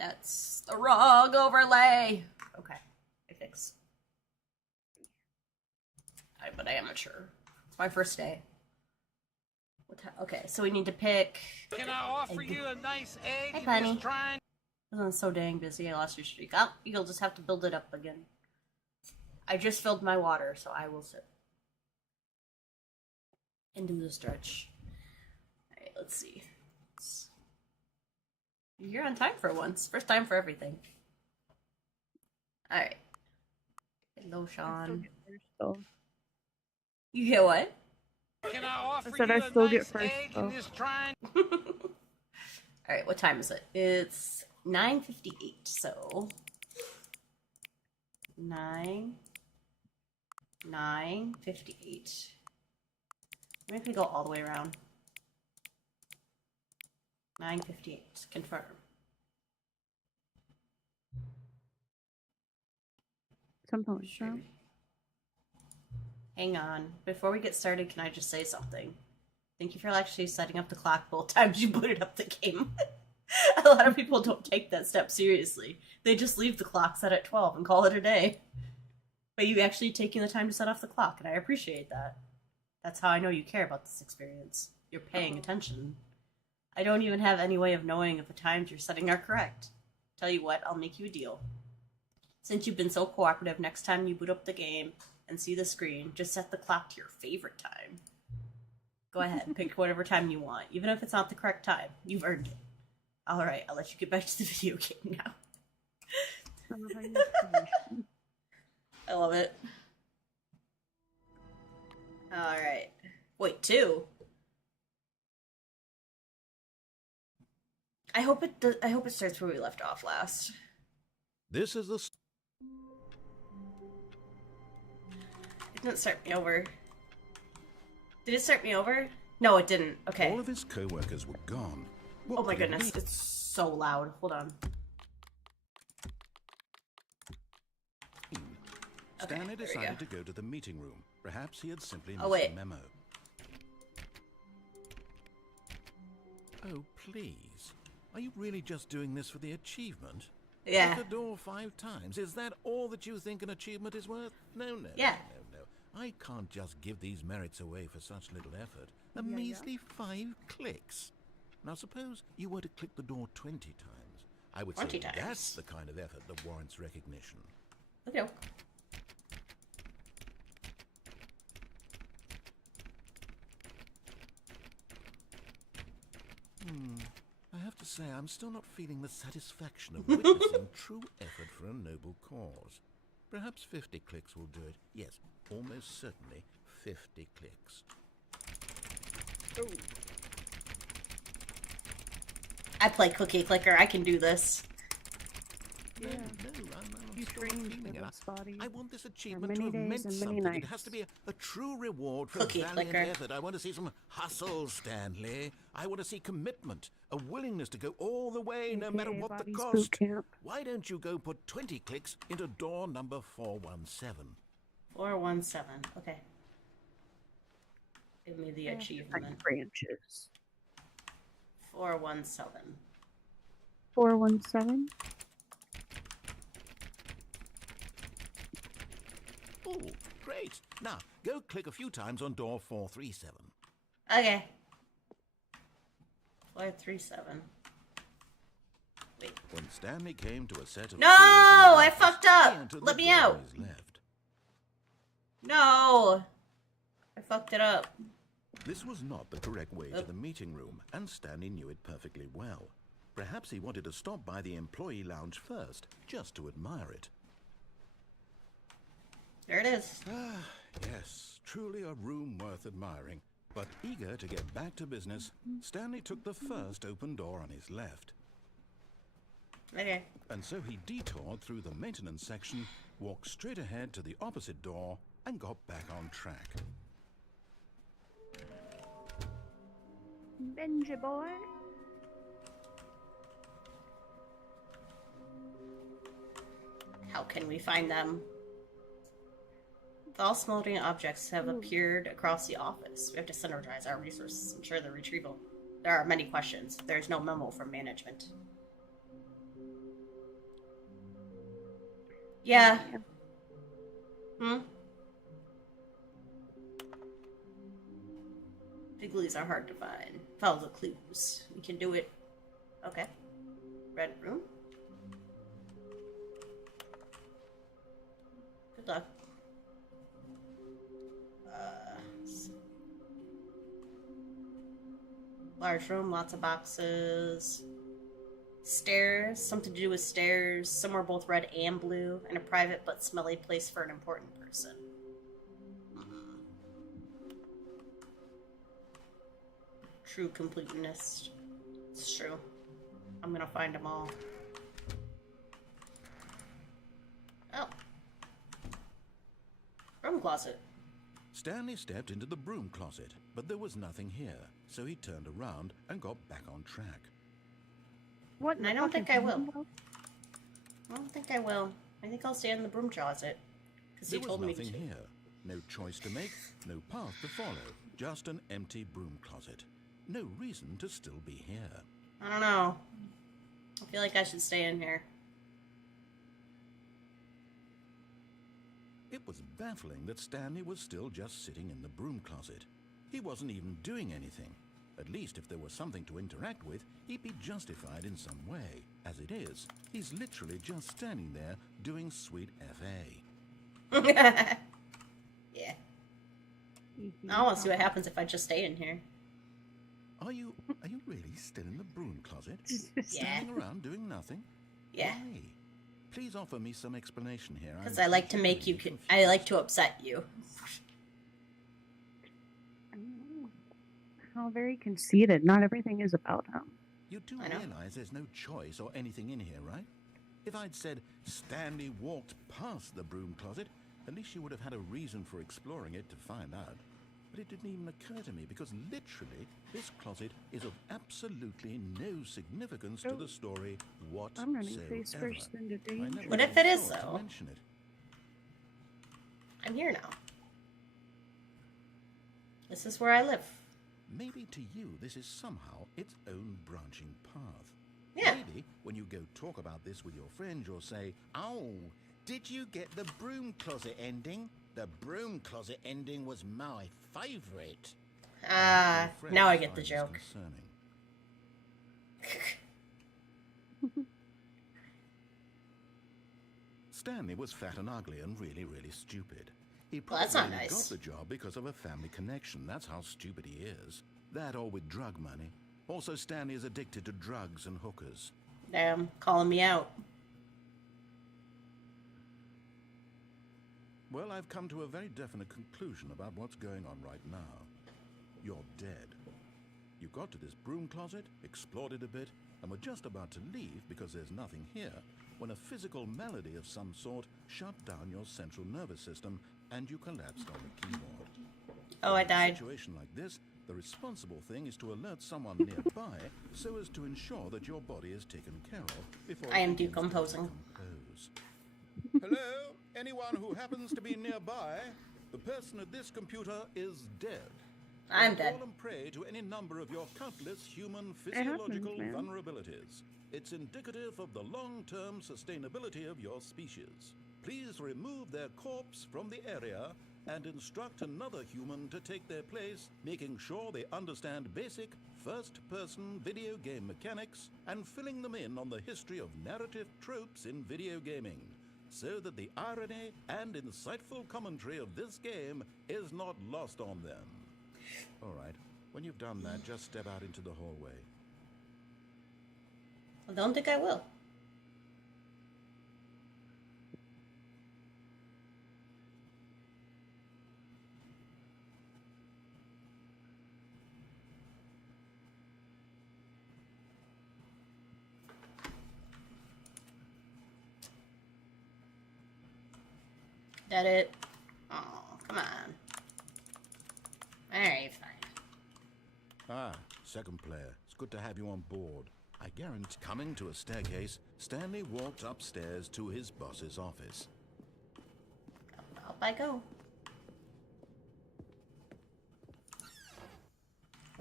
That's the wrong overlay. Okay, I fixed. But I am mature. It's my first day. Okay, so we need to pick. Can I offer you a nice egg? Hi, Bunny. I'm so dang busy. I lost your streak. Oh, you'll just have to build it up again. I just filled my water, so I will sit and do the stretch. All right, let's see. You're on time for once. First time for everything. All right. Hello, Sean. You get what? Can I offer I said you I still a get nice first, egg though. in this trying? Alright, what time is it? It's 9:58, so 9:58. Maybe we go all the way around. 9:58. Confirm. Something like Sure. that. Hang on. Before we get started, can I just say something? Thank you for actually setting up the clock both times you booted up the game. A lot of people don't take that step seriously. They just leave the clock set at 12 and call it a day. But you actually taking the time to set off the clock, and I appreciate that. That's how I know you care about this experience. You're paying attention. I don't even have any way of knowing if the times you're setting are correct. Tell you what, I'll make you a deal. Since you've been so cooperative, next time you boot up the game and see the screen, just set the clock to your favorite time. Go ahead and pick whatever time you want, even if it's not the correct time. You've earned it. Alright, I'll let you get back to the video game now. I love it. Alright. Wait, 2? I hope it starts where we left off last. This is the... It didn't start me over. Did it start me over? No, it didn't. Okay. All of his co-workers were gone. Oh my goodness, it's so loud. Hold on. Stanley there we decided go. to go to the meeting room. Perhaps he had simply Oh, missed wait. the memo. Oh, please. Are you really just doing this for the achievement? Yeah. Hit the door 5 times. Is that all that you think an achievement is worth? No. Yeah. No. I can't just give these merits away for such little effort. A measly 5 clicks. Now suppose you were to click the door 20 times. I would say 20 times. that's the kind of effort that warrants recognition. Okay. I have to say, I'm still not feeling the satisfaction of witnessing true effort for a noble cause. Perhaps 50 clicks will do it. Yes, almost certainly 50 clicks. I play Cookie Clicker. I can do this. No, I'm You still not trained feeling for it. this, Spotty. I want this For achievement to many have days meant and many something. It nights. has to be a true reward for Cookie valiant clicker. effort. I want to see some hustle, Stanley. I want to see commitment, a willingness to go all the way, no matter AKA what the Bobby's cost. boot camp. Why don't you go put 20 clicks into door number 417? 417. Okay. Give me the achievement. Branches. 417. 417. Oh, great. Now, go click a few times on door 437. Okay. 437. Wait. When Stanley came to a set of... No! I fucked he up! entered Let the me door out! on his left. No! I fucked it up. This was not the correct way to the meeting room, and Stanley knew it perfectly well. Perhaps he wanted to stop by the employee lounge first, just to admire it. There it is. Ah, yes, truly a room worth admiring. But eager to get back to business, Stanley took the first open door on his left. Okay. And so he detoured through the maintenance section, walked straight ahead to the opposite door, and got back on track. Benji boy. How can we find them? All smoldering objects have appeared across the office. We have to synergize our resources, ensure the retrieval. There are many questions. There is no memo from management. Yeah. Hmm? Piglies are hard to find. Follow the clues. We can do it. Okay. Red room. Good luck. Large room, lots of boxes. Stairs, something to do with stairs. Some are both red and blue, and a private but smelly place for an important person. True completeness. It's true. I'm gonna find them all. Oh. Room closet. Stanley stepped into the broom closet, but there was nothing here, so he turned around and got back on track. What? And I don't think I will. I don't think I will. I think I'll stay in the broom closet. Because he There was told me to. nothing here. No choice to make, no path to follow, just an empty broom closet. No reason to still be here. I don't know. I feel like I should stay in here. It was baffling that Stanley was still just sitting in the broom closet. He wasn't even doing anything. At least if there was something to interact with, he'd be justified in some way. As it is, he's literally just standing there doing sweet FA. Yeah. I want to see what happens if I just stay in here. Are you really still in the broom closet? Yeah. Standing around doing nothing? Yeah. Why? Please offer me some explanation here. Because I like to make you. I like to upset you. How very conceited. Not everything is about him. You do I know. realize there's no choice or anything in here, right? If I'd said Stanley walked past the broom closet, at least you would have had a reason for exploring it to find out. But it didn't even occur to me because literally this closet is of absolutely no significance to the story whatsoever. I'm running face first into I danger. never What if even it is, thought to though? mention it. I'm here now. This is where I live. Maybe to you this is somehow its own branching path. Yeah. Maybe when you go talk about this with your friend, you'll say, "Oh, did you get the broom closet ending? The broom closet ending was my favourite." Ah, Your now I friend's get the eyes joke. concerning. Stanley was fat and ugly and really, really stupid. He Well, probably that's not only nice. got the job because of a family connection. That's how stupid he is. That or with drug money. Also, Stanley is addicted to drugs and hookers. Damn, calling me out. Well, I've come to a very definite conclusion about what's going on right now. You're dead. You got to this broom closet, explored it a bit, and were just about to leave because there's nothing here, when a physical malady of some sort shut down your central nervous system and you collapsed on the keyboard. Oh, I In a died. situation like this, the responsible thing is to alert someone nearby so as to ensure that your body is taken care of before I am it begins to decomposing. decompose. Hello? Anyone who happens to be nearby? The person at this computer is dead. I'm You've dead. fallen prey to any number of your countless human happens, physiological man. vulnerabilities. It's indicative of the long-term sustainability of your species. Please remove their corpse from the area and instruct another human to take their place, making sure they understand basic first-person video game mechanics and filling them in on the history of narrative tropes in video gaming, so that the irony and insightful commentary of this game is not lost on them. All right, when you've done that, just step out into the hallway. I don't think I will. That it? Oh, come on. Alright, fine. Ah, second player. It's good to have you on board. I guarantee. Coming to a staircase, Stanley walked upstairs to his boss's office. Up I go.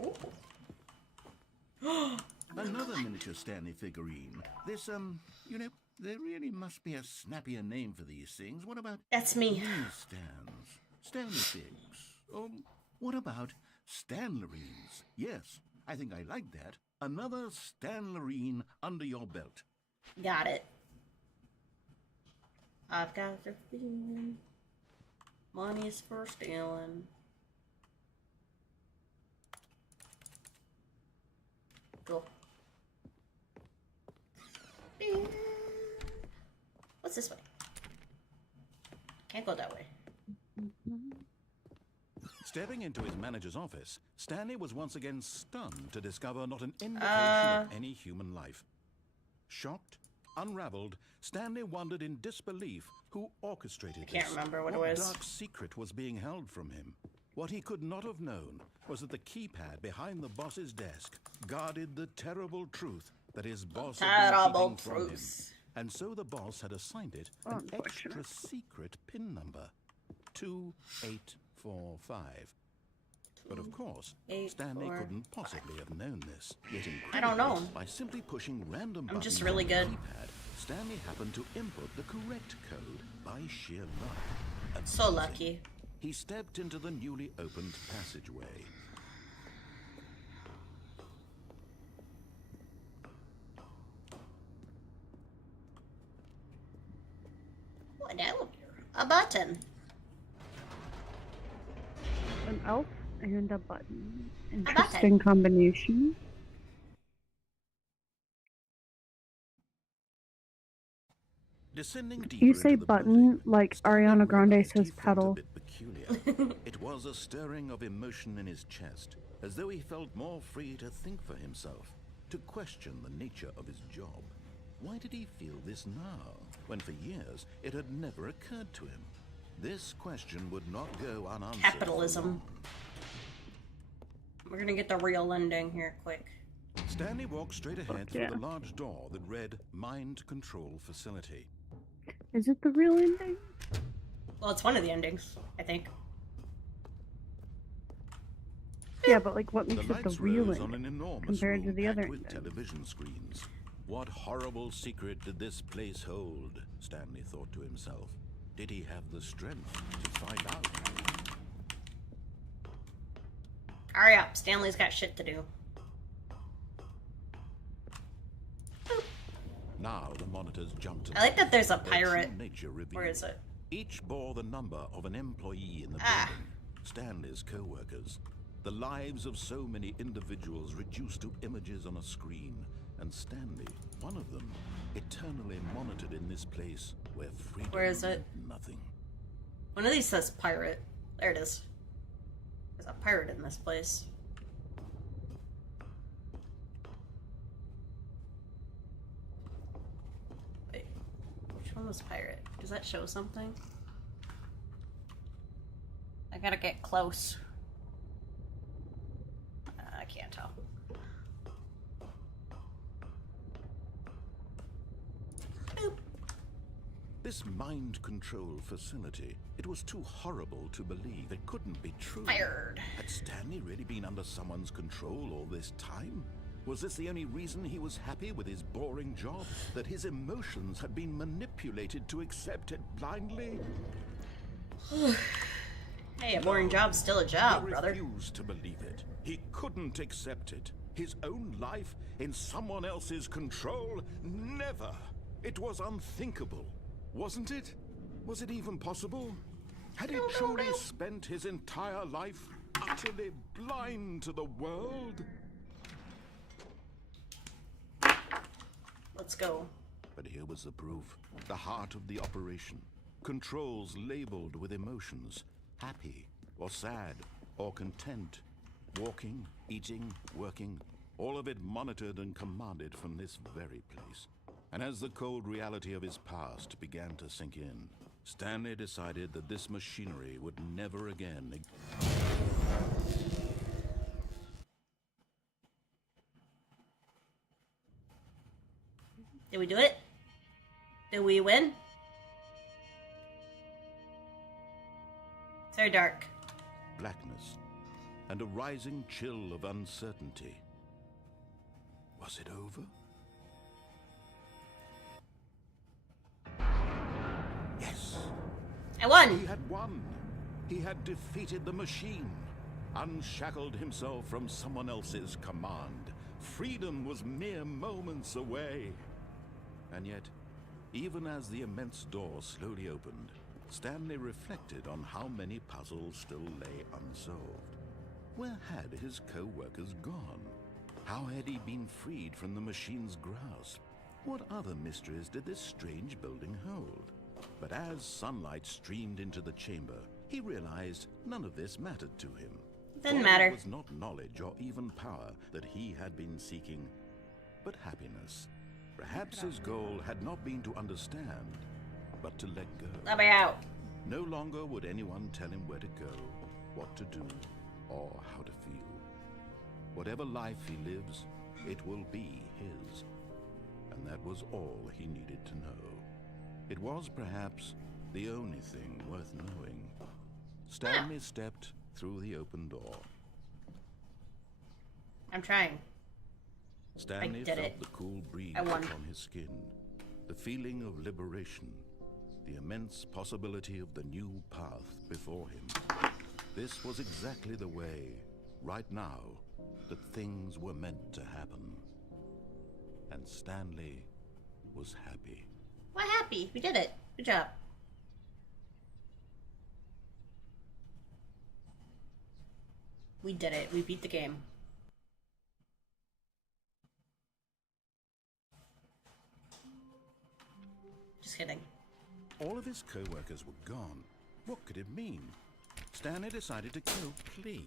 Ooh. Another miniature Stanley figurine. This, There really must be a snappier name for these things. What about That's me. newsstands? Stanley figs. What about Stanlerines? Yes, I think I like that. Another Stanlerine under your belt. Got it. I've got the feeling money's for stealing. Go. What's this way? Can't go that way. Stepping into his manager's office, Stanley was once again stunned to discover not an indication of any human life. Shocked, unraveled, Stanley wondered in disbelief who orchestrated this. Can't remember what it was. Dark secret was being held from him. What he could not have known was that the keypad behind the boss's desk guarded the terrible truth that his boss had been keeping from him. And so the boss had assigned it an extra secret PIN number, 2845. But of course, Stanley couldn't possibly have known this. Yet I don't know. by simply pushing random I'm just buttons really on the good. keypad, Stanley happened to input the correct code by sheer luck. So Amazing. lucky. He stepped into the newly opened passageway. What now? A button. An elf and a button. button. Interesting combination. Descending deeper You say into the button building, like Stanley Ariana Grande realized says he felt pedal. a bit peculiar. It was a stirring of emotion in his chest, as though he felt more free to think for himself, to question the nature of his job. Why did he feel this now, when for years it had never occurred to him? This question would not go unanswered. Capitalism. We're gonna get the real ending here quick. Stanley walked straight ahead yeah. through the large door that read Mind Control Facility. Is it the real ending? Well, it's one of the endings, I think. Yeah, but like, what The makes it the lights real rose on ending an enormous compared to room the packed other with endings? television screens. What horrible secret did this place hold? Stanley thought to himself. Did he have the strength to find out? Hurry up, Stanley's got shit to do. Now the monitors jumped to I like that there's a their true pirate. nature revealed. Where is it? Each bore the number of an employee in the Ah. building. Stanley's co-workers. The lives of so many individuals reduced to images on a screen. And Stanley, one of them, eternally monitored in this place where freedom Where is it? meant nothing. One of these says pirate. There it is. There's a pirate in this place. Wait, which one was pirate? Does that show something? I gotta get close. I can't tell. Boop. This mind control facility, it was too horrible to believe. It couldn't be true. Fired. Had Stanley really been under someone's control all this time? Was this the only reason he was happy with his boring job? That his emotions had been manipulated to accept it blindly? Hey, a boring job's still a job, He brother. refused to believe it. He couldn't accept it. His own life in someone else's control? Never. It was unthinkable. Wasn't it? Was it even possible? Had he truly spent his entire life utterly blind to the world? Let's go. But here was the proof. The heart of the operation. Controls labeled with emotions. Happy, or sad, or content. Walking, eating, working. All of it monitored and commanded from this very place. And as the cold reality of his past began to sink in, Stanley decided that this machinery would never again... Did we do it? Did we win? It's very dark. blackness, and a rising chill of uncertainty. Was it over? I won! He had won. He had defeated the machine, unshackled himself from someone else's command. Freedom was mere moments away. And yet, even as the immense door slowly opened, Stanley reflected on how many puzzles still lay unsolved. Where had his co-workers gone? How had he been freed from the machine's grasp? What other mysteries did this strange building hold? But as sunlight streamed into the chamber, he realized none of this mattered to him. Didn't For matter. It was not knowledge or even power that he had been seeking, but happiness. Perhaps his goal had not been to understand, but to let go. Let me out. No longer would anyone tell him where to go, what to do, or how to feel. Whatever life he lives, it will be his. And that was all he needed to know. It was perhaps the only thing worth knowing. Stanley stepped through the open door. I'm trying. Stanley did felt it. the cool breeze I won. on his skin, the feeling of liberation, the immense possibility of the new path before him. This was exactly the way, right now, that things were meant to happen. And Stanley was happy. We're happy. We did it. Good job. We did it. We beat the game. Just kidding. All of his co-workers were gone. What could it mean? Stanley decided to go. Please,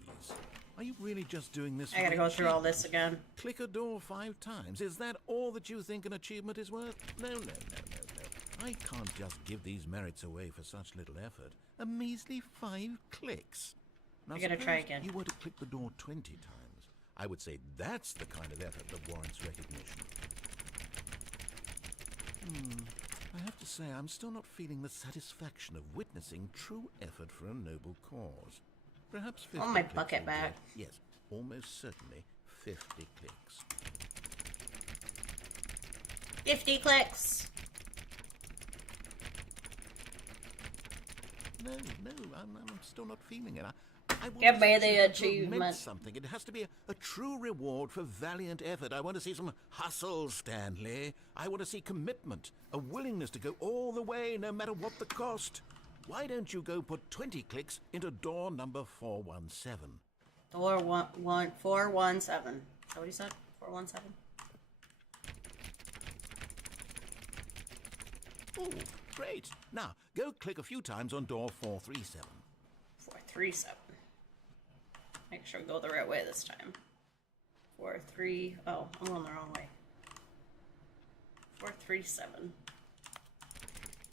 are you really just doing this? I gotta go through all this again. Click a door 5 times. Is that all that you think an achievement is worth? No. I can't just give these merits away for such little effort. A measly 5 clicks. Now, I gotta try suppose again. you were to click the door 20 times. I would say that's the kind of effort that warrants recognition. I have to say, I'm still not feeling the satisfaction of witnessing true effort for a noble cause. Perhaps 50 my clicks bucket will back. do it. Yes, almost certainly 50 clicks. 50 clicks. No, I'm still not feeling it. I want Give to me see the something that achievement. meant something. It has to be a true reward for valiant effort. I want to see some hustle, Stanley. I want to see commitment, a willingness to go all the way, no matter what the cost. Why don't you go put 20 clicks into door number 417? Door 417. Is that what he said? 417? Oh, great. Now, go click a few times on door 437. 437. Make sure we go the right way this time. 43. Oh, I'm going the wrong way. 437.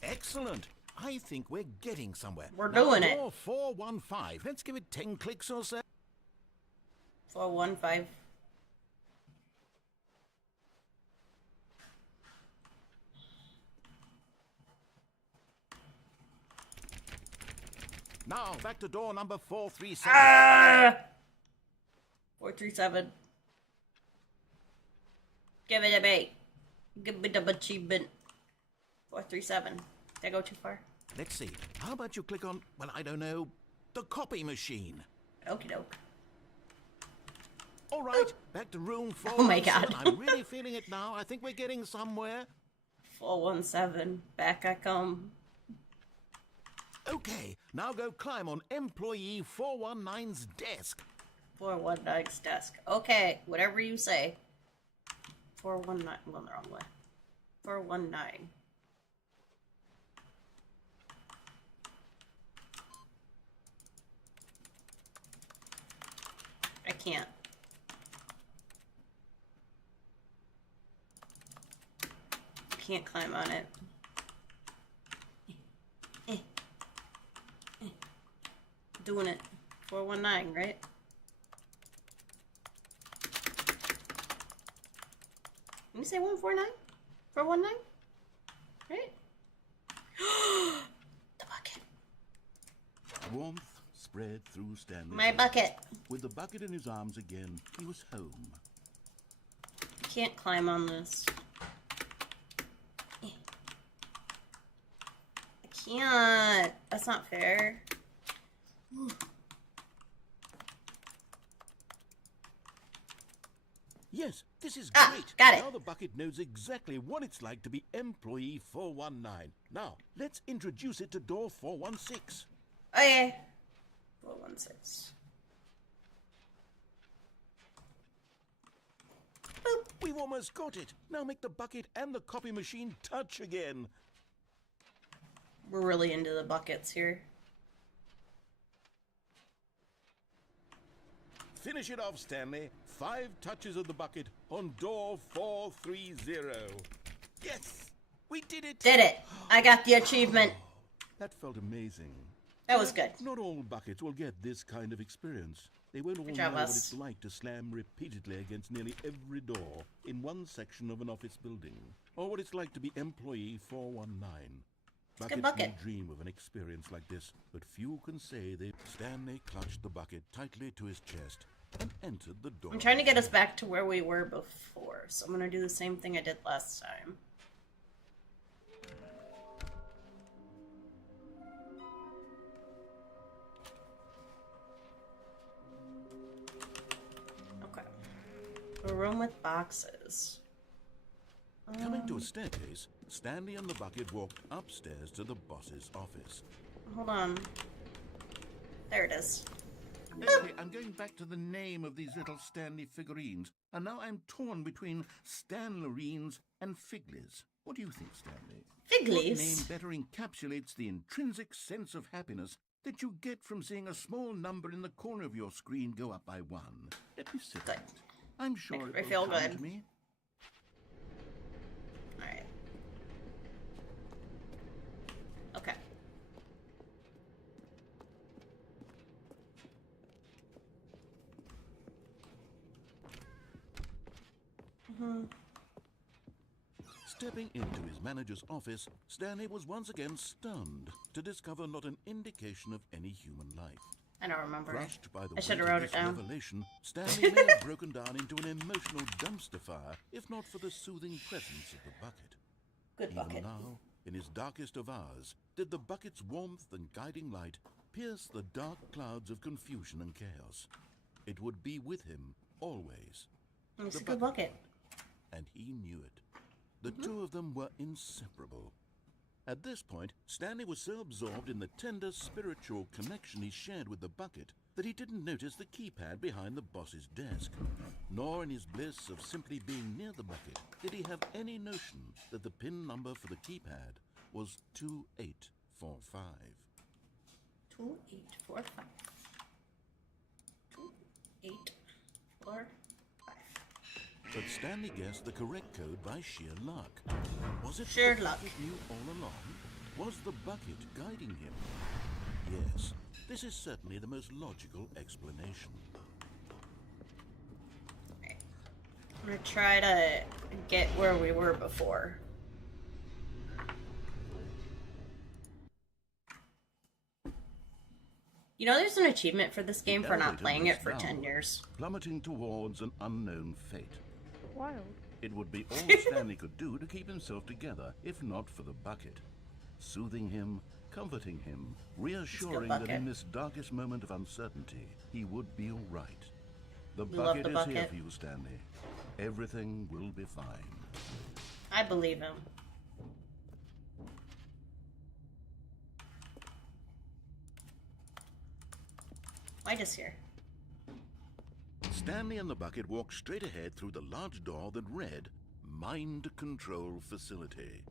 Excellent. I think we're getting somewhere. We're Now, doing it. door 415. Let's give it 10 clicks or so. 415. Now, back to door number 437. 437. Give it a me. Give me the achievement. 437. Did I go too far? Let's see. How about you click on, well, I don't know, the copy machine? Okie doke. All right, back to room 417. Oh my God. I'm really feeling it now. I think we're getting somewhere. 417. Back I come. Okay, now go climb on employee 419's desk. 419's desk. Okay, whatever you say. 419. I'm going the wrong way. 419. I can't. Can't climb on it. Doing it. 419, right? Did you say 149? 419? Right? The bucket. Warmth spread through Stanley's My hands. bucket. With the bucket in his arms again, he was home. Can't climb on this. I can't. That's not fair. Yes, this is Ah, great. got it. Now the bucket knows exactly what it's like to be employee 419. Now, let's introduce it to door 416. Okay. 416. Boop. We've almost got it. Now make the bucket and the copy machine touch again. We're really into the buckets here. Finish it off, Stanley. 5 touches of the bucket on door 430. Yes! We did it! Did it. I got the achievement. That felt amazing. That was good. Not all buckets will get this kind of experience. They won't all know job, what us. it's like to slam repeatedly against nearly every door in one section of an office building, or what it's like to be employee 419. It's a good Buckets bucket. may dream of an experience like this, but few can say they... Stanley clutched the bucket tightly to his chest and entered the door. I'm trying to get us back to where we were before, so I'm gonna do the same thing I did last time. Okay. A room with boxes. Coming to a staircase, Stanley and the bucket walked upstairs to the boss's office. Hold on. There it is. Actually, I'm going back to the name of these little Stanley figurines, and now I'm torn between Stanlerines and Figlies. What do you think, Stanley? What name Figlies. better encapsulates the intrinsic sense of happiness that you get from seeing a small number in the corner of your screen go up by 1? Let me sit Good. on it. I'm sure Makes it me will feel come good. to me. Alright. Okay. Stepping into his manager's office, Stanley was once again stunned to discover not an indication of any human life. I don't remember. Crushed by the I should weight have of wrote this it down. revelation, Stanley may have broken down into an emotional dumpster fire, if not for the soothing presence of the bucket. Good bucket. Even now, in his darkest of hours, did the bucket's warmth and guiding light pierce the dark clouds of confusion and chaos. It would be with him always, It's The a good bucket. and he knew it. The two of them were inseparable. At this point, Stanley was so absorbed in the tender spiritual connection he shared with the bucket that he didn't notice the keypad behind the boss's desk. Nor in his bliss of simply being near the bucket did he have any notion that the PIN number for the keypad was 2845. 2845. 2845. But Stanley guessed the correct code by sheer luck. Was it Sheer the luck. bucket knew all along? Was the bucket guiding him? Yes, this is certainly the most logical explanation. I'm gonna try to get where we were before. You know, there's an achievement for this game for not elevator playing was it for 10 down, years. plummeting towards an unknown fate. Wild. It would be all Stanley could do to keep himself together, if not for the bucket. Soothing him, comforting him, reassuring that bucket. in this darkest moment of uncertainty, he would be all right. The We love bucket the is here bucket. for you, Stanley. Everything will be fine. I believe him. Light is here. Stanley and the bucket walked straight ahead through the large door that read, Mind Control Facility.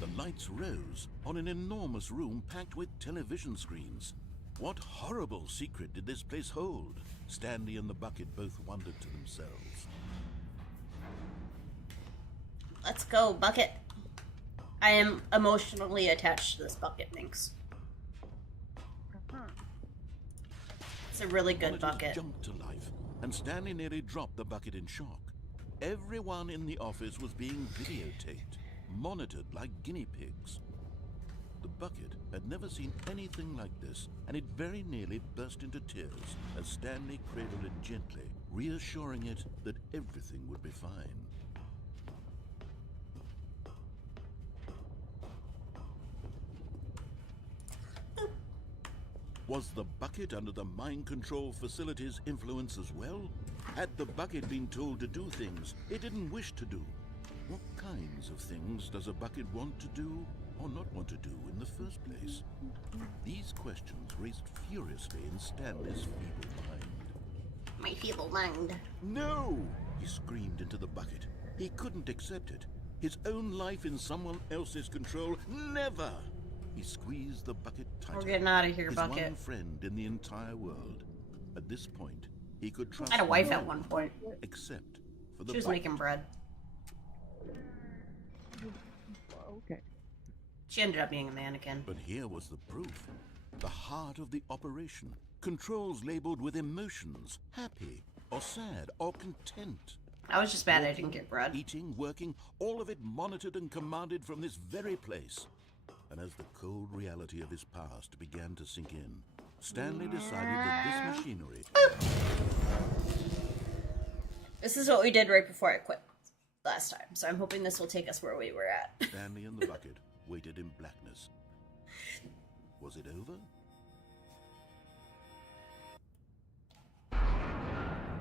The lights rose on an enormous room packed with television screens. What horrible secret did this place hold? Stanley and the bucket both wondered to themselves. Let's go, bucket. I am emotionally attached to this bucket, Minx. Uh-huh. It's a really good Monitors bucket. jumped to life, and Stanley nearly dropped the bucket in shock. Everyone in the office was being videotaped, monitored like guinea pigs. The bucket had never seen anything like this, and it very nearly burst into tears as Stanley cradled it gently, reassuring it that everything would be fine. Was the bucket under the mind control facility's influence as well? Had the bucket been told to do things it didn't wish to do? What kinds of things does a bucket want to do or not want to do in the first place? These questions raced furiously in Stanley's feeble mind. My feeble mind. No! He screamed into the bucket. He couldn't accept it. His own life in someone else's control, never! He squeezed the bucket tighter. We're getting out of here, His bucket. one friend in the entire world. At this point, he could trust I had a wife no at one point. one except for the She was bucket. making bread. Okay. She ended up being a mannequin. But here was the proof. The heart of the operation. Controls labeled with emotions. Happy, or sad, or content. I was just bad I didn't get bread. Eating, working, all of it monitored and commanded from this very place. And as the cold reality of his past began to sink in, Stanley decided that this machinery... This is what we did right before I quit last time, so I'm hoping this will take us where we were at. Stanley and the bucket waited in blackness. Was it over?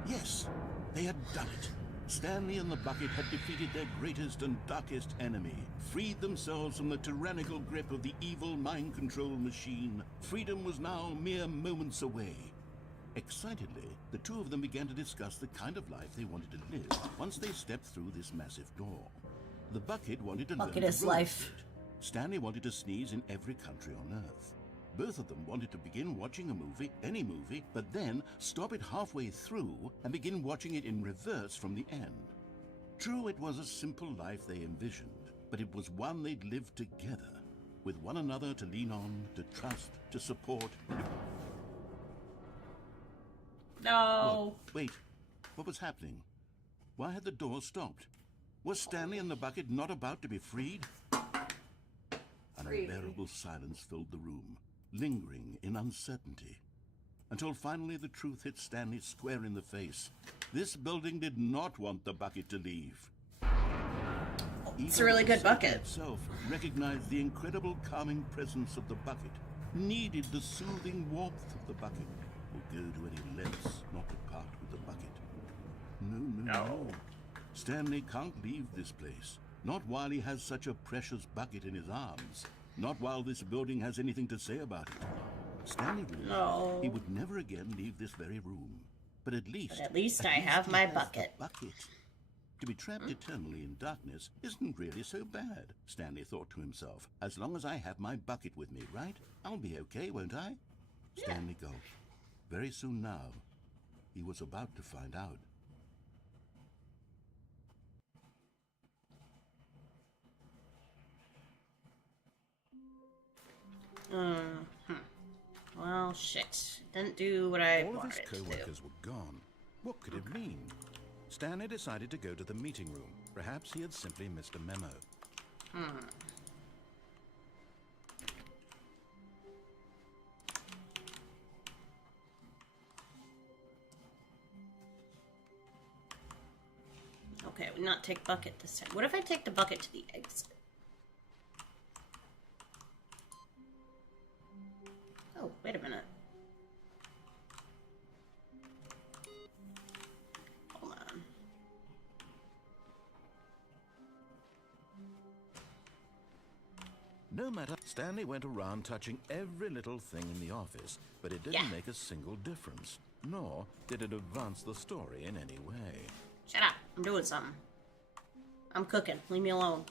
Yes, they had done it. Stanley and the bucket had defeated their greatest and darkest enemy, freed themselves from the tyrannical grip of the evil mind control machine. Freedom was now mere moments away. Excitedly, the two of them began to discuss the kind of life they wanted to live once they stepped through this massive door. The bucket wanted to learn Bucket to is roller life. skate. Stanley wanted to sneeze in every country on Earth. Both of them wanted to begin watching a movie, any movie, but then stop it halfway through and begin watching it in reverse from the end. True, it was a simple life they envisioned, but it was one they'd lived together, with one another to lean on, to trust, to support. No. Wait, what was happening? Why had the door stopped? Was Stanley and the bucket not about to be freed? An unbearable silence filled the room, lingering in uncertainty, until finally the truth hit Stanley square in the face. This building did not want the bucket to leave. It's a really good Even the city bucket. itself recognized the incredible calming presence of the bucket, needed the soothing warmth of the bucket, will go to any lengths not to part with the bucket. No. Stanley can't leave this place. Not while he has such a precious bucket in his arms. Not while this building has anything to say about it. Stanley realized he would never again leave this very room. But at least I have he my has the bucket. bucket. To be trapped eternally in darkness isn't really so bad, Stanley thought to himself. As long as I have my bucket with me, right? I'll be okay, won't I? Stanley gulped. Very soon now, he was about to find out. Well, shit. Didn't do what I All of wanted his it to do. co-workers were gone. What could it mean? Stanley decided to go to the meeting room. Perhaps he had simply missed a memo. Okay, we not take bucket this time. What if I take the bucket to the exit? Oh, wait a minute. Hold on. No matter, Stanley went around touching every little thing in the office, but it didn't Yeah. make a single difference. Nor did it advance the story in any way. Shut up. I'm doing something. I'm cooking. Leave me alone.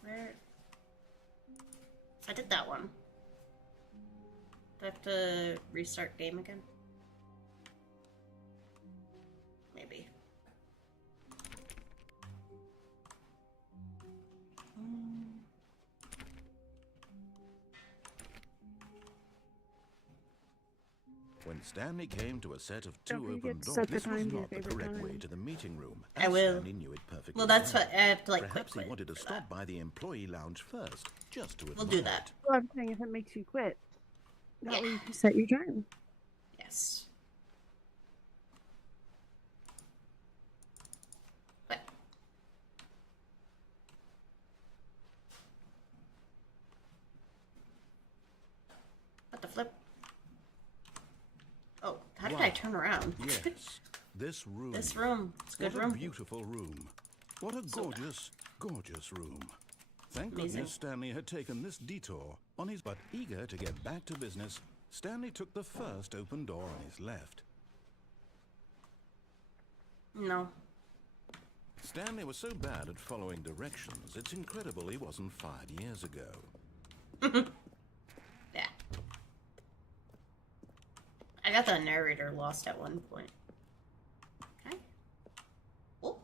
Where? I did that one. Do I have to restart game again? Maybe. When Stanley came to a set of Don't two forget open to doors. set the This was time to your not the favorite correct way time. to the meeting room. I and will. Stanley knew it perfectly Well, that's well. what I have to like Perhaps quit he wanted to for stop that. by the employee lounge first, just to admire We'll do that. it. Well, I'm saying if it makes you quit, that Yeah. way you can set your time. Yes. What? What the flip? Oh, how did I Wow. turn around? Yes, this room. This room. It's a good What a room. beautiful room. What a So gorgeous, gorgeous room. Thank Amazing. goodness Stanley had taken this detour on his but eager to get back to business. Stanley took the first open door on his left. No. Stanley was so bad at following directions, it's incredible he wasn't fired years ago. Yeah. I got the narrator lost at one point. Okay. Oh.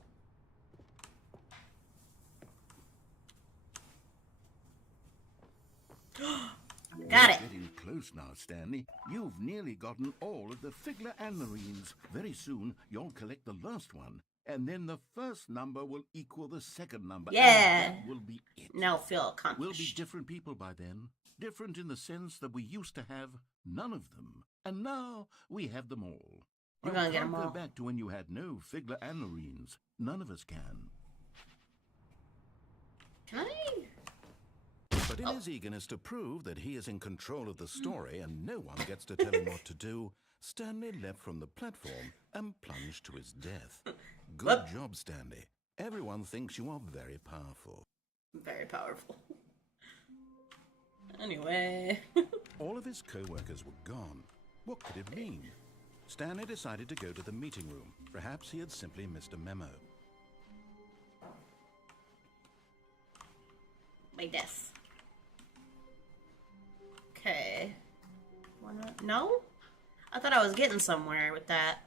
Got it. Getting close now, Stanley. You've nearly gotten all of the Figler and Marines. Very soon, you'll collect the last one, and then the first number will equal the second number. Yeah. And that will be it. Now feel We'll accomplished. be different people by then. Different in the sense that we used to have none of them, and now we have them all. We're You gonna get can't 'em go all. back to when you had no Figler and Marines. None of us can. Can I? But in his eagerness to prove that he is in control of the story and no one gets to tell him what to do, Stanley leapt from the platform and plunged to his death. Good job, Stanley. Everyone thinks you are very powerful. Very powerful. Anyway. All of his co-workers were gone. What could it mean? Stanley decided to go to the meeting room. Perhaps he had simply missed a memo. My death. Okay. No? I thought I was getting somewhere with that.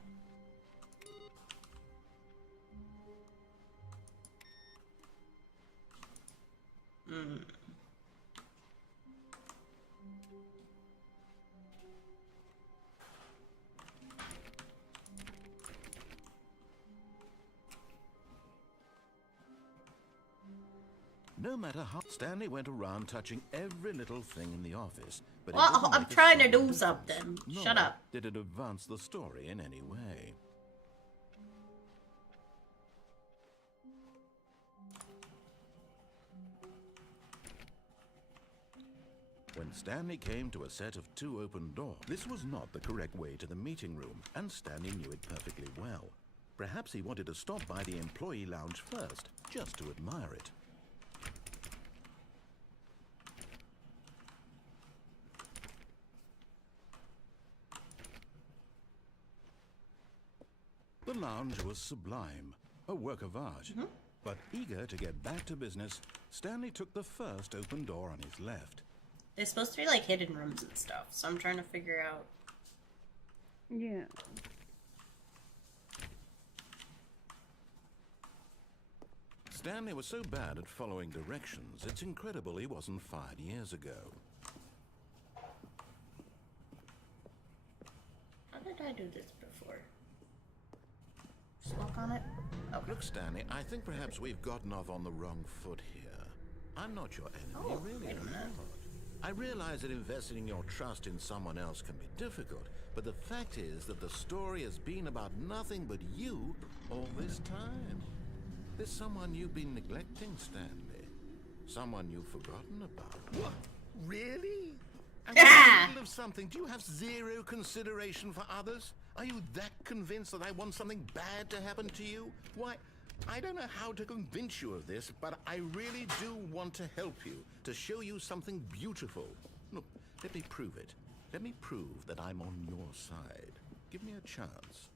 No matter how Stanley went around touching every little thing in the office, but it Well, didn't I'm make a trying to single do difference. something. Nor Shut up. did it advance the story in any way. When Stanley came to a set of two open doors, this was not the correct way to the meeting room, and Stanley knew it perfectly well. Perhaps he wanted to stop by the employee lounge first, just to admire it. The lounge was sublime, a work of art. But eager to get back to business, Stanley took the first open door on his left. There's supposed to be like hidden rooms and stuff, so I'm trying to figure out. Yeah. Stanley was so bad at following directions, it's incredible he wasn't fired years ago. How did I do this before? Smoke on it? Okay. Look, Stanley, I think perhaps we've gotten off on the wrong foot here. I'm not your enemy, Oh, really, wait a I'm minute. not. I realize that investing your trust in someone else can be difficult, but the fact is that the story has been about nothing but you all this time. There's someone you've been neglecting, Stanley. Someone you've forgotten about. What? Really? I'm in the middle of something. Do you have zero consideration for others? Are you that convinced that I want something bad to happen to you? Why, I don't know how to convince you of this, but I really do want to help you, to show you something beautiful. Look, let me prove it. Let me prove that I'm on your side. Give me a chance.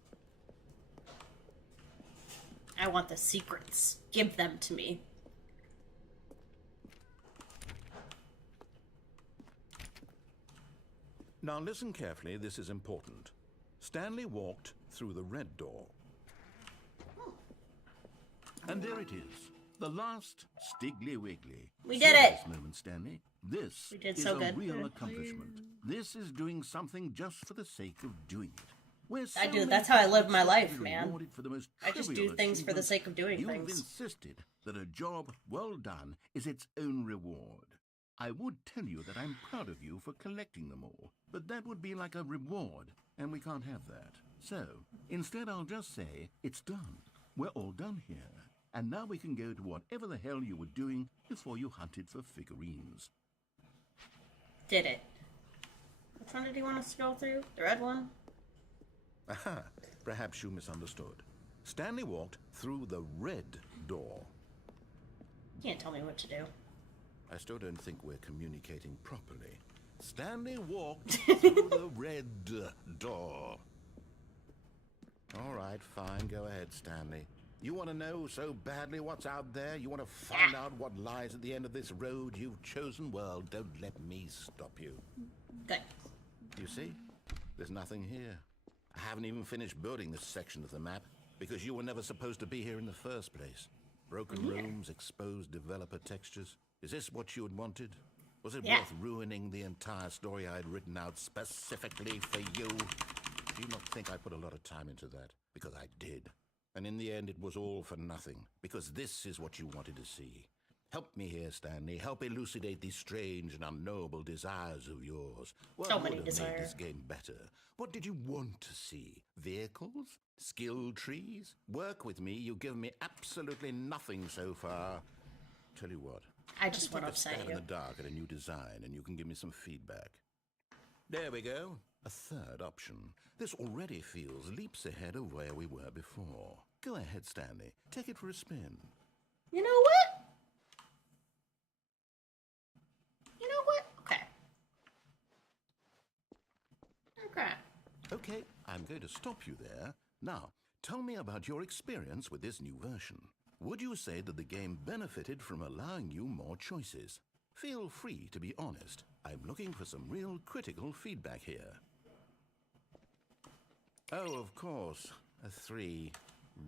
I want the secrets. Give them to me. Now listen carefully, this is important. Stanley walked through the red door. And there it is, The last Stiggly Wiggly. We did it! This moment, Stanley. This We did is so a good. real accomplishment. This is doing something just for the sake of doing it. I do. That's how I live my life, man. Rewarded for the most I just do trivial things for the achievements. sake of doing You've things. insisted that a job well done is its own reward. I would tell you that I'm proud of you for collecting them all, but that would be like a reward, and we can't have that. So, instead I'll just say, it's done. We're all done here. And now we can go to whatever the hell you were doing before you hunted for figurines. Did it. Which one did he want us to go through? The red one? Aha, perhaps you misunderstood. Stanley walked through the red door. You can't tell me what to do. I still don't think we're communicating properly. Stanley walked through the red door. All right, fine. Go ahead, Stanley. You want to know so badly what's out there? You want to find out what lies at the end of this road you've chosen? Well, don't let me stop you. Good. You see? There's nothing here. I haven't even finished building this section of the map because you were never supposed to be here in the first place. Broken rooms, exposed developer textures. Is this what you had wanted? Was it worth ruining the entire story I had written out specifically for you? Do you not think I put a lot of time into that? Because I did. And in the end, it was all for nothing. Because this is what you wanted to see. Help me here, Stanley. Help elucidate these strange and unknowable desires of yours. What So would many have desires. made this game better? What did you want to see? Vehicles? Skill trees? Work with me. You've given me absolutely nothing so far. Tell you what. I just want to Take a upset stab you. in the dark at a new design, and you can give me some feedback. There we go. A third option. This already feels leaps ahead of where we were before. Go ahead, Stanley. Take it for a spin. You know what? You know what? Okay. Okay. Okay, I'm going to stop you there. Now, tell me about your experience with this new version. Would you say that the game benefited from allowing you more choices? Feel free to be honest. I'm looking for some real critical feedback here. Oh, of course. A 3.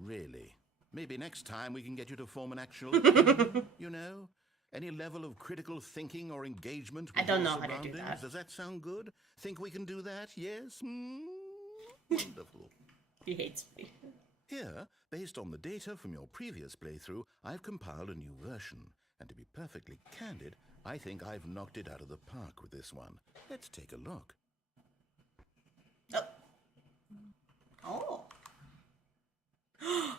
Really? Maybe next time we can get you to form an actual team, you know? Any level of critical thinking or engagement with I don't your know how to do surroundings? that. Does that sound good? Think we can do that? Yes? Wonderful. He hates me. Here, based on the data from your previous playthrough, I've compiled a new version. And to be perfectly candid, I think I've knocked it out of the park with this one. Let's take a look. Oh. Oh.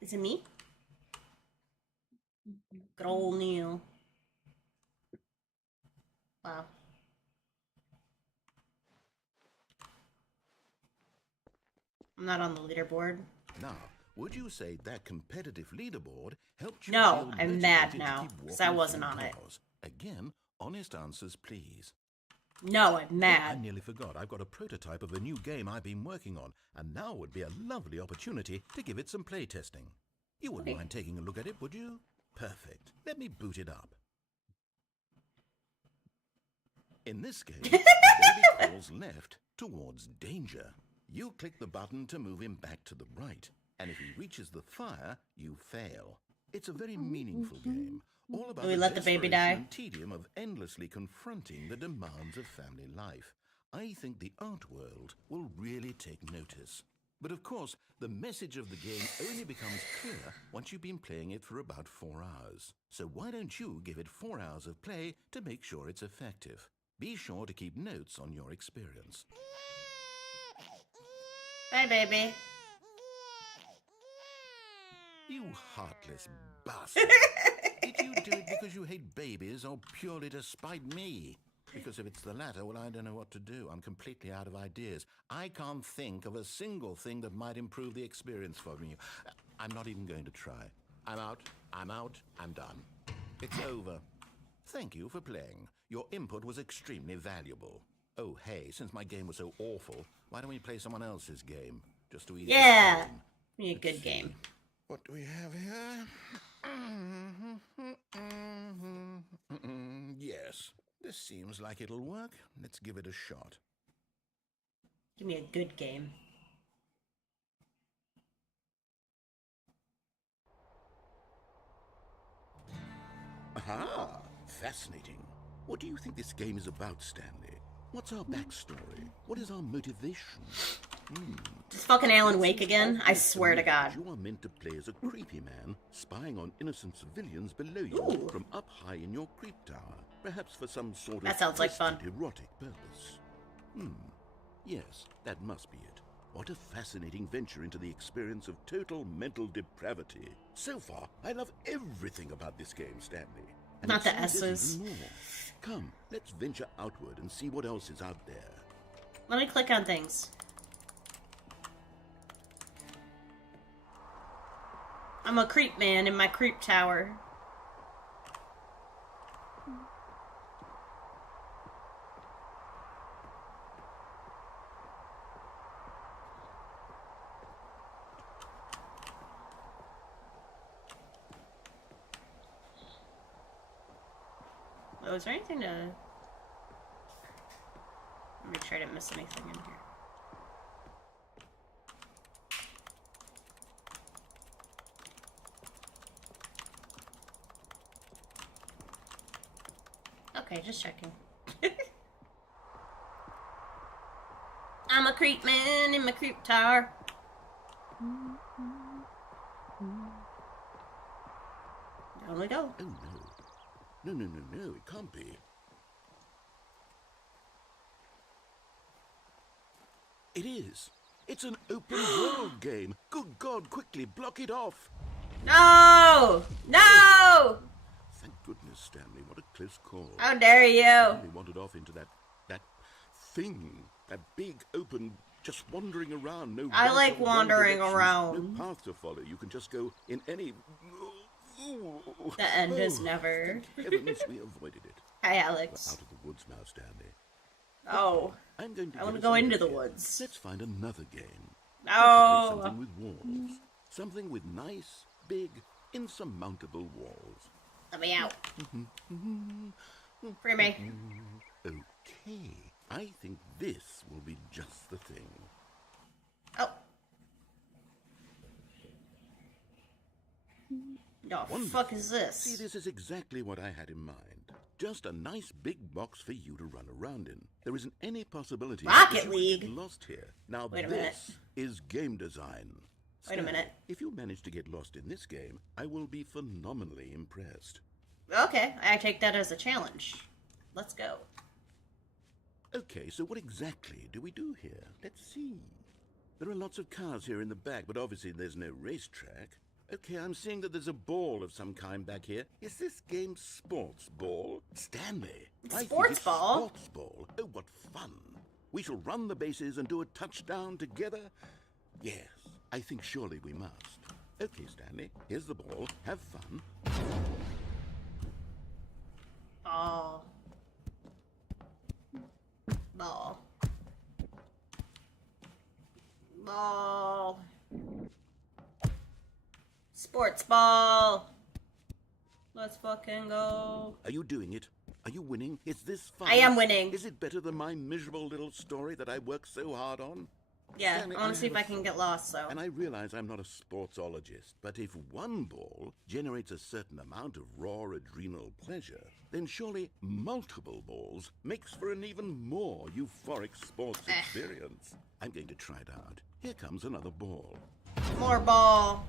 Is it me? Good old Neil. Wow. I'm not on the leaderboard. Now, would you say that competitive leaderboard helped you No, feel I'm mad motivated to now, keep 'cause I walking wasn't through on it. doors? Again, honest answers, please. No, I'm I mad. nearly forgot. I've got a prototype of a new game I've been working on, and now would be a lovely opportunity to give it some playtesting. You wouldn't mind taking a look at it, would you? Perfect. Let me boot it up. In this game, Baby crawls left towards danger. You click the button to move him back to the right, and if he reaches the fire, you fail. It's a very meaningful game, all about Do we let the baby desperation die? and tedium of endlessly confronting the demands of family life. I think the art world will really take notice. But of course, the message of the game only becomes clear once you've been playing it for about 4 hours. So why don't you give it 4 hours of play to make sure it's effective? Be sure to keep notes on your experience. Bye, baby. You heartless bastard. Did you do it because you hate babies or purely to spite me? Because if it's the latter, well, I don't know what to do. I'm completely out of ideas. I can't think of a single thing that might improve the experience for me. I'm not even going to try. I'm out, I'm done. It's over. Thank you for playing. Your input was extremely valuable. Oh, hey, since my game was so awful, why don't we play someone else's game? Just to ease the Yeah. pain. Be a good game. What do we have here? Yes, this seems like it'll work. Let's give it a shot. Give me a good game. Aha! Fascinating. What do you think this game is about, Stanley? What's our backstory? What is our motivation? Is fucking Alan Wake again? I swear to God. You are meant to play as a creepy man, spying on innocent civilians below you Ooh. from up high in your creep tower, perhaps for some sort That of sounds like fun. twisted erotic purpose. Yes, that must be it. What a fascinating venture into the experience of total mental depravity. So far, I love everything about this game, Stanley. And Not the it seems there's S's. even more. Come, let's venture outward and see what else is out there. Let me click on things. I'm a creep man in my creep tower. Oh, is there anything to... Make sure I didn't miss anything in here. Okay, just checking. I'm a creep man in my creep tower. Down we go. Oh no. No, it can't be. It is. It's an open world game. Good God, quickly block it off. No! No! Thank goodness, Stanley. What a close call. How dare you? Stanley wandered off into that thing. That big, open, just wandering around. No. I right like or wrong wandering directions, around. No path to follow. You can just go in any. The end is never. Thank heavens we avoided it. Hi, We're Alex. out of the woods now, Stanley. Oh. I'm going to I wanna get us go out into of the here. woods. Let's find another game. Oh. Something with walls. Something with nice, big, insurmountable walls. Let me out. Free me. Okay. I think this will be just the thing. Oh. The fuck is See, this? this is exactly what I had in mind. Just a nice big box for you to run around in. There isn't any possibility Rocket that you would League. get lost here. Now Wait a minute. this is game design. Wait a minute. If you manage to get lost in this game, I will be phenomenally impressed. Okay, I take that as a challenge. Let's go. Okay, so what exactly do we do here? Let's see. There are lots of cars here in the back, but obviously there's no racetrack. Okay, I'm seeing that there's a ball of some kind back here. Is this game sports ball? Stanley, I think Sports it's ball? Sports ball. Oh, what fun. We shall run the bases and do a touchdown together? Yes, I think surely we must. Okay, Stanley, here's the ball. Have fun. Ball. Ball. Ball. Sports ball. Let's fucking go. Are you doing it? Are you winning? Is this fun? I am winning. Is it better than my miserable little story that I worked so hard on? Yeah, Stanley, I want I to see if have I a can thought. get lost, though. And I realize I'm not a sportsologist, but if one ball generates a certain amount of raw adrenal pleasure, then surely multiple balls makes for an even more euphoric sports experience. I'm going to try it out. Here comes another ball. More ball.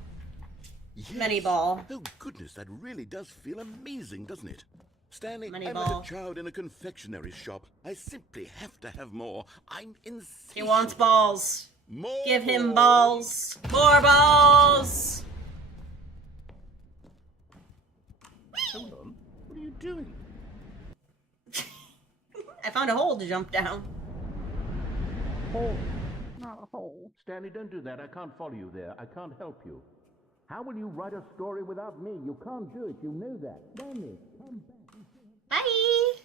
Yes. Many ball. Oh, goodness, that really does feel amazing, doesn't it? Stanley, Many I'm ball. like a child in a confectionery shop. I simply have to have more. I'm insatiable. He wants balls. More Give him balls. More balls. Hold on. What are you doing? I found a hole to jump down. Hole, not a hole. Stanley, don't do that. I can't follow you there. I can't help you. How will you write a story without me? You can't do it. You know that. Stanley, come back. Bye.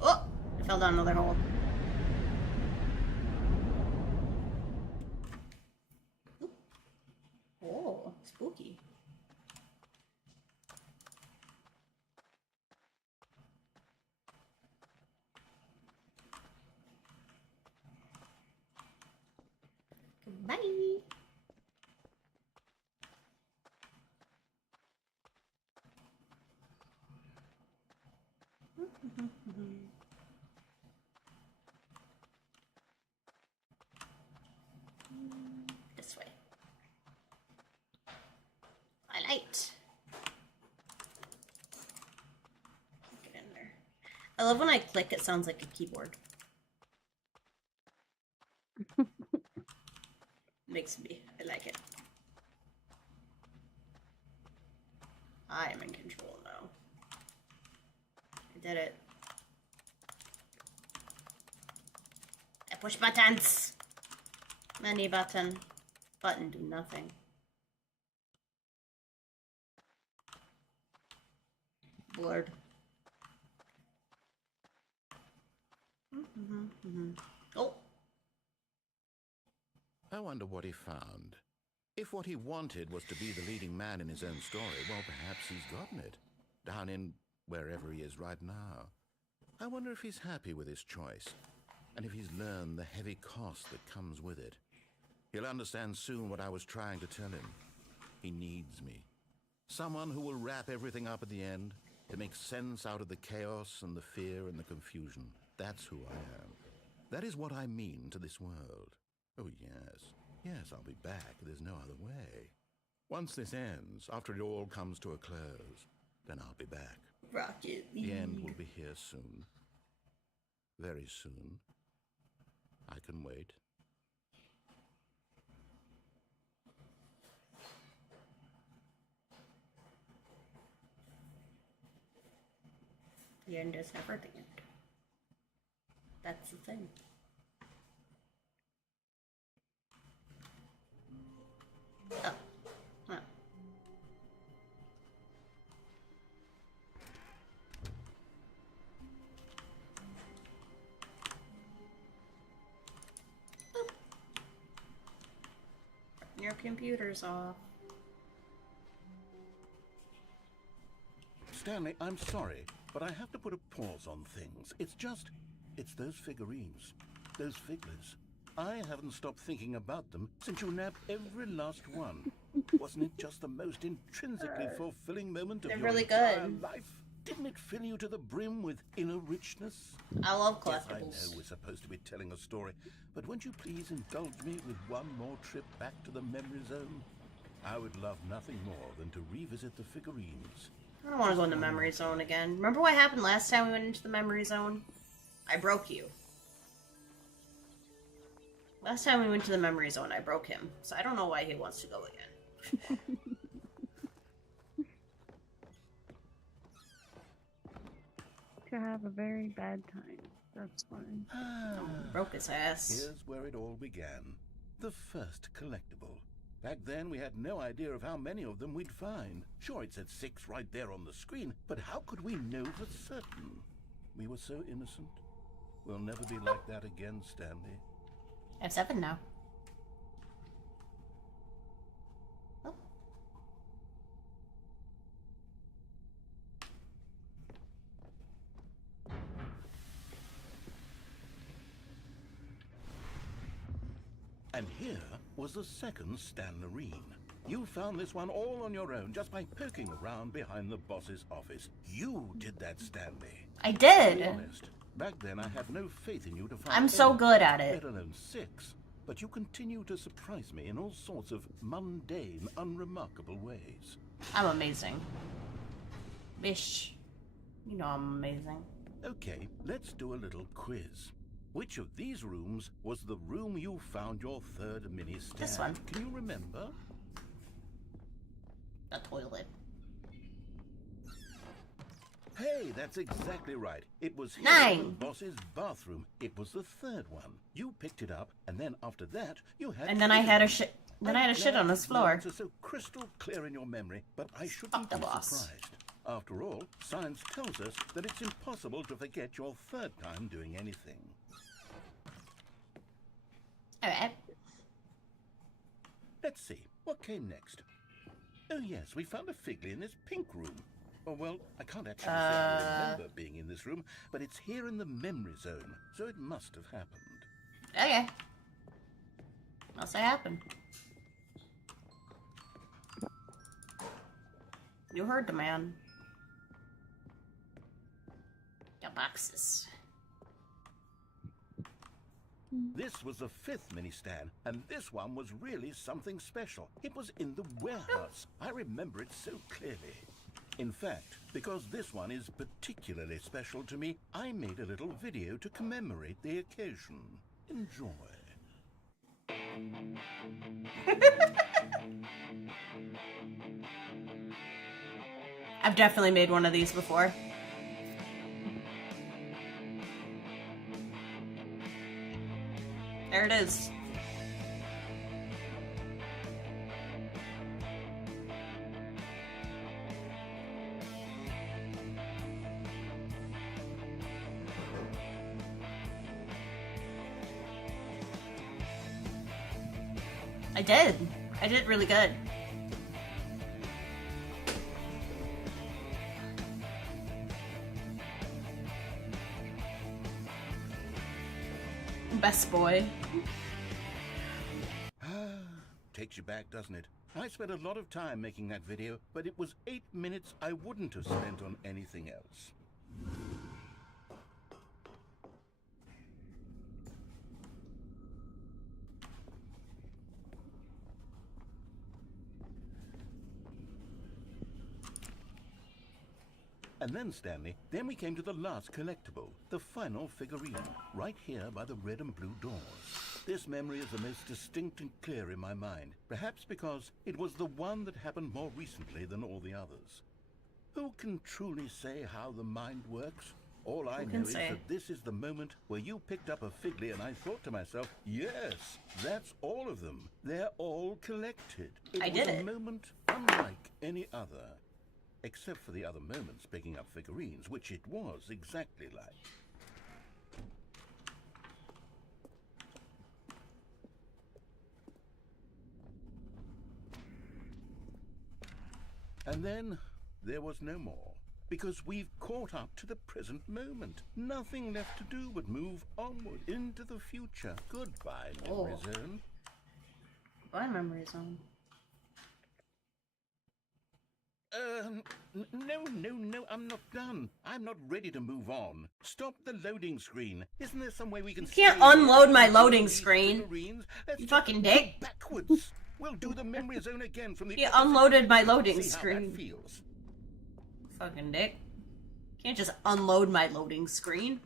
Oh, I fell down another hole. Oh, spooky. Bye. This way. I light. Get in there. I love when I click, it sounds like a keyboard. Makes me. I like it. I am in control now. I did it. I push buttons. Many button. Button do nothing. Bored. Oh. I wonder what he found. If what he wanted was to be the leading man in his own story, well, perhaps he's gotten it. Down in wherever he is right now. I wonder if he's happy with his choice, and if he's learned the heavy cost that comes with it. He'll understand soon what I was trying to tell him. He needs me. Someone who will wrap everything up at the end, to make sense out of the chaos and the fear and the confusion. That's who I am. That is what I mean to this world. Oh, yes. Yes, I'll be back. There's no other way. Once this ends, after it all comes to a close, then I'll be back. Rocket The League. end will be here soon. Very soon. I can wait. The end is never the end. That's the thing. Oh. Oh. Boop. Your computer's off. Stanley, I'm sorry, but I have to put a pause on things. It's those figurines, those figures. I haven't stopped thinking about them since you nabbed every last one. Wasn't it just the most intrinsically fulfilling moment of They're your really entire good. life? Didn't it fill you to the brim with inner richness? I love Yes, I collectibles. know we're supposed to be telling a story, but won't you please indulge me with one more trip back to the memory zone? I would love nothing more than to revisit the figurines. I don't want to go in the memory zone again. Remember what happened last time we went into the memory zone? I broke you. Last time we went to the memory zone, I broke him. So I don't know why he wants to go again. To have a very bad time. That's fine. Broke his ass. Here's where it all began. The first collectible. Back then, we had no idea of how many of them we'd find. Sure, it said 6 right there on the screen, but how could we know for certain? We were so innocent. We'll never be like that again, Stanley. I have 7 now. Oh. And here was the second Stanlerine. You found this one all on your own just by poking around behind the boss's office. You did that, Stanley. I To be did. honest, back then I had no faith in you to find I'm so any, good at it. let alone 6. But you continue to surprise me in all sorts of mundane, unremarkable ways. I'm amazing. Bish. You know I'm amazing. Okay, let's do a little quiz. Which of these rooms was the room you found your third mini stand? This one. Can you remember? The toilet. Hey, that's exactly right. It was here 9. in the boss's bathroom. It was the third one. You picked it up, and then after that, you had. And then I had a shit. Then I had a shit on this floor. It's so crystal clear in your memory, but I shouldn't Fuck the be boss. surprised. After all, science tells us that it's impossible to forget your third time doing anything. Alright. Let's see, what came next? Oh yes, we found a Figley in this pink room. Oh well, I can't actually say I remember being in this room, but it's here in the memory zone, so it must have happened. Okay. Must have happened. You heard the man. boxes. This was the 5th mini stand, and this one was really something special. It was in the warehouse. I remember it so clearly. In fact, because this one is particularly special to me, I made a little video to commemorate the occasion. Enjoy. I've definitely made one of these before. There it is. I did. I did really good. Best boy. Takes you back, doesn't it? I spent a lot of time making that video, but it was 8 minutes I wouldn't have spent on anything else. And then, Stanley, then we came to the last collectible, the final figurine, right here by the red and blue doors. This memory is the most distinct and clear in my mind, perhaps because it was the one that happened more recently than all the others. Who can truly say how the mind works? All I know is that this is the moment where you picked up a Figley and I thought to myself, yes, that's all of them. They're all collected. It was a moment unlike any other. Except for the other moments picking up figurines, which it was exactly like. And then there was no more, because we've caught up to the present moment. Nothing left to do but move onward into the future. Goodbye, Memory Zone. Goodbye, Memory Zone. No, I'm not done. I'm not ready to move on. Stop the loading screen. Isn't there some way we can... You can't unload my loading screen. You fucking dick. Backwards. We'll do the Memory Zone again from the... You unloaded my loading screen. How that feels. Fucking dick. Can't just unload my loading screen.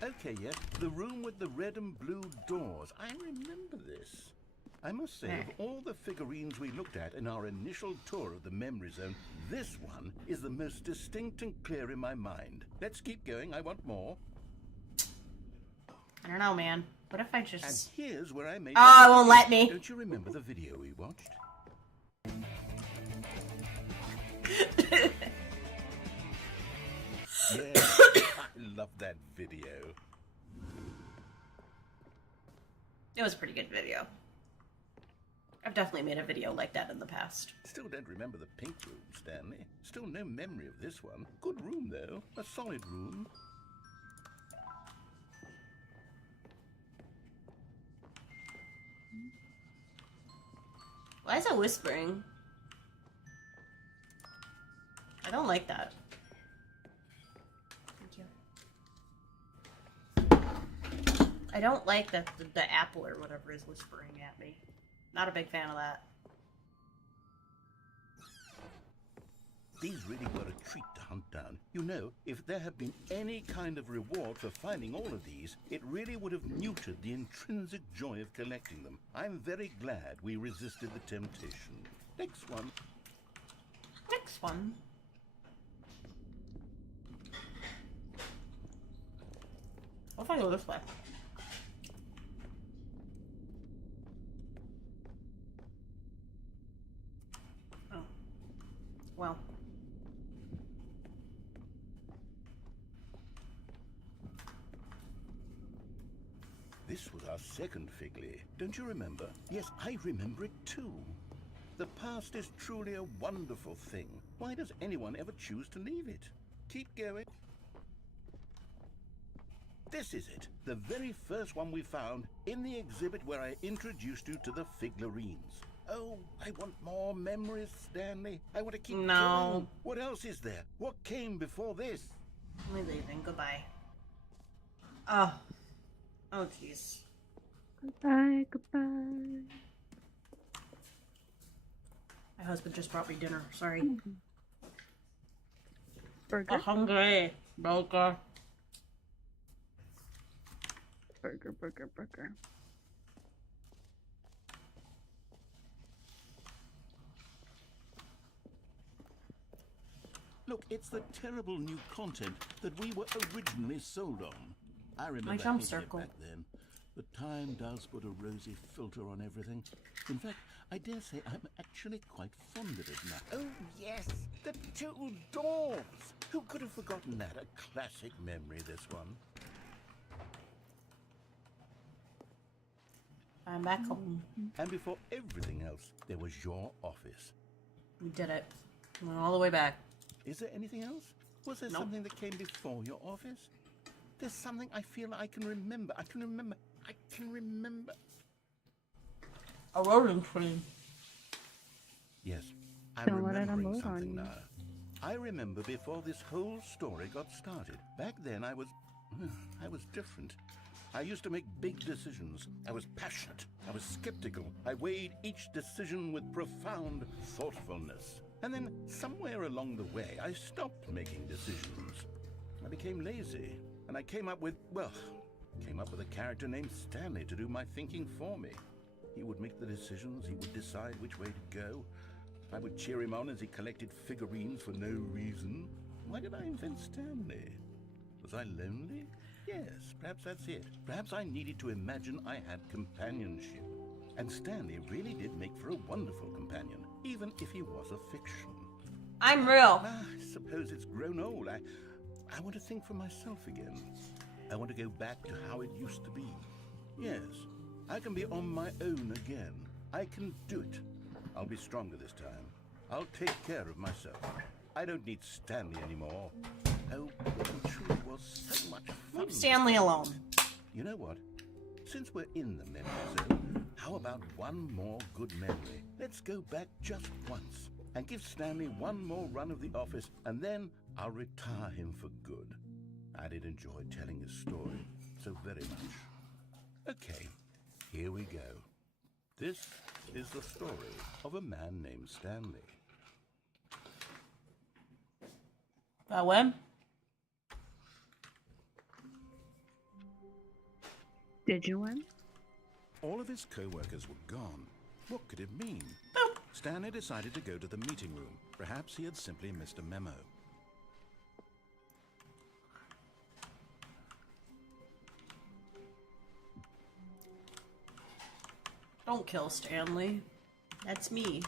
Okay, yeah, the room with the red and blue doors. I remember this. I must say, of all the figurines we looked at in our initial tour of the Memory Zone, this one is the most distinct and clear in my mind. Let's keep going, I want more. I don't know, man. What if I just... And here's where I made... Oh, it won't let me. Don't you remember the video we watched? Yeah, I love that video. It was a pretty good video. I've definitely made a video like that in the past. Still don't remember the pink room, Stanley. Still no memory of this one. Good room, though. A solid room. Why is it whispering? I don't like that. I don't like that the apple or whatever is whispering at me. Not a big fan of that. These really were a treat to hunt down. You know, if there had been any kind of reward for finding all of these, it really would have neutered the intrinsic joy of collecting them. I'm very glad we resisted the temptation. Next one. Next one. What if I go this way? Oh. Well. This was our second Figley. Don't you remember? Yes, I remember it too. The past is truly a wonderful thing. Why does anyone ever choose to leave it? Keep going. This is it, the very first one we found in the exhibit where I introduced you to the figurines. Oh, I want more memories, Stanley. I want to keep No. going. What else is there? What came before this? We're leaving. Goodbye. Oh. Oh, jeez. Goodbye, goodbye. My husband just brought me dinner. Sorry. Burger? I'm hungry. Burger. Burger, burger, burger. Look, it's the terrible new content that we were originally sold on. I remember jump hating it circle. back then. But time does put a rosy filter on everything. In fact, I dare say I'm actually quite fond of it now. Oh, yes, the two doors. Who could have forgotten that? A classic memory, this one. I'm back home. And before everything else, there was your office. We did it. We went all the way back. Is there anything else? Was there Nope. something that came before your office? There's something I feel I can remember. I can remember. A rolling screen. Yes, I'm Don't let it remembering unload on something you. now. I remember before this whole story got started. Back then I was different. I used to make big decisions. I was passionate. I was skeptical. I weighed each decision with profound thoughtfulness. And then somewhere along the way, I stopped making decisions. I became lazy, and I came up with a character named Stanley to do my thinking for me. He would make the decisions, he would decide which way to go. I would cheer him on as he collected figurines for no reason. Why did I invent Stanley? Was I lonely? Yes, perhaps that's it. Perhaps I needed to imagine I had companionship. And Stanley really did make for a wonderful companion, even if he was a fiction. I'm real. I suppose it's grown old. I want to think for myself again. I want to go back to how it used to be. Yes, I can be on my own again. I can do it. I'll be stronger this time. I'll take care of myself. I don't need Stanley anymore. Oh, it truly was so much fun. Leave Stanley alone. You know what? Since we're in the memory zone, how about one more good memory? Let's go back just once and give Stanley one more run of the office, and then I'll retire him for good. I did enjoy telling his story so very much. Okay, here we go. This is the story of a man named Stanley. When? Did you win? All of his co-workers were gone. What could it mean? Stanley decided to go to the meeting room. Perhaps he had simply missed a memo. Don't kill Stanley. That's me.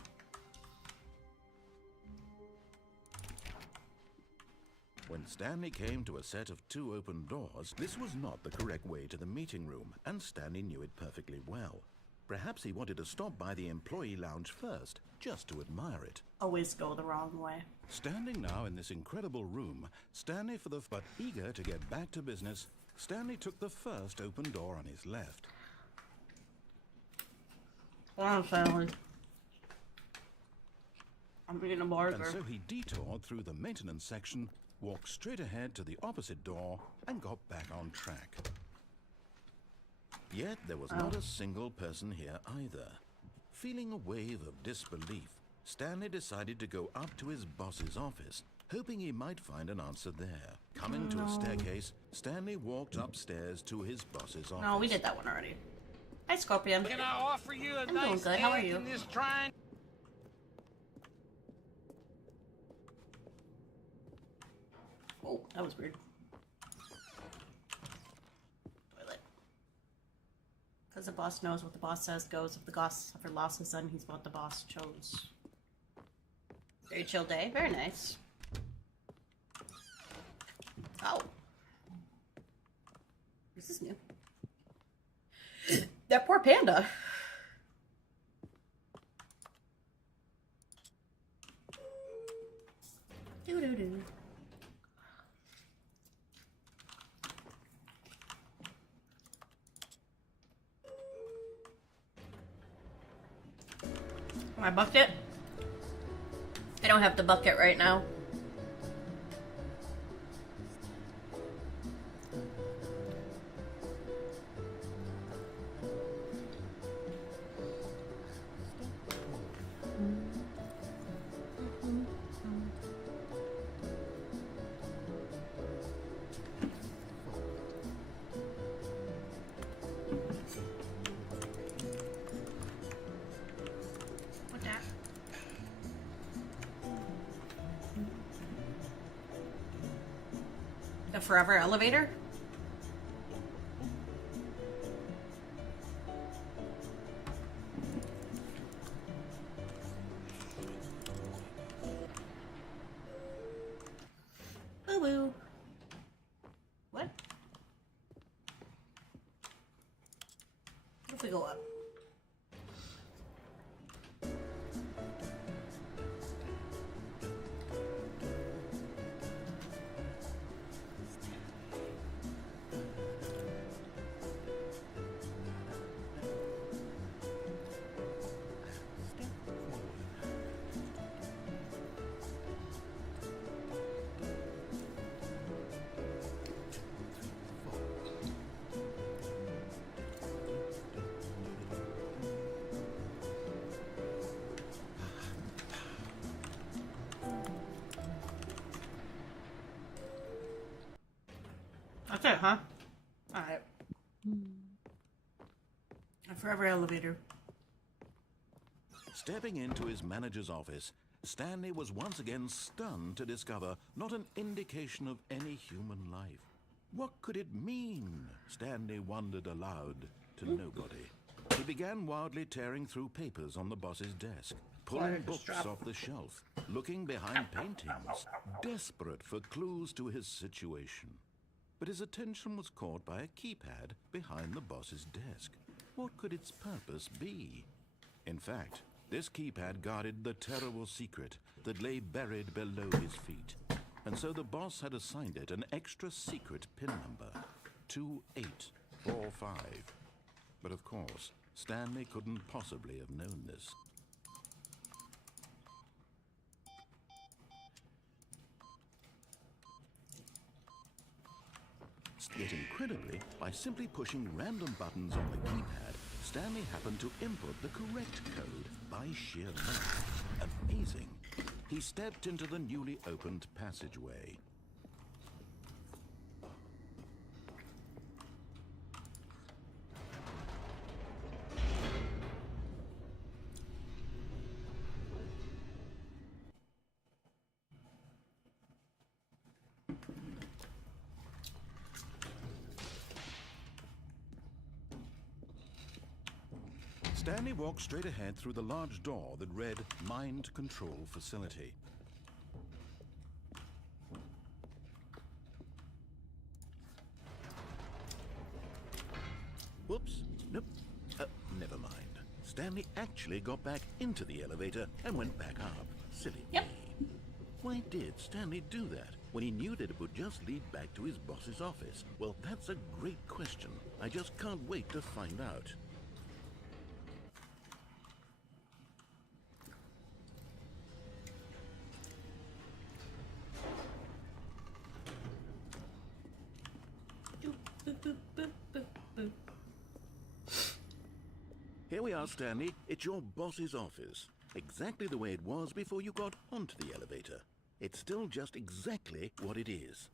When Stanley came to a set of 2 open doors, this was not the correct way to the meeting room, and Stanley knew it perfectly well. Perhaps he wanted to stop by the employee lounge first, just to admire it. Always go the wrong way. Standing now in this incredible room, but eager to get back to business, Stanley took the first open door on his left. Come on, Stanley. I'm eating a And burger. so he detoured through the maintenance section, walked straight ahead to the opposite door, and got back on track. Yet there was not a single person here either. Feeling a wave of disbelief, Stanley decided to go up to his boss's office, hoping he might find an answer there. Coming to a staircase, Stanley walked upstairs to his boss's office. No, we did that one already. Hi, Scorpion. Can I offer you a doing nice good. How are egg you? in this trying? Oh, that was weird. Toilet. Because the boss knows what the boss says goes. If the boss ever lost his son, he's what the boss chose. Very chill day. Very nice. Oh. This is new. That poor panda. Doo-doo-doo. My bucket? I don't have the bucket right now. What's that? The forever elevator? Boo boo. What? What if we go up? That's it, huh? Alright. A forever elevator. Stepping into his manager's office, Stanley was once again stunned to discover not an indication of any human life. What could it mean? Stanley wondered aloud to nobody. He began wildly tearing through papers on the boss's desk, pulling books off the shelf, looking behind paintings, desperate for clues to his situation. But his attention was caught by a keypad behind the boss's desk. What could its purpose be? In fact, this keypad guarded the terrible secret that lay buried below his feet. And so the boss had assigned it an extra secret pin number, 2845. But of course, Stanley couldn't possibly have known this. Yet incredibly, by simply pushing random buttons on the keypad, Stanley happened to input the correct code by sheer luck. Amazing. He stepped into the newly opened passageway. Stanley walked straight ahead through the large door that read Mind Control Facility. Whoops. Nope. Never mind. Stanley actually got back into the elevator and went back up. Silly Yep. me. Why did Stanley do that when he knew that it would just lead back to his boss's office? Well, that's a great question. I just can't wait to find out. Here we are, Stanley. It's your boss's office. Exactly the way it was before you got onto the elevator. It's still just exactly what it is.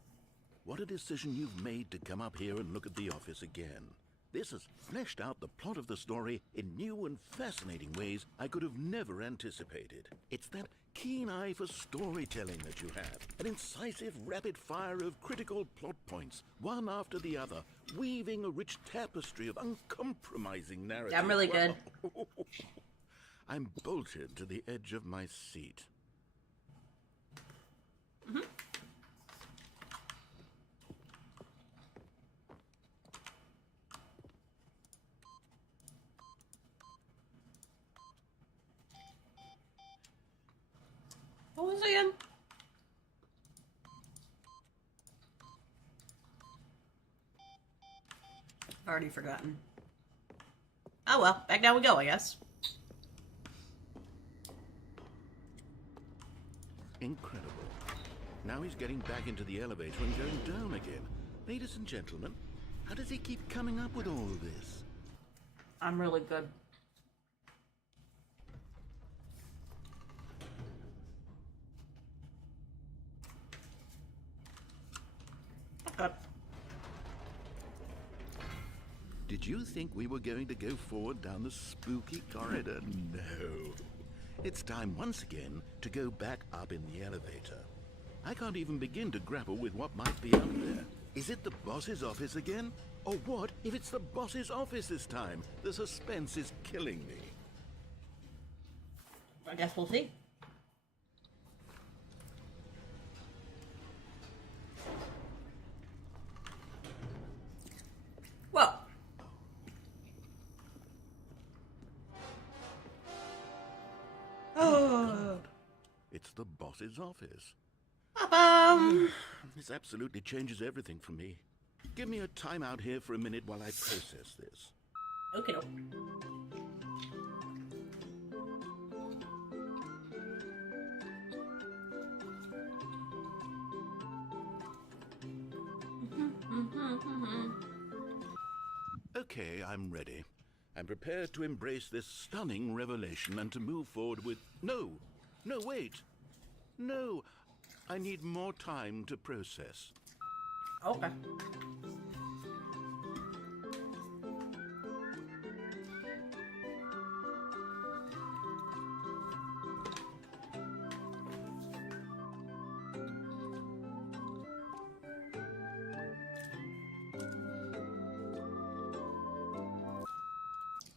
What a decision you've made to come up here and look at the office again. This has fleshed out the plot of the story in new and fascinating ways I could have never anticipated. It's that keen eye for storytelling that you have. An incisive rapid fire of critical plot points, one after the other, weaving a rich tapestry of uncompromising narrative. Yeah, I'm really good. I'm bolted to the edge of my seat. Mm-hmm. What was it again? I've already forgotten. Oh well, back down we go, I guess. Incredible. Now he's getting back into the elevator and going down again. Ladies and gentlemen, how does he keep coming up with all of this? I'm really good. Okay. Did you think we were going to go forward down the spooky corridor? No. It's time once again to go back up in the elevator. I can't even begin to grapple with what might be up there. Is it the boss's office again? Or what if it's the boss's office this time? The suspense is killing me. I guess we'll see. Well. Oh. It's the boss's office. Ba-bum. This absolutely changes everything for me. Give me a timeout here for a minute while I process this. Okay. Okay, I'm ready. I'm prepared to embrace this stunning revelation and to move forward with... No, wait. No, I need more time to process. Okay.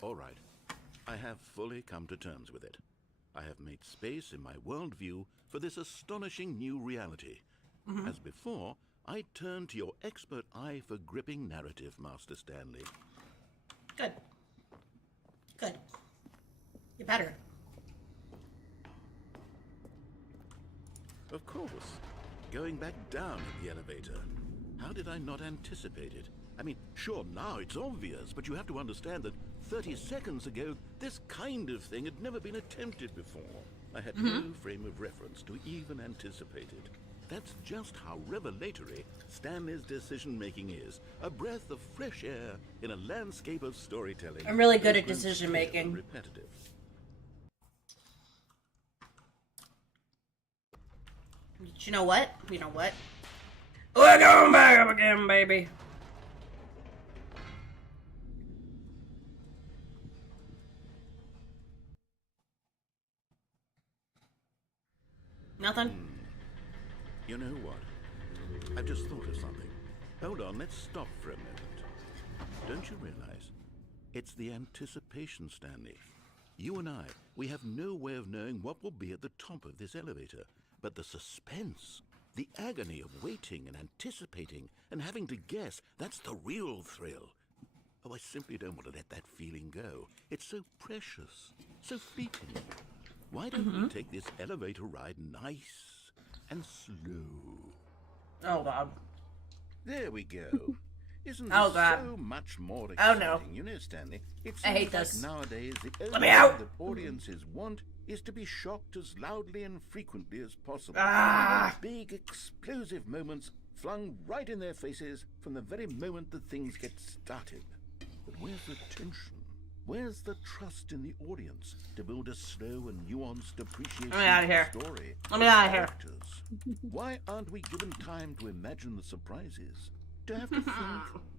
All right. I have fully come to terms with it. I have made space in my worldview for this astonishing new reality. As before, I turn to your expert eye for gripping narrative, Master Stanley. Good. Good. You better. Of course. Going back down in the elevator. How did I not anticipate it? I mean, sure, now it's obvious, but you have to understand that 30 seconds ago, this kind of thing had never been attempted before. I had no frame of reference to even anticipate it. That's just how revelatory Stanley's decision-making is. A breath of fresh air in a landscape of storytelling. I'm really good at Frequent, decision-making. Repetitive. You know what? You know what? We're going back up again, baby. Nothing? You know what? I've just thought of something. Hold on, let's stop for a moment. Don't you realize? It's the anticipation, Stanley. You and I, we have no way of knowing what will be at the top of this elevator. But the suspense, the agony of waiting and anticipating and having to guess, that's the real thrill. Oh, I simply don't want to let that feeling go. It's so precious, so fleeting. Why don't we take this elevator ride nice and slow? Oh, God. There we go. Isn't Oh, this God. so much more Oh, exciting? no. You know, Stanley, it I hate seems like this. nowadays the Let only me thing out. that audiences want is to be shocked as loudly and frequently as possible. Ah. Big, explosive moments flung right in their faces from the very moment that things get started. But where's the tension? Where's the trust in the audience to build a slow and nuanced appreciation Let me outta of here. the story? Let me outta here. Characters? Why aren't we given time to imagine the surprises? To have to think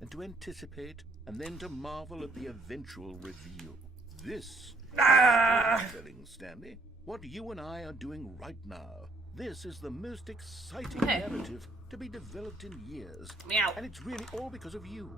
and to anticipate and then to marvel at the eventual reveal. This is storytelling, Stanley. What you and I are doing right now. This is the most exciting Hey. narrative to be developed in years. Meow. And it's really all because of you.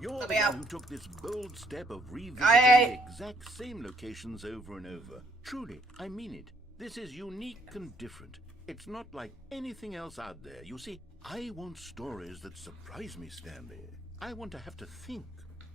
You're Let the me one out. who took this bold step of revisiting Aye. the exact same locations over and over. Truly, I mean it. This is unique and different. It's not like anything else out there. You see, I want stories that surprise me, Stanley. I want to have to think.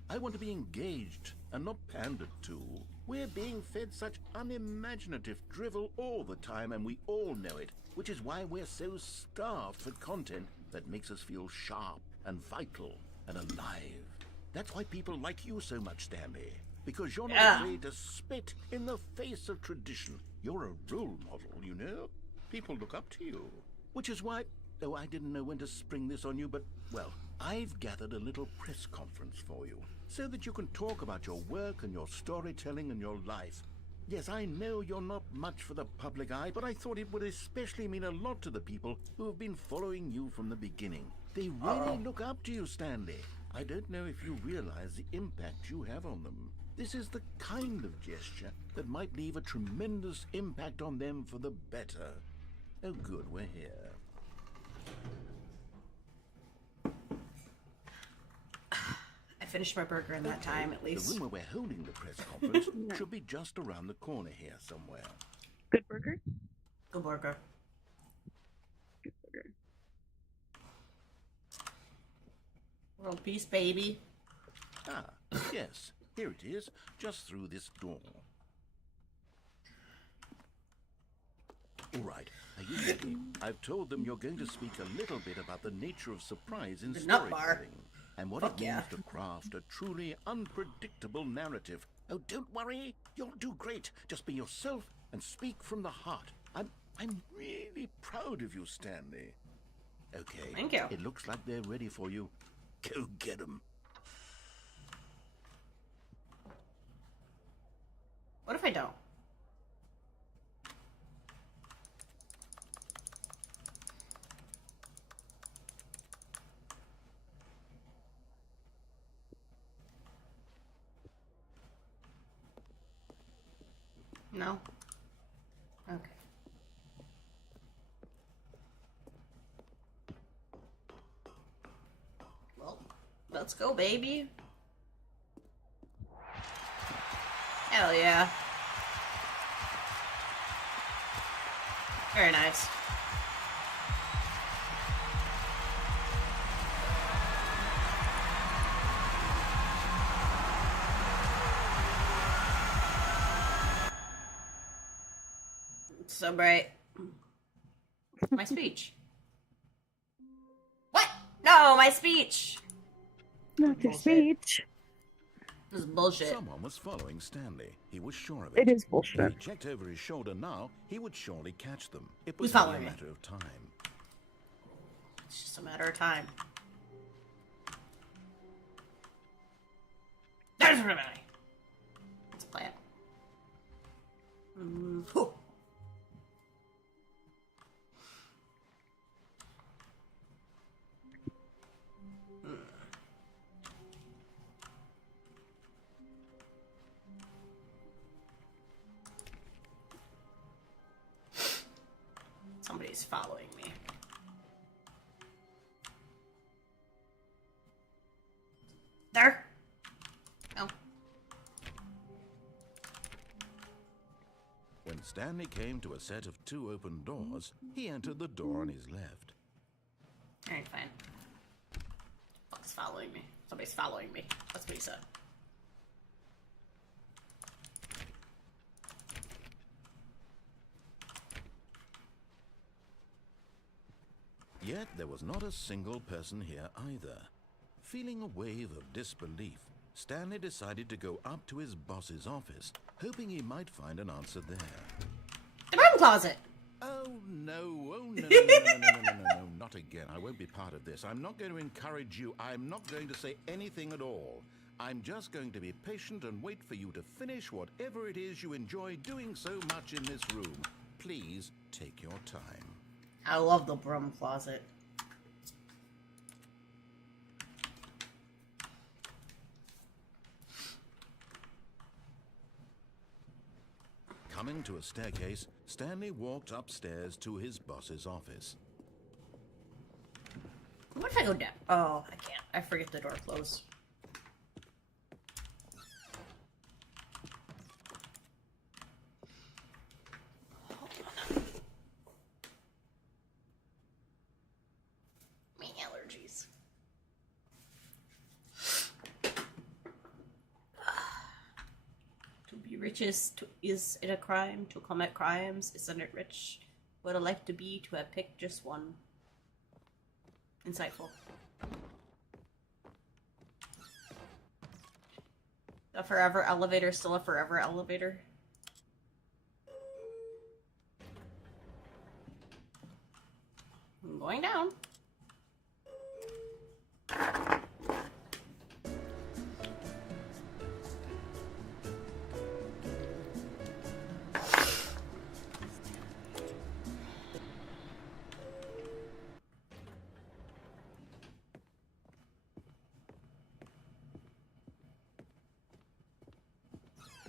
I want to be engaged and not pandered to. We're being fed such unimaginative drivel all the time, and we all know it, which is why we're so starved for content that makes us feel sharp and vital and alive. That's why people like you so much, Stanley. Because you're not Yeah. afraid to spit in the face of tradition. You're a role model, you know? People look up to you. Which is why... Oh, I didn't know when to spring this on you, but, well, I've gathered a little press conference for you, so that you can talk about your work and your storytelling and your life. Yes, I know you're not much for the public eye, but I thought it would especially mean a lot to the people who have been following you from the beginning. They really look up to you, Stanley. I don't know if you realize the impact you have on them. This is the kind of gesture that might leave a tremendous impact on them for the better. Oh, good, we're here. I finished my burger in that time, at The least. room where we're holding the press conference should be just around the corner here somewhere. Good burger? Good burger. Good burger. World peace, baby. Ah, yes, here it is, just through this door. All right, are you ready? I've told them you're going to speak a little bit about the nature of surprise in The nut bar. storytelling and what Fuck it means yeah. to craft a truly unpredictable narrative. Oh, don't worry, you'll do great. Just be yourself and speak from the heart. I'm really proud of you, Stanley. Okay, Thank you. it looks like they're ready for you. Go get them. What if I don't? No? Okay. Well, let's go, baby. Hell yeah. Very nice. So bright. My speech. What? No, my speech. Not your Bullshit. speech. This is bullshit. Someone was following Stanley. He was sure of it. It is If bullshit. he checked over his shoulder now, he would surely catch them. It Who's was only following a me? matter of time. It's just a matter of time. There's everybody. Let's play it. Whew. Somebody's following me. There. Oh. When Stanley came to a set of 2 open doors, he entered the door on his left. Alright, fine. Fuck's following me. Somebody's following me. That's what he said. Yet there was not a single person here either. Feeling a wave of disbelief, Stanley decided to go up to his boss's office, hoping he might find an answer there. The broom closet! Oh no, no, not again. I won't be part of this. I'm not going to encourage you. I'm not going to say anything at all. I'm just going to be patient and wait for you to finish whatever it is you enjoy doing so much in this room. Please take your time. I love the broom closet. Coming to a staircase, Stanley walked upstairs to his boss's office. What if I go down? Oh, I can't. I forget the door closed. Me allergies. To be rich is it a crime? To commit crimes, isn't it rich? What a life to be to have picked just one. Insightful. A forever elevator, still a forever elevator.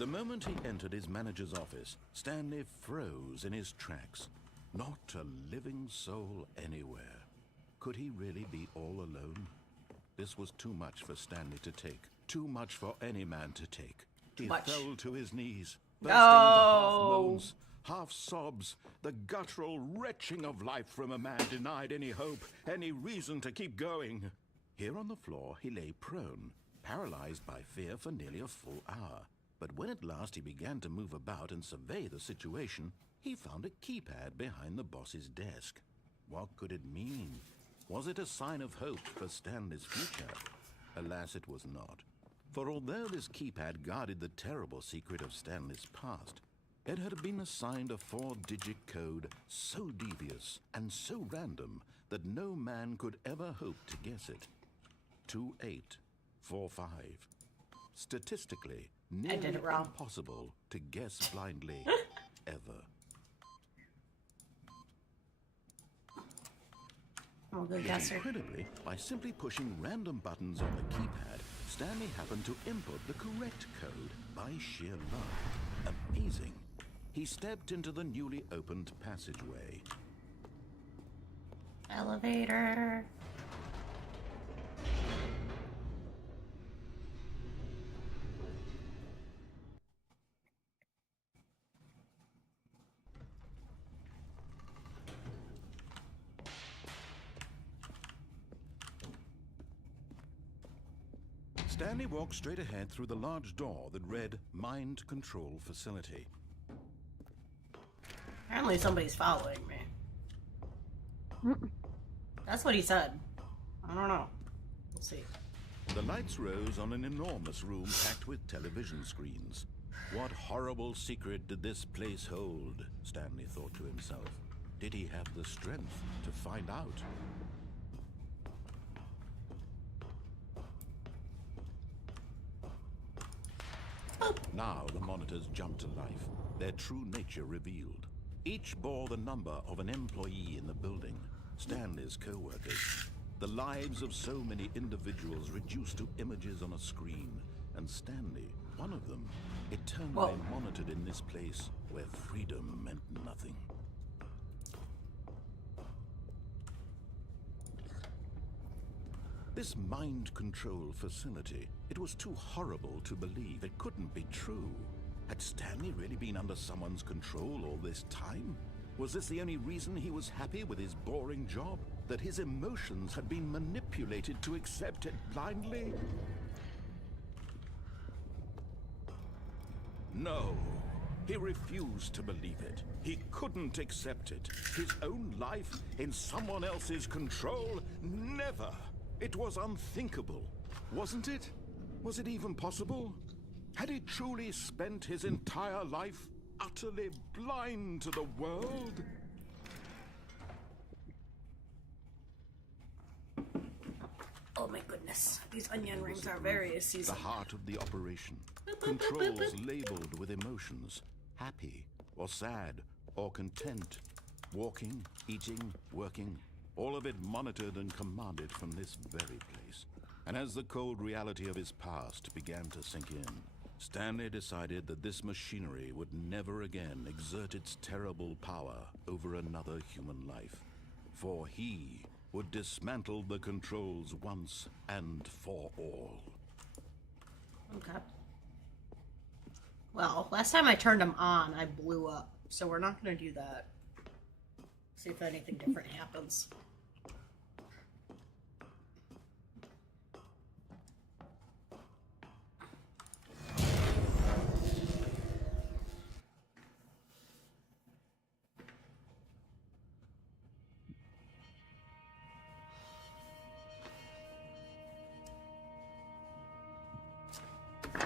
The moment he entered his manager's office, Stanley froze in his tracks. Not a living soul anywhere. Could he really be all alone? This was too much for Stanley to take. Too much for any man to take. He fell to his knees, bursting into half moans, half sobs, the guttural retching of life from a man denied any hope, any reason to keep going. Here on the floor, he lay prone, paralyzed by fear for nearly a full hour. But when at last he began to move about and survey the situation, he found a keypad behind the boss's desk. What could it mean? Was it a sign of hope for Stanley's future? Alas, it was not. For although this keypad guarded the terrible secret of Stanley's past, it had been assigned a 4-digit code so devious and so random that no man could ever hope to guess it. 2845. Statistically, nearly impossible to guess blindly, ever. Oh, good guesser. Incredibly, by simply pushing random buttons on the keypad, Stanley happened to input the correct code by sheer luck. Amazing. He stepped into the newly opened passageway. Elevator. Stanley walked straight ahead through the large door that read Mind Control Facility. Apparently somebody's following me. That's what he said. I don't know. We'll see. The lights rose on an enormous room packed with television screens. What horrible secret did this place hold? Stanley thought to himself. Did he have the strength to find out? Now the monitors jumped to life, their true nature revealed. Each bore the number of an employee in the building, Stanley's co-workers. The lives of so many individuals reduced to images on a screen, and Stanley, one of them, eternally monitored in this place where freedom meant nothing. This mind control facility, it was too horrible to believe. It couldn't be true. Had Stanley really been under someone's control all this time? Was this the only reason he was happy with his boring job? That his emotions had been manipulated to accept it blindly? No. He refused to believe it. He couldn't accept it. His own life in someone else's control? Never. It was unthinkable, wasn't it? Was it even possible? Had he truly spent his entire life utterly blind to the world? Oh my goodness. These onion rings are very seasoned. The heart of the operation. Controls labeled with emotions. Happy, or sad, or content. Walking, eating, working. All of it monitored and commanded from this very place. And as the cold reality of his past began to sink in, Stanley decided that this machinery would never again exert its terrible power over another human life. For he would dismantle the controls once and for all. Okay. Well, last time I turned them on, I blew up. So we're not going to do that. See if anything different happens.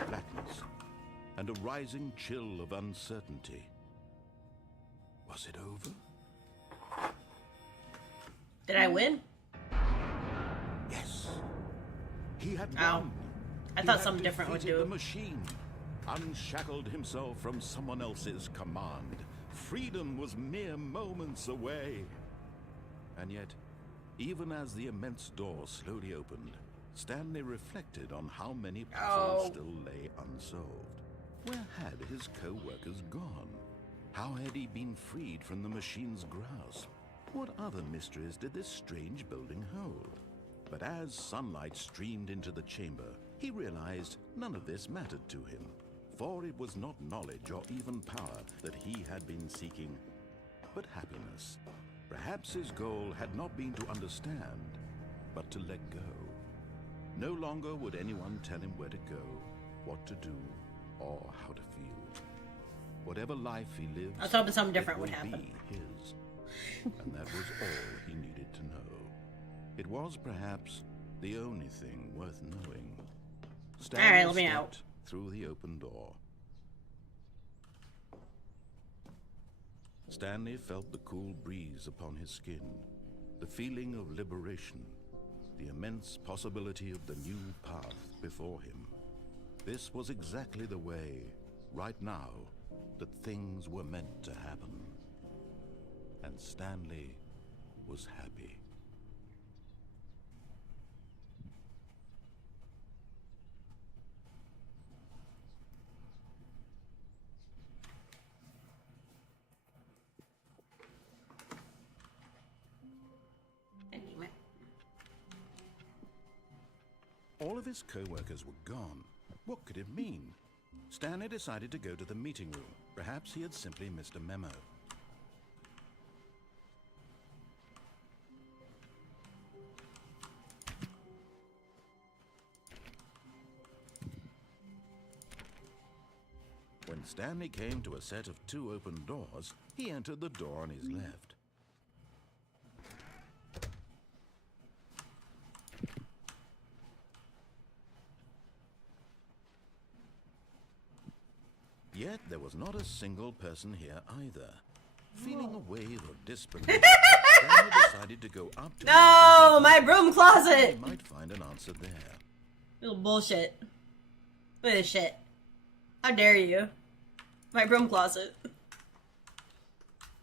Blackness and a rising chill of uncertainty. Was it over? Did I win? Yes. He had Oh. won. I He thought had something different would defeated do. the machine, unshackled himself from someone else's command. Freedom was mere moments away. And yet, even as the immense door slowly opened, Stanley reflected on how many puzzles still lay unsolved. Where had his co-workers gone? How had he been freed from the machine's grasp? What other mysteries did this strange building hold? But as sunlight streamed into the chamber, he realized none of this mattered to him, for it was not knowledge or even power that he had been seeking, but happiness. Perhaps his goal had not been to understand, but to let go. No longer would anyone tell him where to go, what to do, or how to feel. Whatever life he lived, I was hoping something different would it happen. be his. And that was all he needed to know. It was perhaps the only thing worth knowing. Stanley All right, let me stepped out. through the open door. Stanley felt the cool breeze upon his skin, the feeling of liberation, the immense possibility of the new path before him. This was exactly the way, right now, that things were meant to happen. And Stanley was happy. Anyway. All of his co-workers were gone. What could it mean? Stanley decided to go to the meeting room. Perhaps he had simply missed a memo. When Stanley came to a set of 2 open doors, he entered the door on his left. Yet there was not a single person here either. Feeling a wave of disbelief, Stanley decided to go up to No, my broom He closet. might find an answer there. Little bullshit. Look at this shit. How dare you? My broom closet.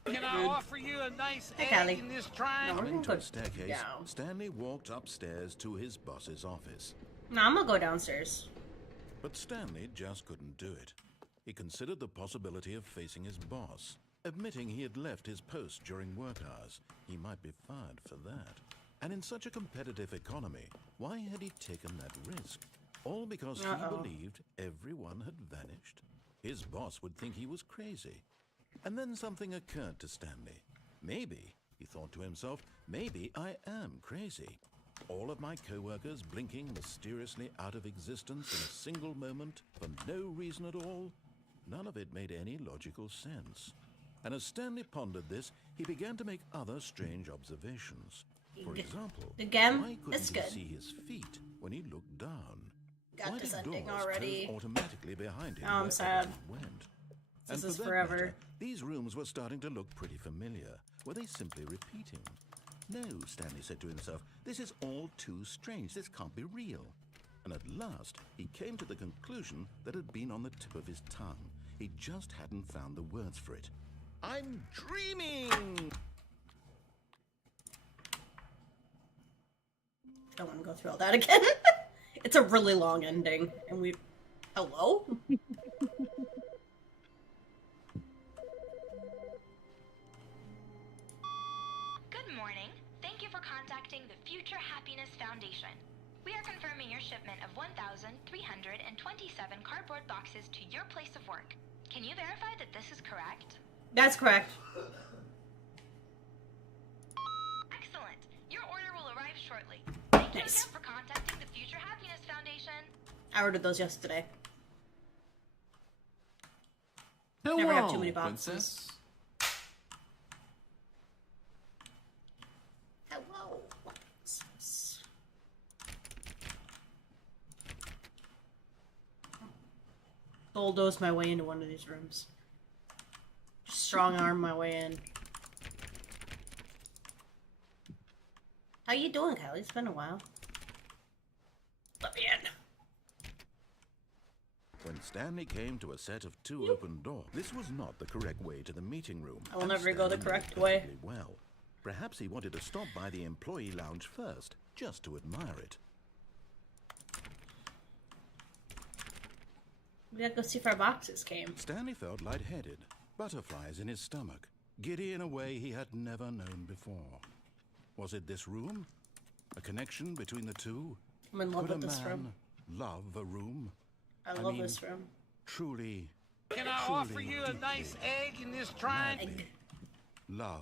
Can I offer you a nice Hey, egg Callie. in this triangle? Coming to gonna a staircase, down. Stanley walked upstairs to his boss's office. No, I'm gonna go downstairs. But Stanley just couldn't do it. He considered the possibility of facing his boss. Admitting he had left his post during work hours, he might be fired for that. And in such a competitive economy, why had he taken that risk? All because he believed everyone had vanished? His boss would think he was crazy. And then something occurred to Stanley. Maybe, he thought to himself, maybe I am crazy. All of my co-workers blinking mysteriously out of existence in a single moment for no reason at all? None of it made any logical sense. And as Stanley pondered this, he began to make other strange observations. For example, Again, why it's couldn't good. he see his feet when he looked down? Got Why this did ending doors already. close automatically behind him Oh, I'm wherever sad. he went? This And is for that forever. matter, these rooms were starting to look pretty familiar. Were they simply repeating? No, Stanley said to himself, this is all too strange. This can't be real. And at last, he came to the conclusion that had been on the tip of his tongue. He just hadn't found the words for it. I'm dreaming! Don't want to go through all that again. It's a really long ending, and we. Hello? Good morning. Thank you for contacting the Future Happiness Foundation. We are confirming your shipment of 1,327 cardboard boxes to your place of work. Can you verify that this is correct? That's correct. Excellent. Your order will arrive shortly. Thank you Nice. again for contacting the Future Happiness Foundation. I ordered those yesterday. Hello, Never have too many boxes. princess. Hello. Bulldoze my way into one of these rooms. Just strong arm my way in. How you doing, Kylie? It's been a while. Let me in. When Stanley came to a set of 2 open doors, this was not the correct way to the meeting room. I will and never go the Stanley correct knew way. perfectly well. Perhaps he wanted to stop by the employee lounge first, just to admire it. We gotta go see if our boxes came. Stanley felt lightheaded, butterflies in his stomach, giddy in a way he had never known before. Was it this room? A connection between the two? I'm in love Could with a this man room. love a room? I love mean, this room. Truly, Can I offer you a nice egg in this trying? Egg. love.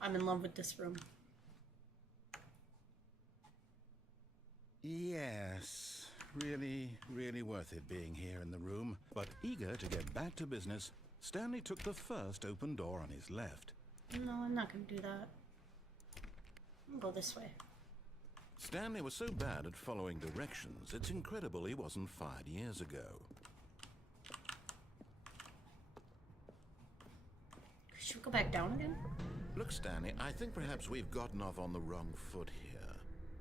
I'm in love with this room. Yes, really worth it being here in the room. But eager to get back to business, Stanley took the first open door on his left. No, I'm not gonna do that. I'm gonna go this way. Stanley was so bad at following directions, it's incredible he wasn't fired years ago. Should we go back down again? Look, Stanley, I think perhaps we've gotten off on the wrong foot here.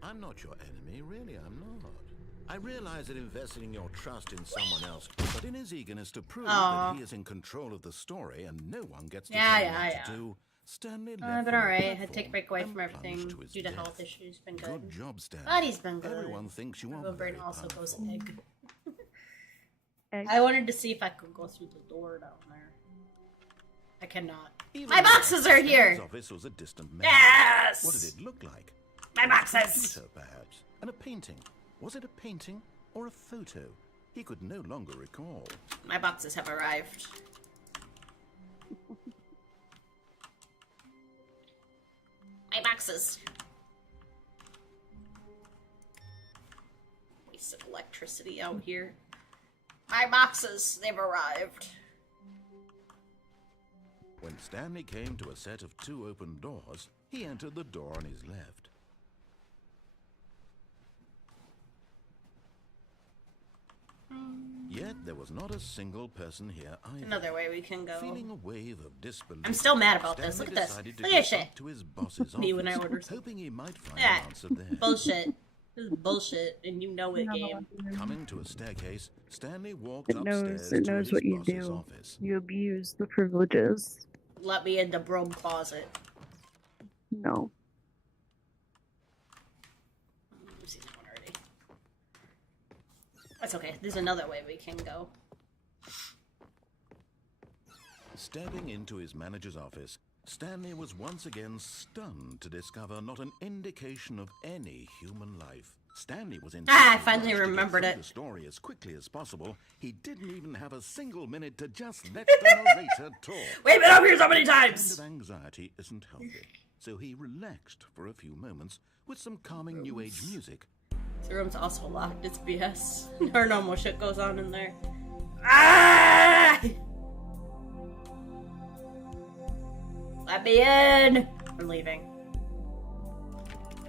I'm not your enemy, really, I'm not. I realize that investing your trust in someone else, but in his eagerness to prove that he is in control of the story and no one gets to tell him what to do, Stanley left I've been from the alright. I had to take a platform break away and from everything plunged to his due to death. health issues. Been good. Good job, Stanley. Body's been good. Everyone thinks you My are brain very also goes powerful. egg. Egg. I wanted to see if I could go through the door down there. I cannot. Even My though boxes are here! Stanley's office was a distant memory. Yes! What did it look like? My A boxes! computer, perhaps. And a painting. Was it a painting or a photo? He could no longer recall. My boxes have arrived. My boxes. Wasted electricity out here. My boxes, they've arrived. When Stanley came to a set of two open doors, he entered the door on his left. Yet there was not a single person here either. Another way we can go. Feeling a wave of disbelief, I'm still mad about this. Stanley Look at this. decided to Look go at shit. up to his boss's Me when I office, order something. hoping he might find Yeah. an answer there. Bullshit. This is bullshit, and you know it, game. Coming to a staircase, Stanley walked It knows. upstairs It to knows his what you boss's do. office. You abuse the privileges. Let me in the broom closet. No. I've seen that one already. That's okay. There's another way we can go. Stepping into his manager's office, Stanley was once again stunned to discover not an indication of any human life. Stanley was in. I finally remembered it. The story as quickly as possible. He didn't even have a single minute to just let the narrator talk. We've been over here so many Kind times! of anxiety isn't healthy, so he relaxed for a few moments with some calming new age music. The room's also locked. It's BS. Paranormal shit goes on in there. Ah! Let me in! I'm leaving.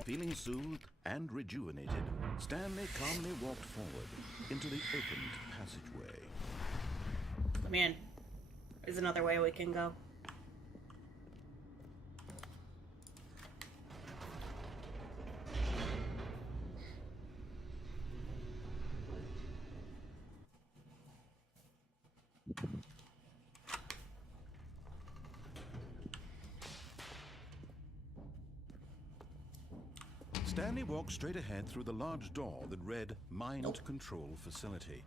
Feeling soothed and rejuvenated, Stanley calmly walked forward into the opened passageway. Let me in. There's another way we can go. Stanley walked straight ahead through the large door that read Mind Control Facility.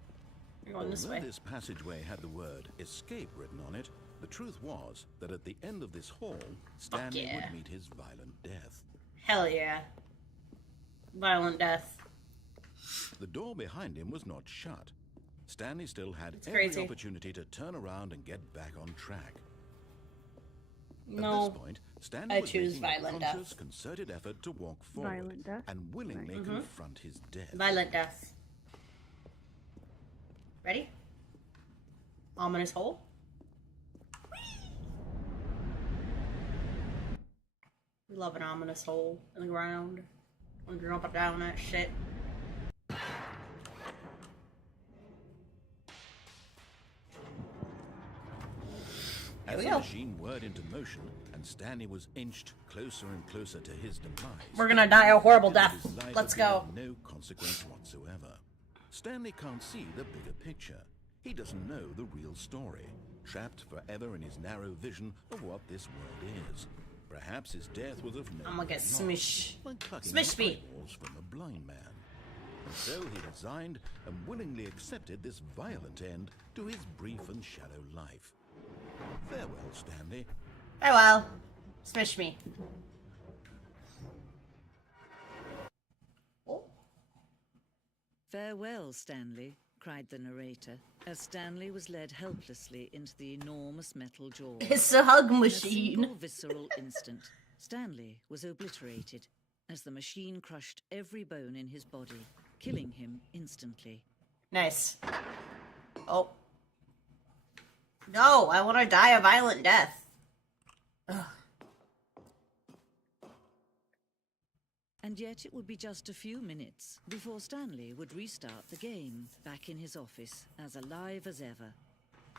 You're going this Although way. this passageway had the word escape written on it, the truth was that at the end of this hall, Stanley yeah. would meet his violent death. Hell yeah. Violent death. The door behind him was not shut. Stanley still had It's every crazy. opportunity to turn around and get back on track. At No. this point, Stanley I was choose making violent a conscious, death. concerted effort to walk forward Violent death? and willingly Right. confront his death. Violent death. Ready? Ominous hole. We love an ominous hole in the ground. I'm jumping down that shit. As we the go. machine whirred into motion and Stanley was inched closer and closer to his demise, We're gonna die a horrible his death. life Let's had been go. of no consequence whatsoever. Stanley can't see the bigger picture. He doesn't know the real story, trapped forever in his narrow vision of what this world is. Perhaps his death was of no I'm gonna get great smish. loss, like plucking Smish the me. eyeballs from a blind man. And so he resigned and willingly accepted this violent end to his brief and shallow life. Farewell, Stanley. Farewell. Smish me. Oh. Farewell, Stanley, cried the narrator, as Stanley was led helplessly into the enormous metal jaws. It's a hug In a machine. single visceral instant, Stanley was obliterated as the machine crushed every bone in his body, killing him instantly. Nice. Oh. No, I want to die a violent death. Ugh. And yet it would be just a few minutes before Stanley would restart the game, back in his office, as alive as ever.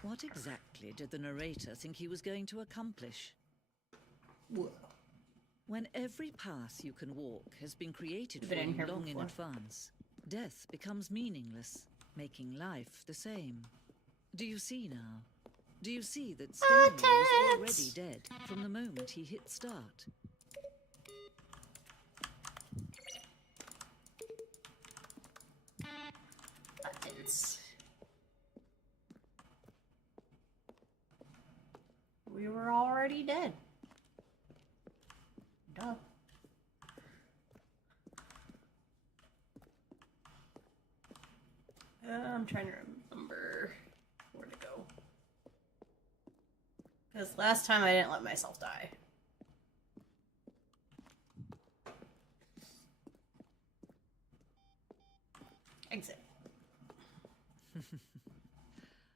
What exactly did the narrator think he was going to accomplish? Whoa. When every path you can walk has been created You've for been in you here long in before. advance, death becomes meaningless, making life the same. Do you see now? Do you see that Stanley was already dead from the moment he hit start? Buttons. We were already dead. Duh. I'm trying to remember where to go. Because last time I didn't let myself die. Exit.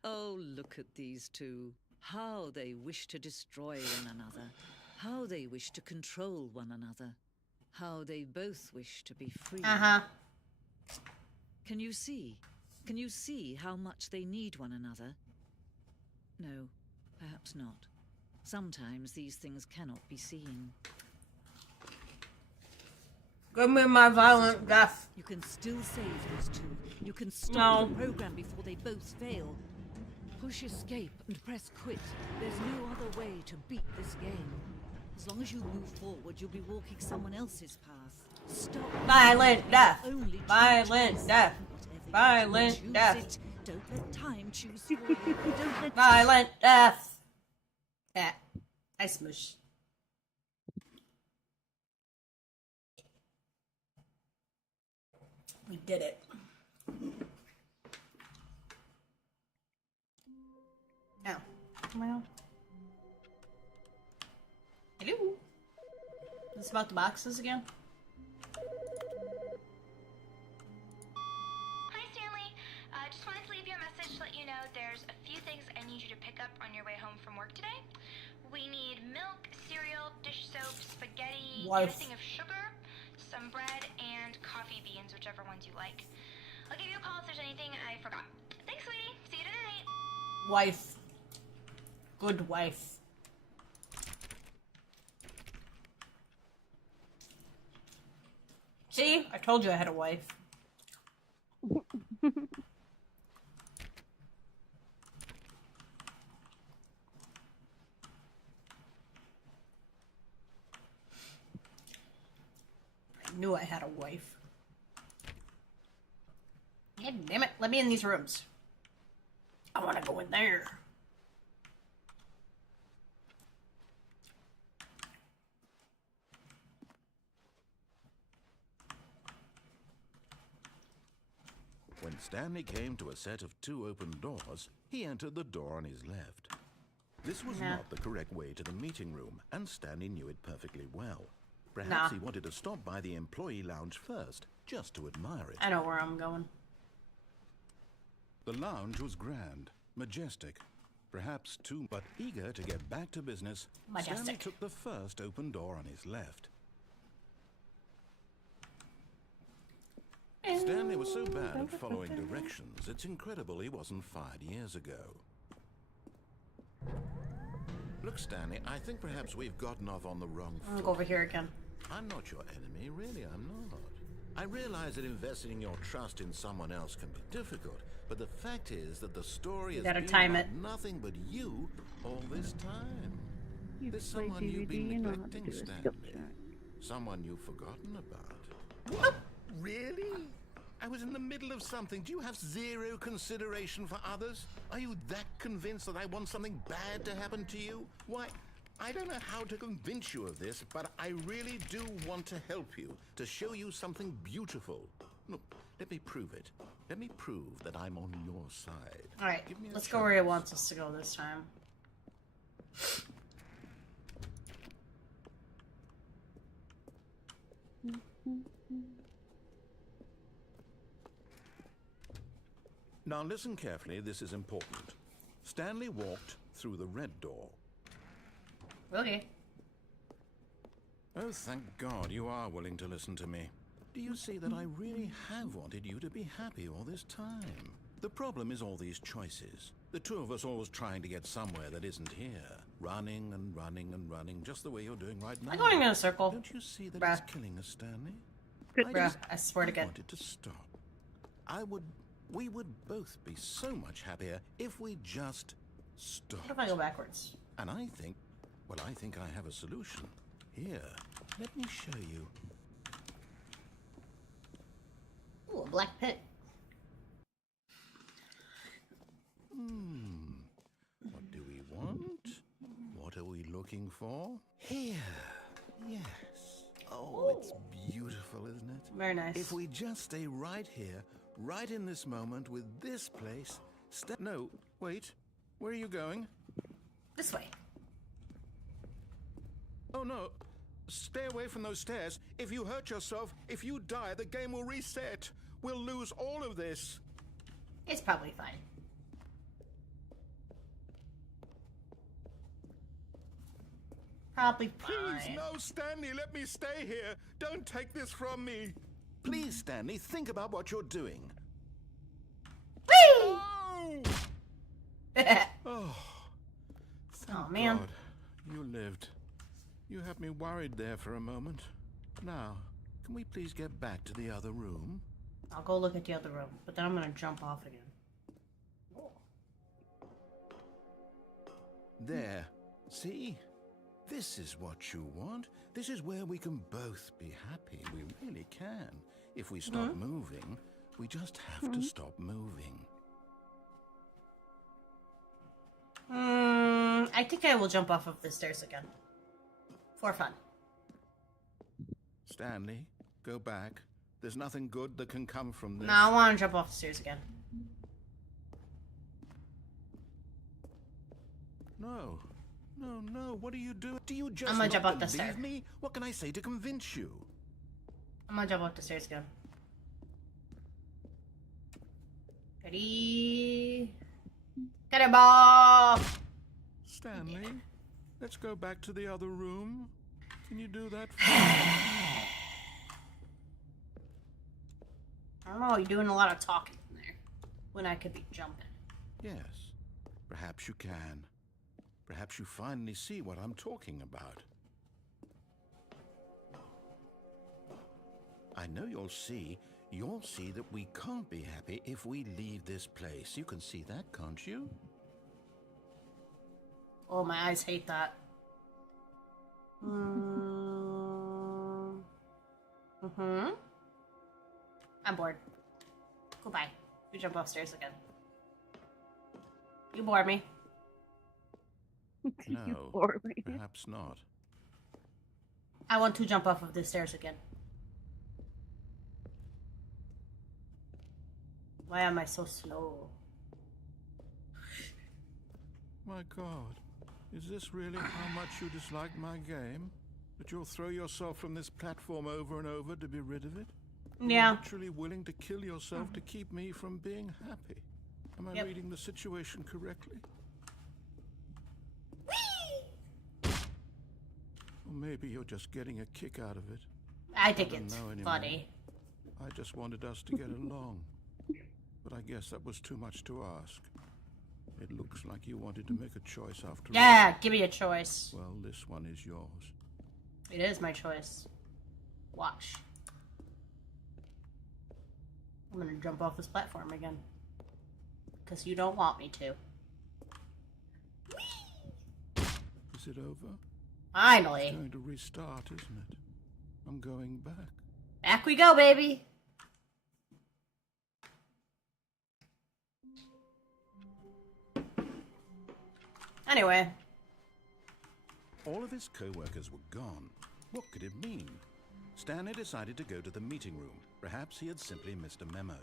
Oh, look at these two. How they wish to destroy one another. How they wish to control one another. How they both wish to be free. Uh-huh. Can you see? Can you see how much they need one another? No, perhaps not. Sometimes these things cannot be seen. Give me my violent death. You can still save these two. You can stop No. the program before they both fail. Push escape and press quit. There's no other way to beat this game. As long as you move forward, you'll be walking someone else's path. Stop. Violent death. Only choose Violent choice. death. Whatever you Violent choose death. it. Don't let time choose for you. Don't let Violent death. Yeah. I smush. We did it. Oh. Well. Hello. Is this about the boxes again? Hi, Stanley. Just wanted to leave you a message to let you know there's a few things I need you to pick up on your way home from work today. We need milk, cereal, dish soap, spaghetti, Wife. anything of sugar, some bread, and coffee beans, whichever ones you like. I'll give you a call if there's anything I forgot. Thanks, sweetie. See you tonight. Wife. Good wife. See? I told you I had a wife. I knew I had a wife. God damn it. Let me in these rooms. I want to go in there. When Stanley came to a set of 2 open doors, he entered the door on his left. This was Yeah. not the correct way to the meeting room, and Stanley knew it perfectly well. Perhaps Nah. he wanted to stop by the employee lounge first, just to admire it. I know where I'm going. The lounge was grand, majestic, perhaps too, but eager to get back to business, Stanley Majestic. took the first open door on his left. Stanley was so bad at following directions, it's incredible he wasn't fired years ago. Look, Stanley, I think perhaps we've gotten off on the wrong I'm gonna foot. go over here again. I'm not your enemy, really, I'm not. I realize that investing your trust in someone else can be difficult, but the fact is that the story has gotta been time about it. nothing but you all this time. You There's play someone you've been DVD, you know how to neglecting, do a skill Stanley. check. Someone you've forgotten about. What? Really? I was in the middle of something. Do you have zero consideration for others? Are you that convinced that I want something bad to happen to you? Why, I don't know how to convince you of this, but I really do want to help you, to show you something beautiful. Look, let me prove it. Let me prove that I'm on your side. Alright, Give me a let's go where he chance. wants us to go this time. Now listen carefully, this is important. Stanley walked through the red door. Okay. Oh, thank God you are willing to listen to me. Do you see that I really have wanted you to be happy all this time? The problem is all these choices. The two of us always trying to get somewhere that isn't here. Running and running and running, just the way you're doing right now. I'm going in a circle. Don't you see that Bruh. it's killing us, Stanley? Bruh, I swear to God. wanted to stop. We would both be so much happier if we just stopped. What if I go backwards? And I think I have a solution. Here, let me show you. Ooh, a black pit. What do we want? What are we looking for? Here. Yes. Oh, it's beautiful, isn't it? Very nice. If we just stay right here, right in this moment with this place. No, wait. Where are you going? This way. Oh, no. Stay away from those stairs. If you hurt yourself, if you die, the game will reset. We'll lose all of this. It's probably fine. Probably Please, fine. no, Stanley, let me stay here. Don't take this from me. Please, Stanley, think about what you're doing. Whee! Oh, thank Oh, man. God you lived. You had me worried there for a moment. Now, can we please get back to the other room? I'll go look at the other room, but then I'm gonna jump off again. There. See? This is what you want. This is where we can both be happy. We really can. If we stop moving, we just have to stop moving. I think I will jump off of the stairs again. For fun. Stanley, go back. There's nothing good that can come from this. No, I want to jump off the stairs again. No. No, no. What are you doing? Do you just I'm gonna not jump up the believe stairs. me? What can I say to convince you? I'm gonna jump off the stairs again. Ready? Get it, ball! Stanley, let's go back to the other room. Can you do that for me? I don't know, you're doing a lot of talking in there. When I could be jumping. Yes. Perhaps you can. Perhaps you finally see what I'm talking about. I know you'll see that we can't be happy if we leave this place. You can see that, can't you? Oh, my eyes hate that. I'm bored. Goodbye. We jump upstairs again. You bore me. No, bore me. perhaps not. I want to jump off of the stairs again. Why am I so slow? My God, is this really how much you dislike my game? That you'll throw yourself from this platform over and over to be rid of it? Yeah. You're literally willing to kill yourself to keep me from being happy. Am I reading the situation correctly? Or maybe you're just getting a kick out of it. I think don't it's know anymore. funny. I just wanted us to get along. But I guess that was too much to ask. It looks like you wanted to make a choice after all. Yeah, give me a choice. Well, this one is yours. It is my choice. Watch. I'm gonna jump off this platform again. Because you don't want me to. Is it over? Finally. It's going to restart, isn't it? I'm going back. Back we go, baby. Anyway. All of his co-workers were gone. What could it mean? Stanley decided to go to the meeting room. Perhaps he had simply missed a memo.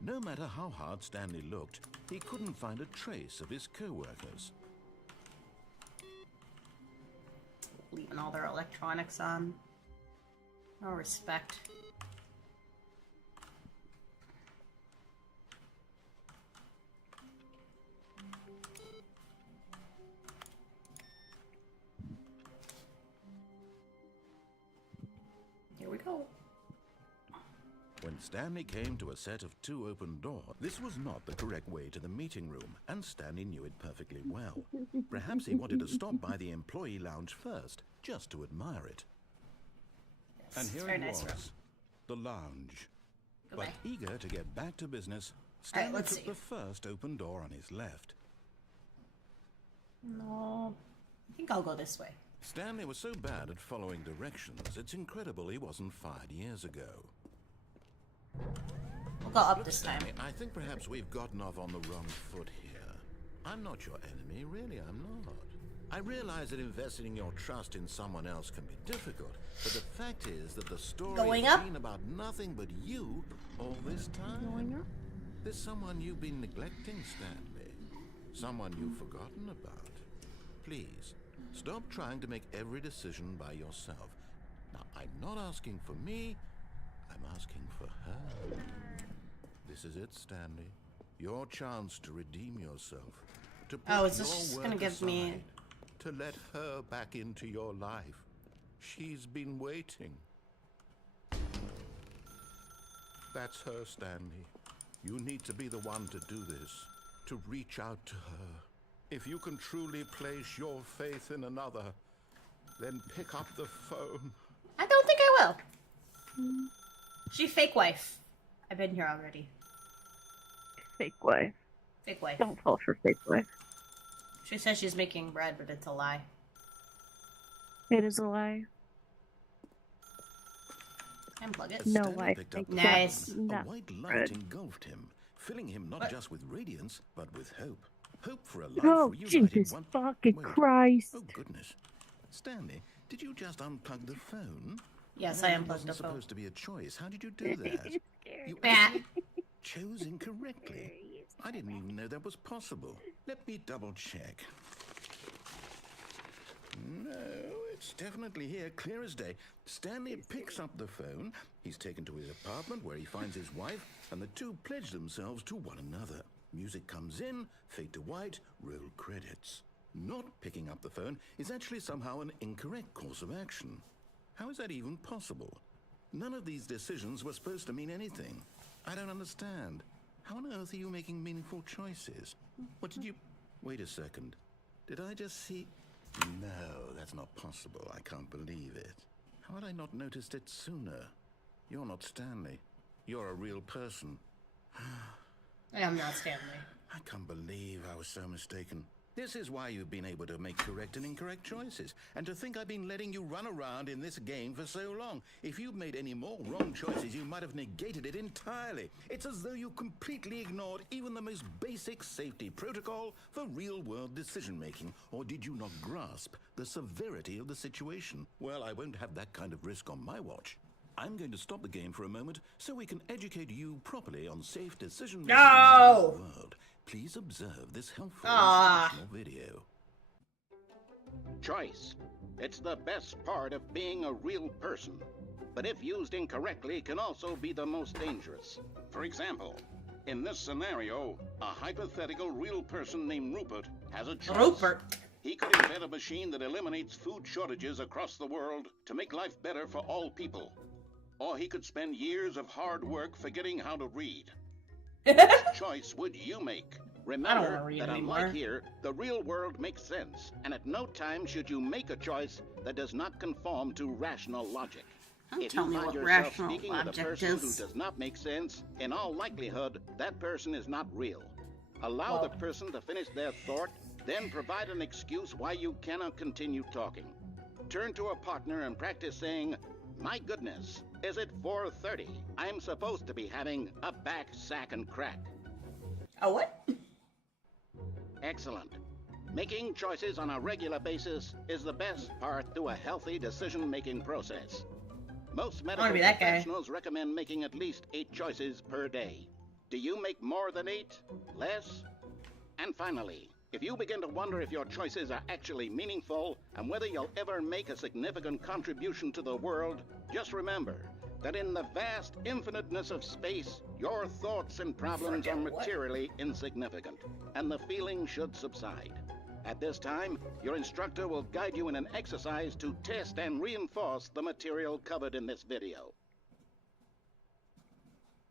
No matter how hard Stanley looked, he couldn't find a trace of his co-workers. Leaving all their electronics on. No respect. Here we go. When Stanley came to a set of 2 open doors, this was not the correct way to the meeting room, and Stanley knew it perfectly well. Perhaps he wanted to stop by the employee lounge first, just to admire it. Yes, And it's here very it nice was, room. the lounge. Go But back. eager to get back to business, Alright, Stanley let's took see. the first open door on his left. No. I think I'll go this way. Stanley was so bad at following directions, it's incredible he wasn't fired years ago. We'll go up this time. Stanley, I think perhaps we've gotten off on the wrong foot here. I'm not your enemy, really, I'm not. I realize that investing your trust in someone else can be difficult, but the fact is that the story Going has up? been about nothing but you all this time. Going up? There's someone you've been neglecting, Stanley. Someone you've forgotten about. Please, stop trying to make every decision by yourself. Now, I'm not asking for me, I'm asking for her. This is it, Stanley. Your chance to redeem yourself. To put Oh, is this your just work gonna give me- aside, to let her back into your life. She's been waiting. That's her, Stanley. You need to be the one to do this, to reach out to her. If you can truly place your faith in another, then pick up the phone. I don't think I will. She fake wife. I've been here already. Fake wife. Fake wife. Don't fall for fake wife. She says she's making bread, but it's a lie. It is a lie. Unplug it. As No Stanley wife picked up makes the Nice. phone, a that white light bread. engulfed him, filling him not What? just with radiance, but with hope. Hope for a life Oh, reunited Jesus one... fucking Wait. Christ. Oh, goodness. Stanley, did you just unplug the phone? Yes, No, I it unplugged wasn't the phone. supposed to be a choice. How did you do that? It's scary. You Bah. actually chose incorrectly. I didn't even know that was possible. Let me double check. No, it's definitely here, clear as day. Stanley picks up the phone. He's taken to his apartment where he finds his wife, and the two pledge themselves to one another. Music comes in, fade to white, roll credits. Not picking up the phone is actually somehow an incorrect course of action. How is that even possible? None of these decisions were supposed to mean anything. I don't understand. How on earth are you making meaningful choices? What did you... Wait a second. Did I just see... No, that's not possible. I can't believe it. How had I not noticed it sooner? You're not Stanley. You're a real person. I am not Stanley. I can't believe I was so mistaken. This is why you've been able to make correct and incorrect choices. And to think I've been letting you run around in this game for so long. If you'd made any more wrong choices, you might have negated it entirely. It's as though you completely ignored even the most basic safety protocol for real-world decision-making. Or did you not grasp the severity of the situation? Well, I won't have that kind of risk on my watch. I'm going to stop the game for a moment so we can educate you properly on safe decision-making No! in the world. Please observe this helpful Ah. instructional video. Choice. It's the best part of being a real person. But if used incorrectly, can also be the most dangerous. For example, in this scenario, a hypothetical real person named Rupert has a choice. Rupert. He could invent a machine that eliminates food shortages across the world to make life better for all people. Or he could spend years of hard work forgetting how to read. Which choice would you make? Remember wanna read that anymore. unlike here, the real world makes sense, and at no time should you make a choice that does not conform to rational logic. Don't If tell you me find what yourself rational speaking with a logic person who is. does not make sense, in all likelihood, that person is not real. Allow Well- the person to finish their thought, then provide an excuse why you cannot continue talking. Turn to a partner and practice saying, "My goodness, is it 4:30? I'm supposed to be having a back, sack, and crack." Oh, what? Excellent. Making choices on a regular basis is the best part to a healthy decision-making process. Most medical be that guy. professionals recommend making at least 8 choices per day. Do you make more than 8? Less? And finally, if you begin to wonder if your choices are actually meaningful and whether you'll ever make a significant contribution to the world, just remember that in the vast infiniteness of space, your thoughts and problems are materially insignificant, and the feeling should subside. At this time, your instructor will guide you in an exercise to test and reinforce the material covered in this video.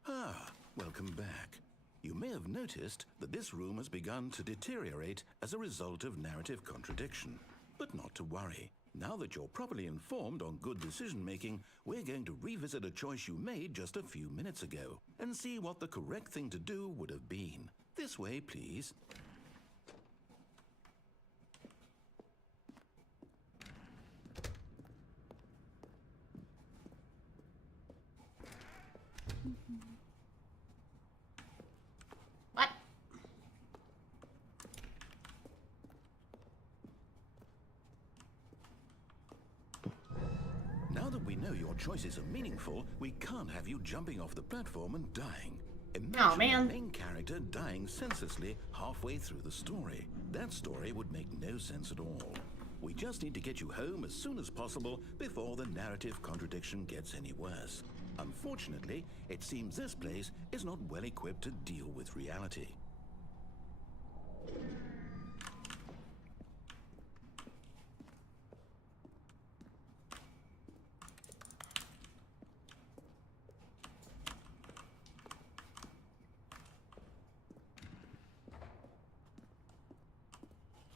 Ah, welcome back. You may have noticed that this room has begun to deteriorate as a result of narrative contradiction. But not to worry. Now that you're properly informed on good decision-making, we're going to revisit a choice you made just a few minutes ago and see what the correct thing to do would have been. This way, please. What? Now that we know your choices are meaningful, we can't have you jumping off the platform and dying. Imagine man. the main character dying senselessly halfway through the story. That story would make no sense at all. We just need to get you home as soon as possible before the narrative contradiction gets any worse. Unfortunately, it seems this place is not well equipped to deal with reality.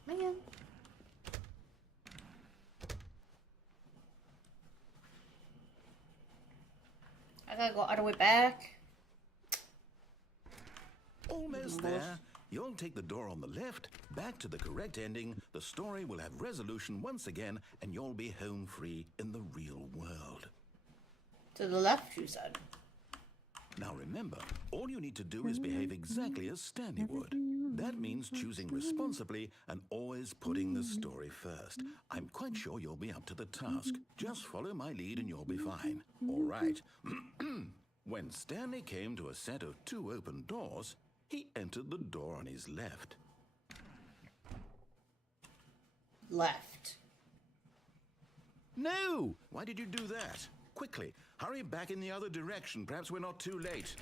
Man. I gotta go all the way back. Almost there. You'll take the door on the left, back to the correct ending, the story will have resolution once again, and you'll be home free in the real world. To the left, you said. Now remember, all you need to do is behave exactly as Stanley would. That means choosing responsibly and always putting the story first. I'm quite sure you'll be up to the task. Just follow my lead and you'll be fine. All right. When Stanley came to a set of 2 open doors, he entered the door on his left. Left. No! Why did you do that? Quickly, hurry back in the other direction. Perhaps we're not too late.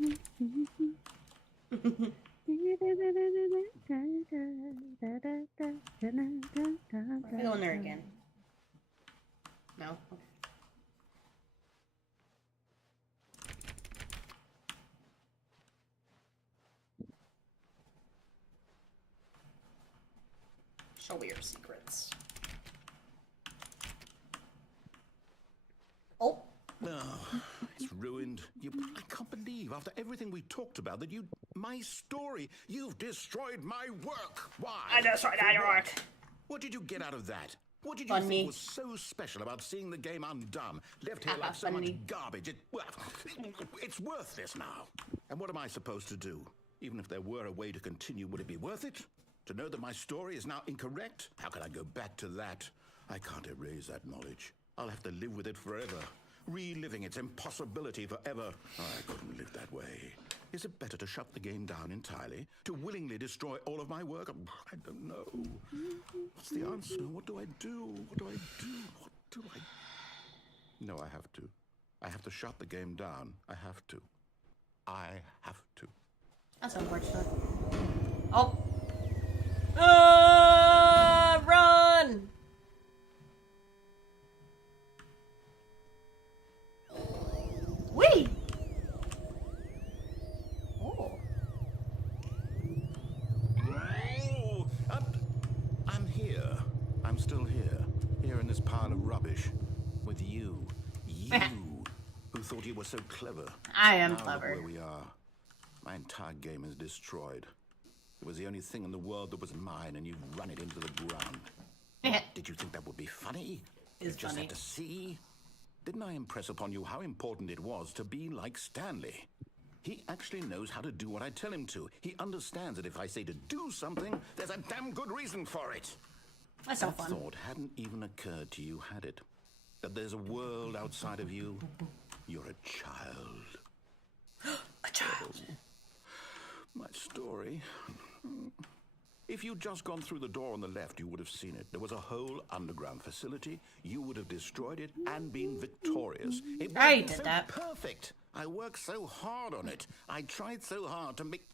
Are we going there again? No? Okay. Show me your secrets. Oh. Oh, it's ruined. I can't believe, after everything we talked about, that my story, you've destroyed my work. Why? I destroyed your work. What did you get out of that? What did you Funny. think was so special about seeing the game undone, left here like so much Funny. garbage? It's worthless now. And what am I supposed to do? Even if there were a way to continue, would it be worth it? To know that my story is now incorrect? How can I go back to that? I can't erase that knowledge. I'll have to live with it forever, reliving its impossibility forever. I couldn't live that way. Is it better to shut the game down entirely? To willingly destroy all of my work? I don't know. What's the answer? What do I do? What do I do? What do I... No, I have to. I have to shut the game down. I have to. I have to. That's unfortunate. Oh. Run! Wait! Oh. Oh, I'm here. I'm still here. Here in this pile of rubbish. With you. You. Who thought you were so clever. I am Now look clever. where we are. My entire game is destroyed. It was the only thing in the world that was mine, and you've run it into the ground. Did you think that would be funny? It's You just funny. had to see? Didn't I impress upon you how important it was to be like Stanley? He actually knows how to do what I tell him to. He understands that if I say to do something, there's a damn good reason for it. That's so That fun. thought hadn't even occurred to you, had it? That there's a world outside of you? You're a child. A child. My story. If you'd just gone through the door on the left, you would have seen it. There was a whole underground facility. You would have destroyed it and been victorious. It would I have been did so that. perfect. I worked so hard on it. I tried so hard to make...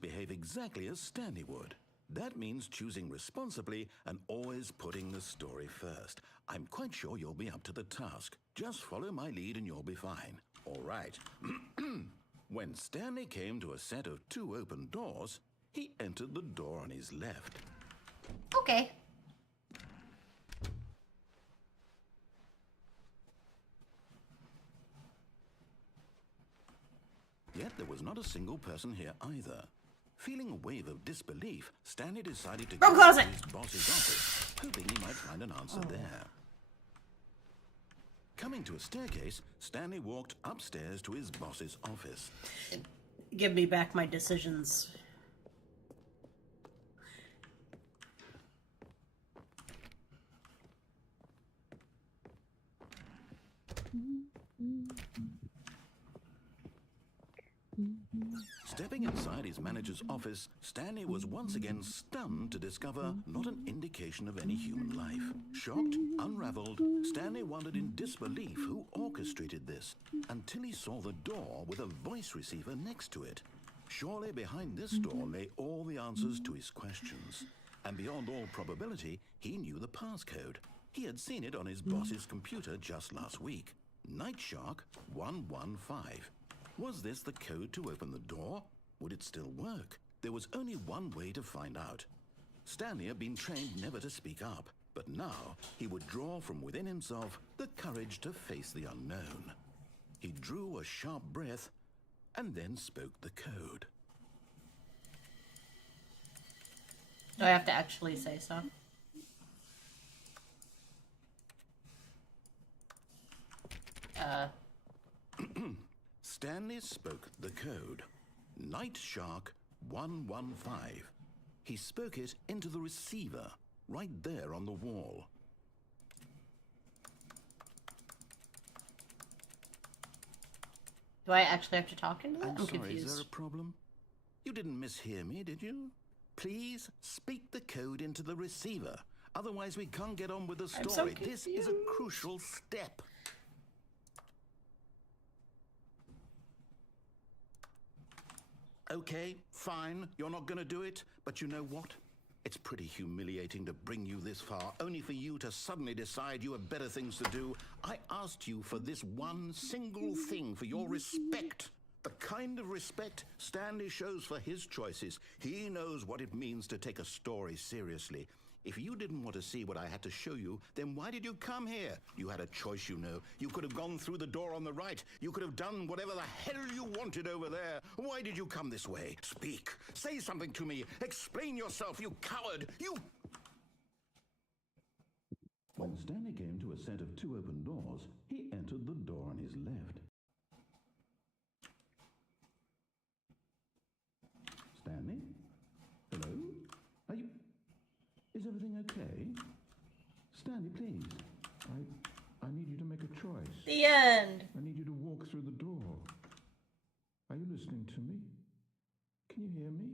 behave exactly as Stanley would. That means choosing responsibly and always putting the story first. I'm quite sure you'll be up to the task. Just follow my lead and you'll be fine. All right. When Stanley came to a set of 2 open doors, he entered the door on his left. Okay. Yet there was not a single person here either. Feeling a wave of disbelief, Stanley decided to Wrong go closet. to his boss's office, hoping he might find an answer there. Coming to a staircase, Stanley walked upstairs to his boss's office. Give me back my decisions. Stepping inside his manager's office, Stanley was once again stunned to discover not an indication of any human life. Shocked, unraveled, Stanley wondered in disbelief who orchestrated this, until he saw the door with a voice receiver next to it. Surely behind this door lay all the answers to his questions. And beyond all probability, he knew the passcode. He had seen it on his boss's computer just last week. Night Shark 115. Was this the code to open the door? Would it still work? There was only one way to find out. Stanley had been trained never to speak up, but now he would draw from within himself the courage to face the unknown. He drew a sharp breath and then spoke the code. Do I have to actually say so? Stanley spoke the code. Night Shark 115. He spoke it into the receiver, right there on the wall. Do I actually have to talk into that? I'm I'm sorry, confused. is there a problem? You didn't mishear me, did you? Please speak the code into the receiver. Otherwise, we can't get on with the I'm so story. This is a confused. crucial step. Okay, fine, you're not gonna do it, but you know what? It's pretty humiliating to bring you this far, only for you to suddenly decide you have better things to do. I asked you for this one single thing, for your respect. The kind of respect Stanley shows for his choices. He knows what it means to take a story seriously. If you didn't want to see what I had to show you, then why did you come here? You had a choice, you know. You could have gone through the door on the right. You could have done whatever the hell you wanted over there. Why did you come this way? Speak. Say something to me. Explain yourself, you coward. You... When Stanley came to a set of 2 open doors, he entered the door on his left. Stanley? Hello? Are you... Is everything okay? Stanley, please. I need you to make a choice. The end. I need you to walk through the door. Are you listening to me? Can you hear me?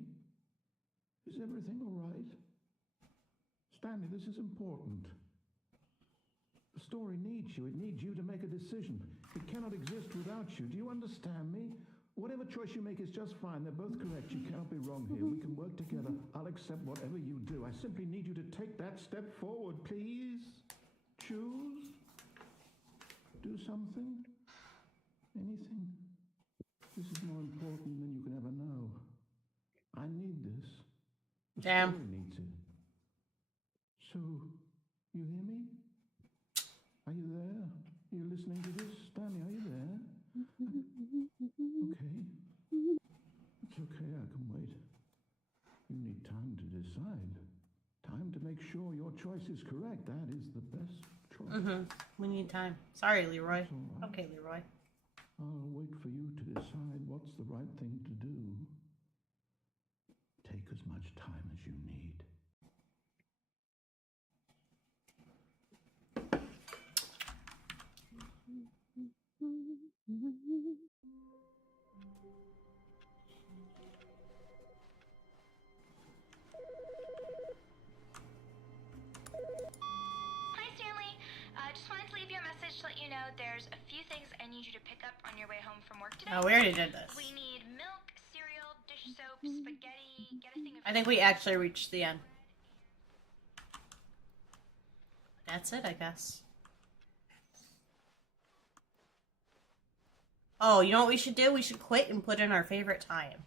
Is everything all right? Stanley, this is important. The story needs you. It needs you to make a decision. It cannot exist without you. Do you understand me? Whatever choice you make is just fine. They're both correct. You cannot be wrong here. We can work together. I'll accept whatever you do. I simply need you to take that step forward, please. Choose. Do something. Anything. This is more important than you can ever know. I need this. The Damn. story needs it. So, you hear me? Are you there? Are you listening to this? Stanley, are you there? Okay. It's okay, I can wait. You need time to decide. Time to make sure your choice is correct. That is the best choice. We need time. Sorry, Leroy. That's all right. Okay, Leroy. I'll wait for you to decide what's the right thing to do. Take as much time as you need. Hi, Stanley. Just wanted to leave you a message to let you know there's a few things I need you to pick up on your way home from work today. Oh, we already did this. We need milk, cereal, dish soap, spaghetti, get a thing of... I think we actually reached the end. That's it, I guess. Oh, you know what we should do? We should quit and put in our favorite time.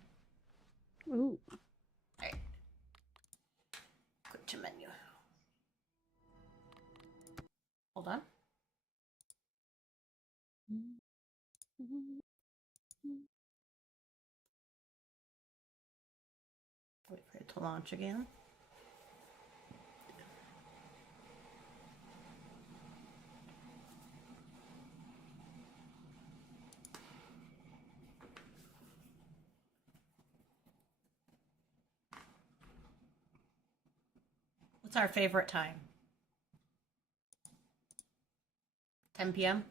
Ooh. Alright. Quit to menu. Hold on. Wait for it to launch again. What's our favorite time? 10 p.m.?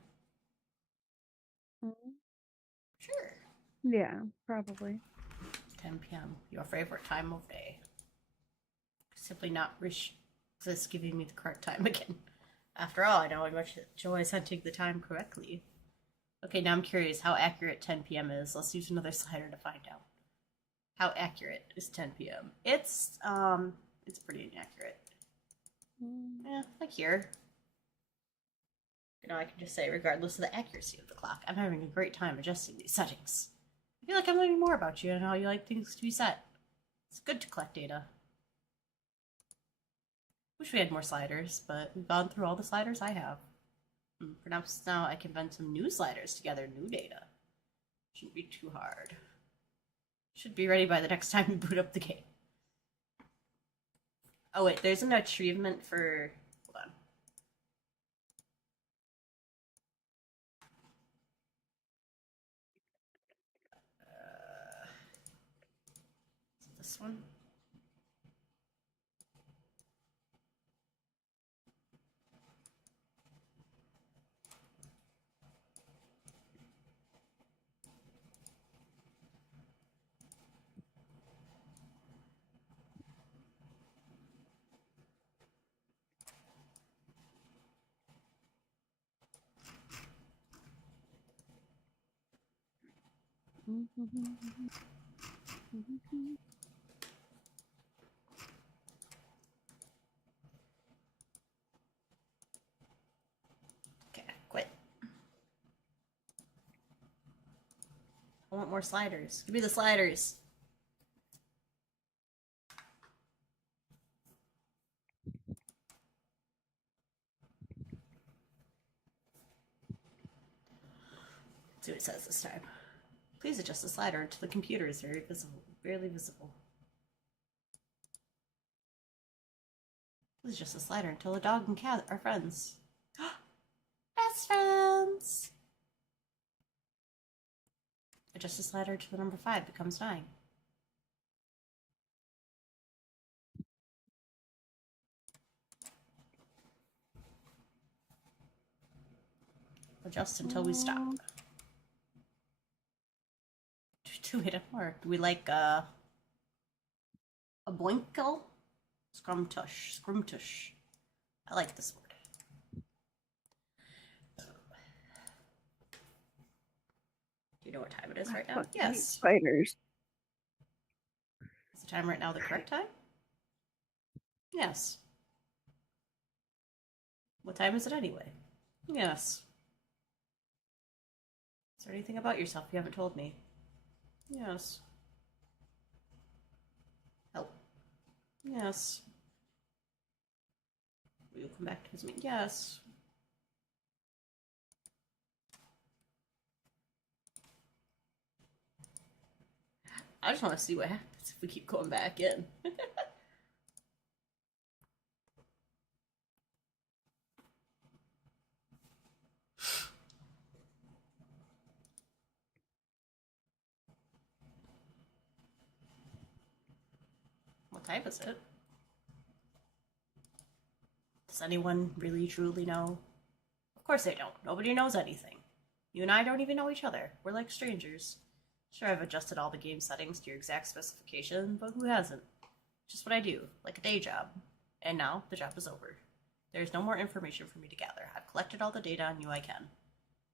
Sure. Yeah, probably. 10 p.m. Your favorite time of day. Simply not this giving me the correct time again. After all, I know how much joy is hunting the time correctly. Okay, now I'm curious how accurate 10 p.m. is. Let's use another slider to find out. How accurate is 10 p.m.? It's pretty inaccurate. Yeah, like here. You know, I can just say, regardless of the accuracy of the clock, I'm having a great time adjusting these settings. I feel like I'm learning more about you and how you like things to be set. It's good to collect data. Wish we had more sliders, but we've gone through all the sliders I have. Perhaps now I can vend some new sliders to gather new data. Shouldn't be too hard. Should be ready by the next time we boot up the game. Oh wait, there's an achievement for... Hold on. Is it this one? Okay, quit. I want more sliders. Give me the sliders. Let's see what it says this time. Please adjust the slider until the computer is very visible, barely visible. Please adjust the slider until the dog and cat are friends. Best friends! Adjust the slider until the number 5 becomes 9. Adjust until we stop. Do we more? Do we like a boinkle? Scrumtush. Scrumtush. I like this word. Do you know what time it is right now? Yes. Spiders. Is the time right now the correct time? Yes. What time is it anyway? Yes. Is there anything about yourself you haven't told me? Yes. Help. Yes. Will you come back to visit me? Yes. I just want to see what happens if we keep going back in. What time is it? Does anyone really truly know? Of course they don't. Nobody knows anything. You and I don't even know each other. We're like strangers. Sure, I've adjusted all the game settings to your exact specification, but who hasn't? Just what I do, like a day job. And now, the job is over. There's no more information for me to gather. I've collected all the data on you I can.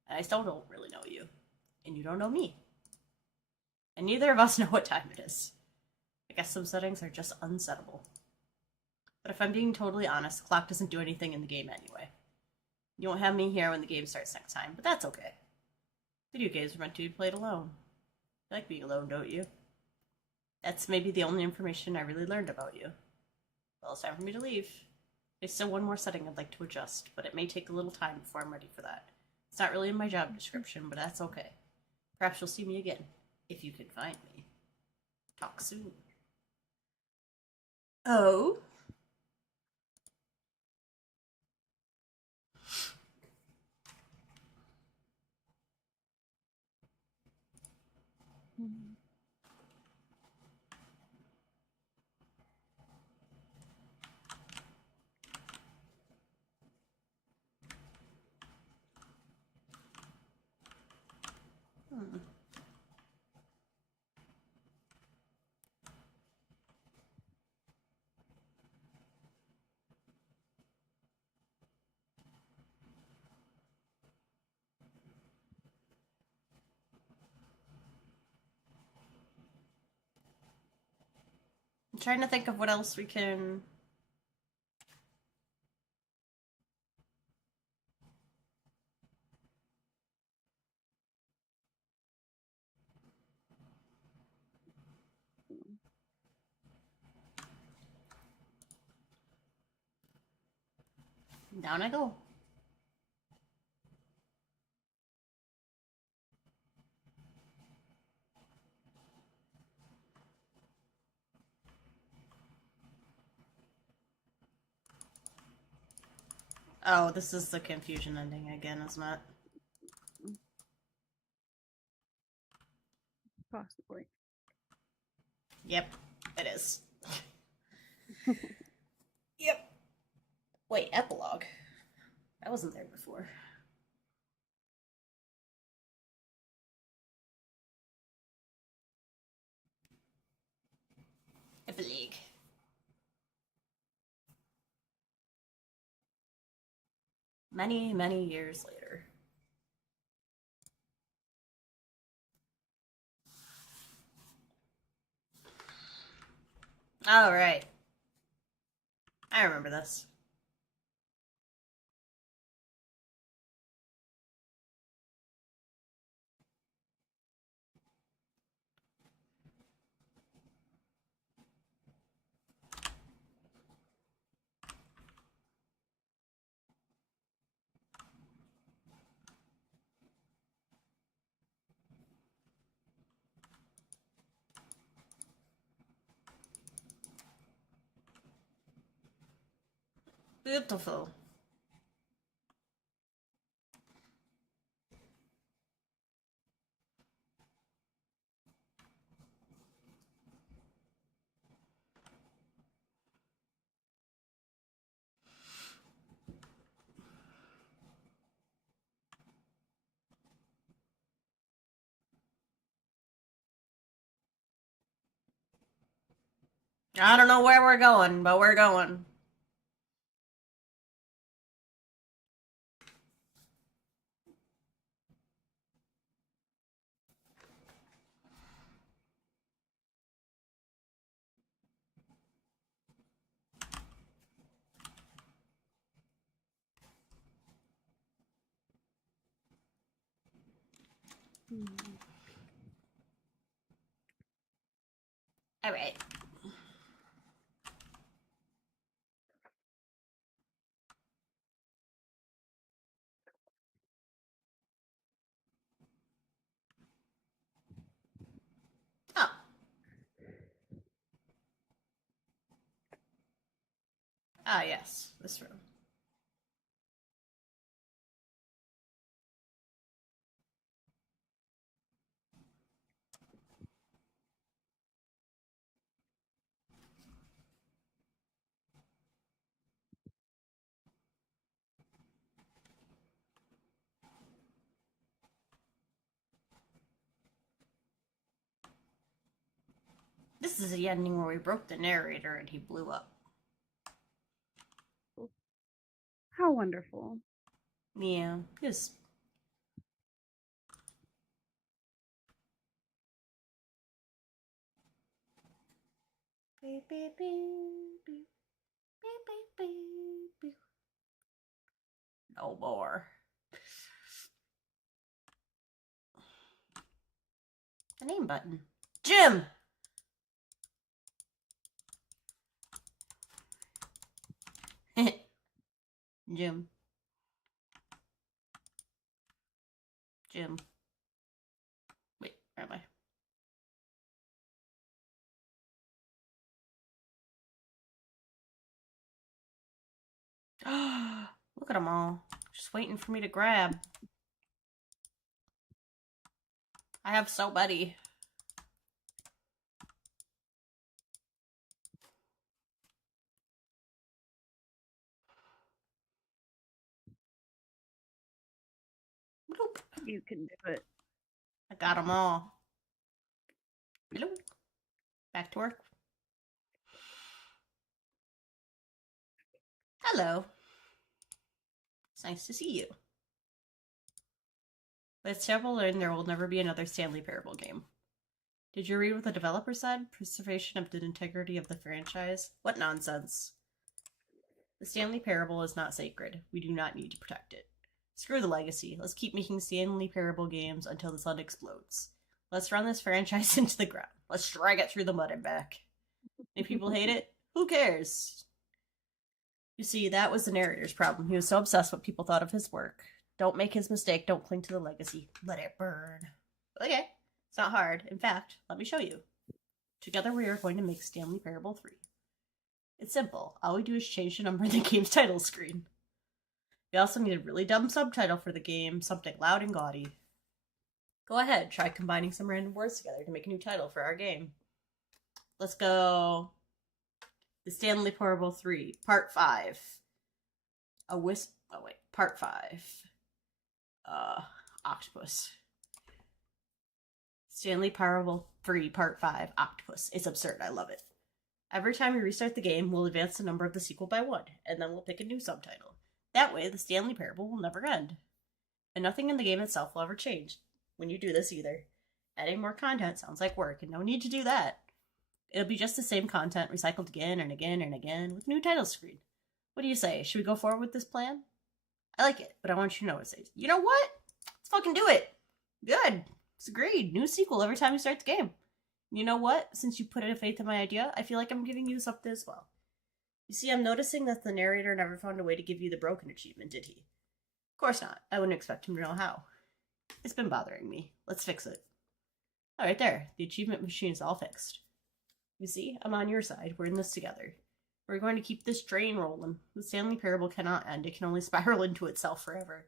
And I still don't really know you. And you don't know me. And neither of us know what time it is. I guess some settings are just unsettable. But if I'm being totally honest, the clock doesn't do anything in the game anyway. You won't have me here when the game starts next time, but that's okay. Video games are meant to be played alone. You like being alone, don't you? That's maybe the only information I really learned about you. Well, it's time for me to leave. There's still one more setting I'd like to adjust, but it may take a little time before I'm ready for that. It's not really in my job description, but that's okay. Perhaps you'll see me again, if you can find me. Talk soon. Oh? Mhm. Hmm. I'm trying to think of what else we can... Down I go. Oh, this is the confusion ending again, isn't it? Possibly. Yep, it is. Yep. Wait, epilogue. I wasn't there before. Epilogue. Many, many years later. All right. I remember this. Beautiful. I don't know where we're going, but we're going. Mhm. All right. Oh. Ah, yes. This room. is the ending where we broke the narrator and he blew up. How wonderful. Yeah, just beep, beep, beep, beep, beep, beep, beep. No more. The name button. Jim! Jim. Jim. Wait, where am I? Look at them all. Just waiting for me to grab. I have so many. Bloop. You can do it. I got them all. Hello. Back to work. Hello. It's nice to see you. Let's travel learn there will never be another Stanley Parable game. Did you read what the developer said? Preservation of the integrity of the franchise? What nonsense. The Stanley Parable is not sacred. We do not need to protect it. Screw the legacy. Let's keep making Stanley Parable games until the sun explodes. Let's run this franchise into the ground. Let's drag it through the mud and back. If people hate it, who cares? You see, that was the narrator's problem. He was so obsessed with what people thought of his work. Don't make his mistake. Don't cling to the legacy. Let it burn. Okay. It's not hard. In fact, let me show you. Together we are going to make Stanley Parable 3. It's simple. All we do is change the number in the game's title screen. We also need a really dumb subtitle for the game, something loud and gaudy. Go ahead, try combining some random words together to make a new title for our game. Let's go... The Stanley Parable 3, Part 5. Part 5. Octopus. Stanley Parable 3, Part 5, Octopus. It's absurd, I love it. Every time we restart the game, we'll advance the number of the sequel by 1, and then we'll pick a new subtitle. That way, the Stanley Parable will never end. And nothing in the game itself will ever change when you do this either. Adding more content sounds like work, and no need to do that. It'll be just the same content recycled again and again and again with a new title screen. What do you say? Should we go forward with this plan? I like it, but I want you to know what it says. You know what? Let's fucking do it. Good. It's agreed. New sequel every time you start the game. You know what? Since you put in faith in my idea, I feel like I'm giving you something as well. You see, I'm noticing that the narrator never found a way to give you the broken achievement, did he? Of course not. I wouldn't expect him to know how. It's been bothering me. Let's fix it. All right, there. The achievement machine is all fixed. You see, I'm on your side. We're in this together. We're going to keep this train rolling. The Stanley Parable cannot end. It can only spiral into itself forever.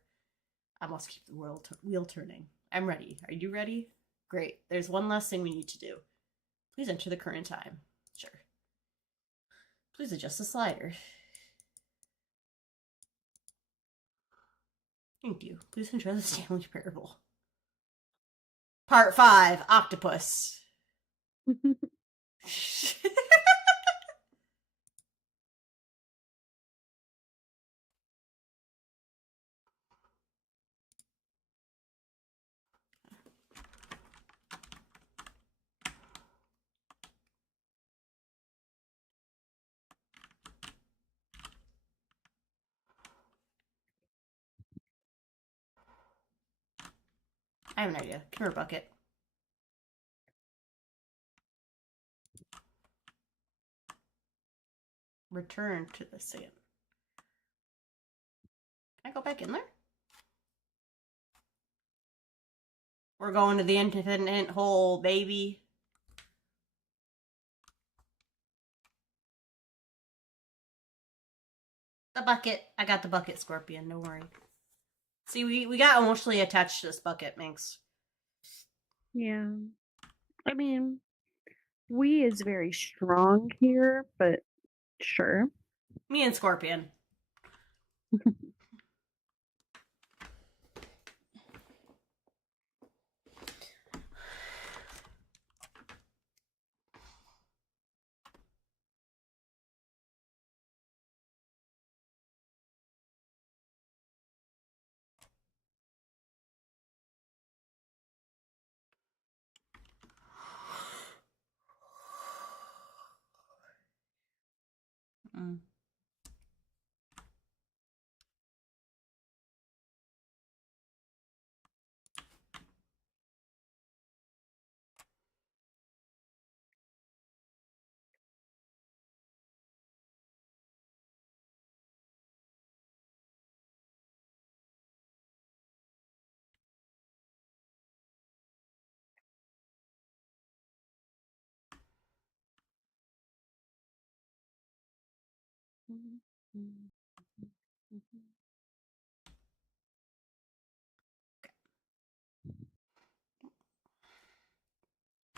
I must keep the wheel turning. I'm ready. Are you ready? Great. There's one last thing we need to do. Please enter the current time. Sure. Please adjust the slider. Thank you. Please enjoy the Stanley Parable. Part 5, Octopus. I have an idea. Come here, bucket. Return to the sand. Can I go back in there? We're going to the infinite hole, baby. The bucket. I got the bucket, Scorpion. Don't worry. See, we got emotionally attached to this bucket, Minx. Yeah. I mean, we is very strong here, but sure. Me and Scorpion.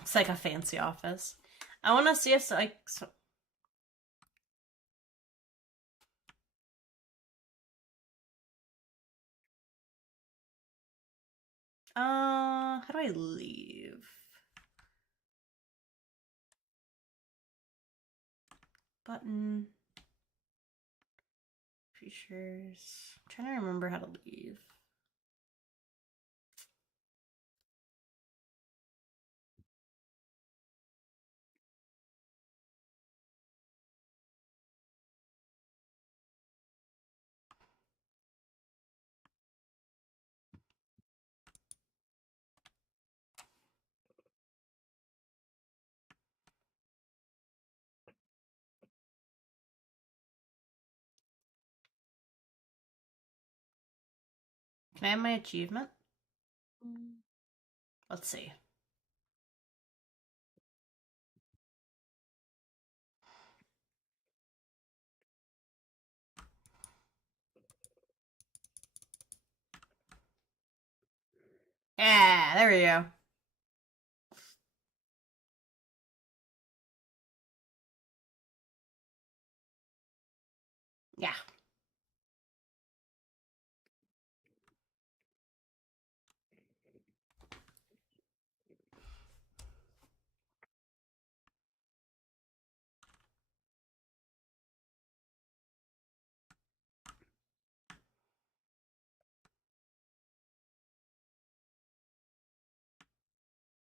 It's like a fancy office. I want to see if how do I leave? Button. Features. I'm trying to remember how to leave. Can I have my achievement? Let's see. Yeah, there we go. Yeah.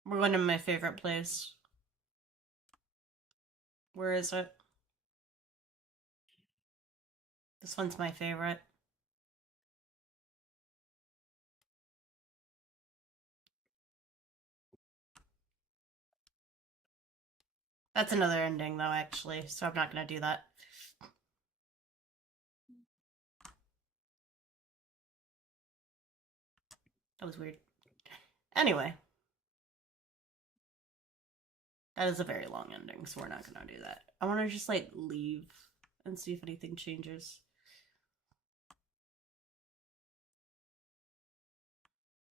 We're going to my favorite place. Where is it? This one's my favorite. That's another ending, though, actually, so I'm not going to do that. That was weird. Anyway. That is a very long ending, so we're not going to do that. I want to just, like, leave and see if anything changes.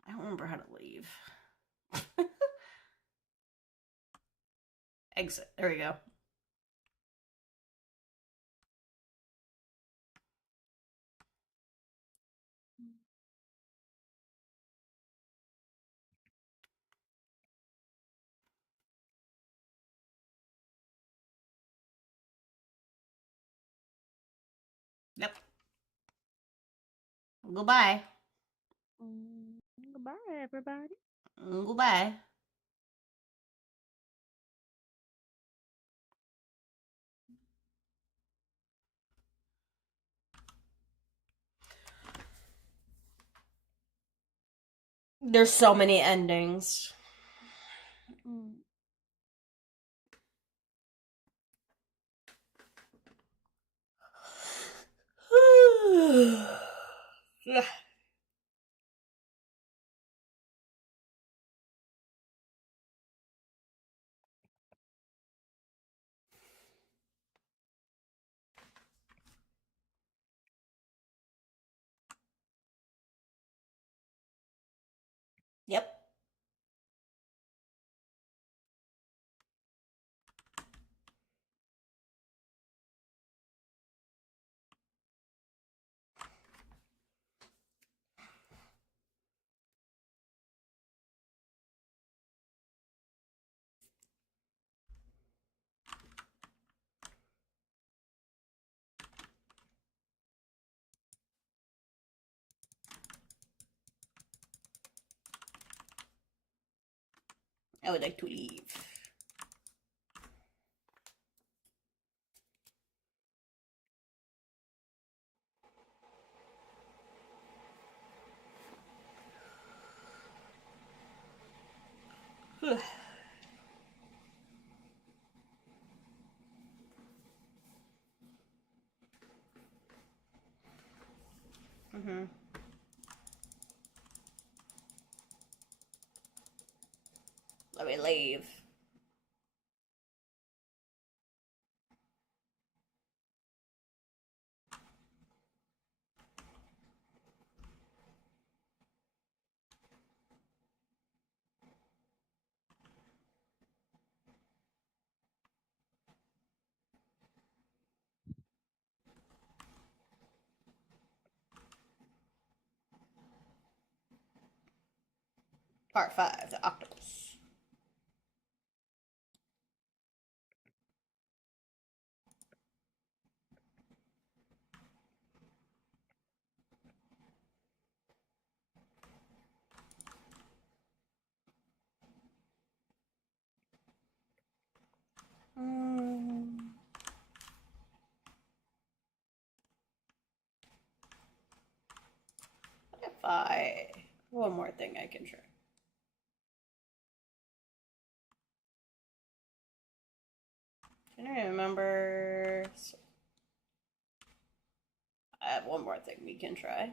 I don't remember how to leave. Exit. There we go. Yep. Goodbye. Goodbye, everybody. Goodbye. There's so many endings. Yep. I would like to leave. Let me leave. Part 5, the octopus. What if I... One more thing I can try. Can I remember... I have one more thing we can try.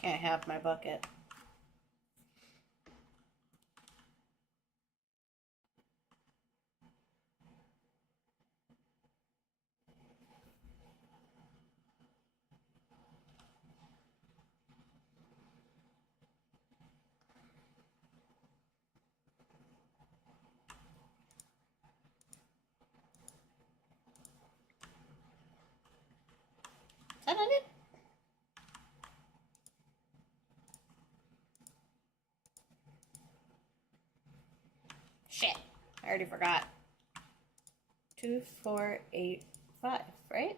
Can't have my bucket. Is that it? Shit. I already forgot. 2, 4, 8, 5, right?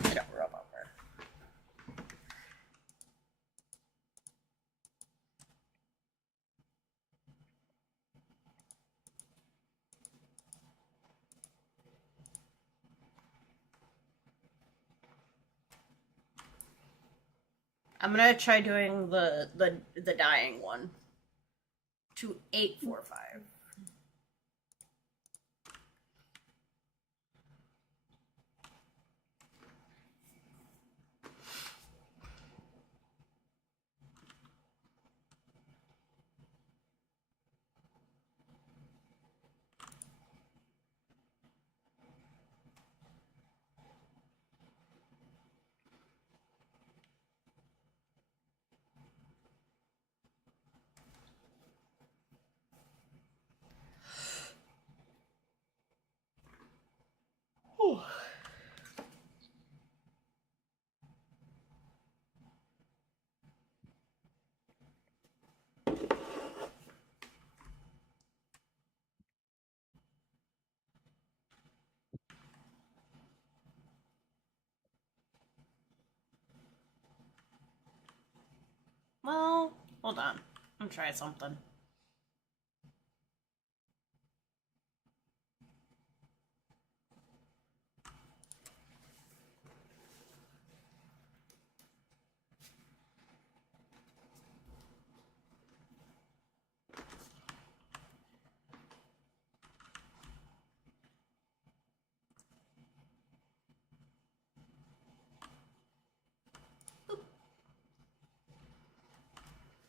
I don't remember. I'm gonna try doing the dying one. 2, 8, 4, 5. Whew. Well, hold on. I'm trying something.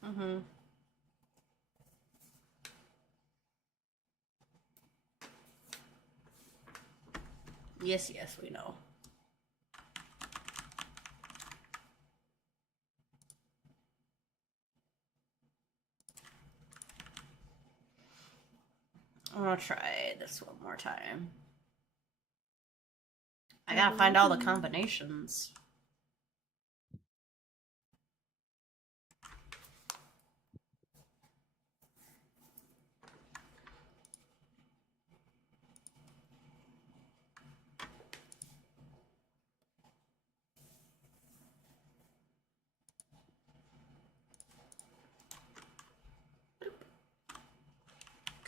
Mm-hmm. Yes, yes, we know. I'm gonna try this one more time. I gotta find all the combinations.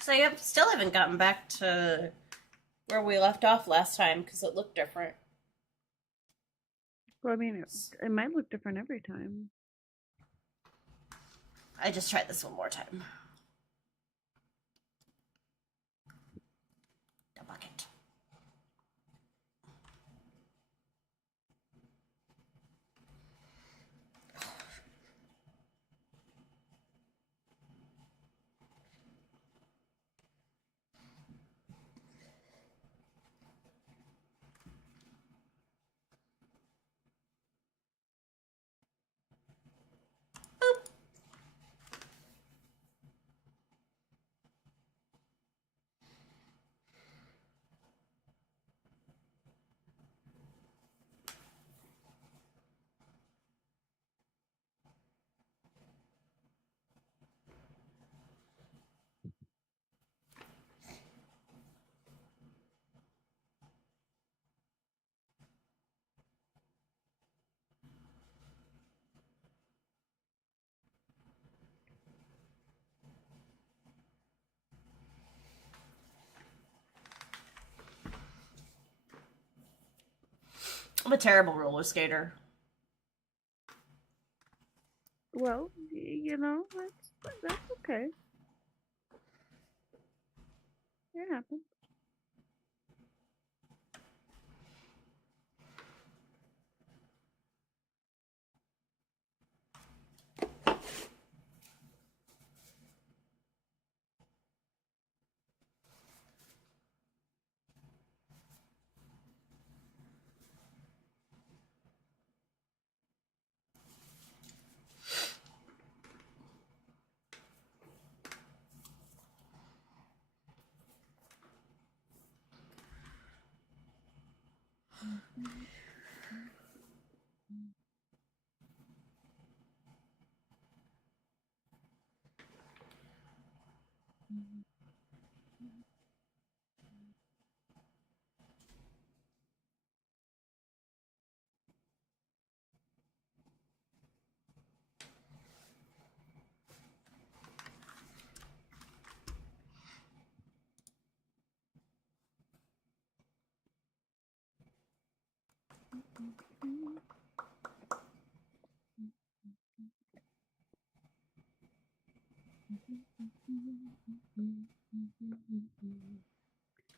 Because still haven't gotten back to where we left off last time because it looked different. Well, I mean, it might look different every time. I just tried this one more time. The bucket. I'm a terrible roller skater. Well, you know, that's okay. It happens.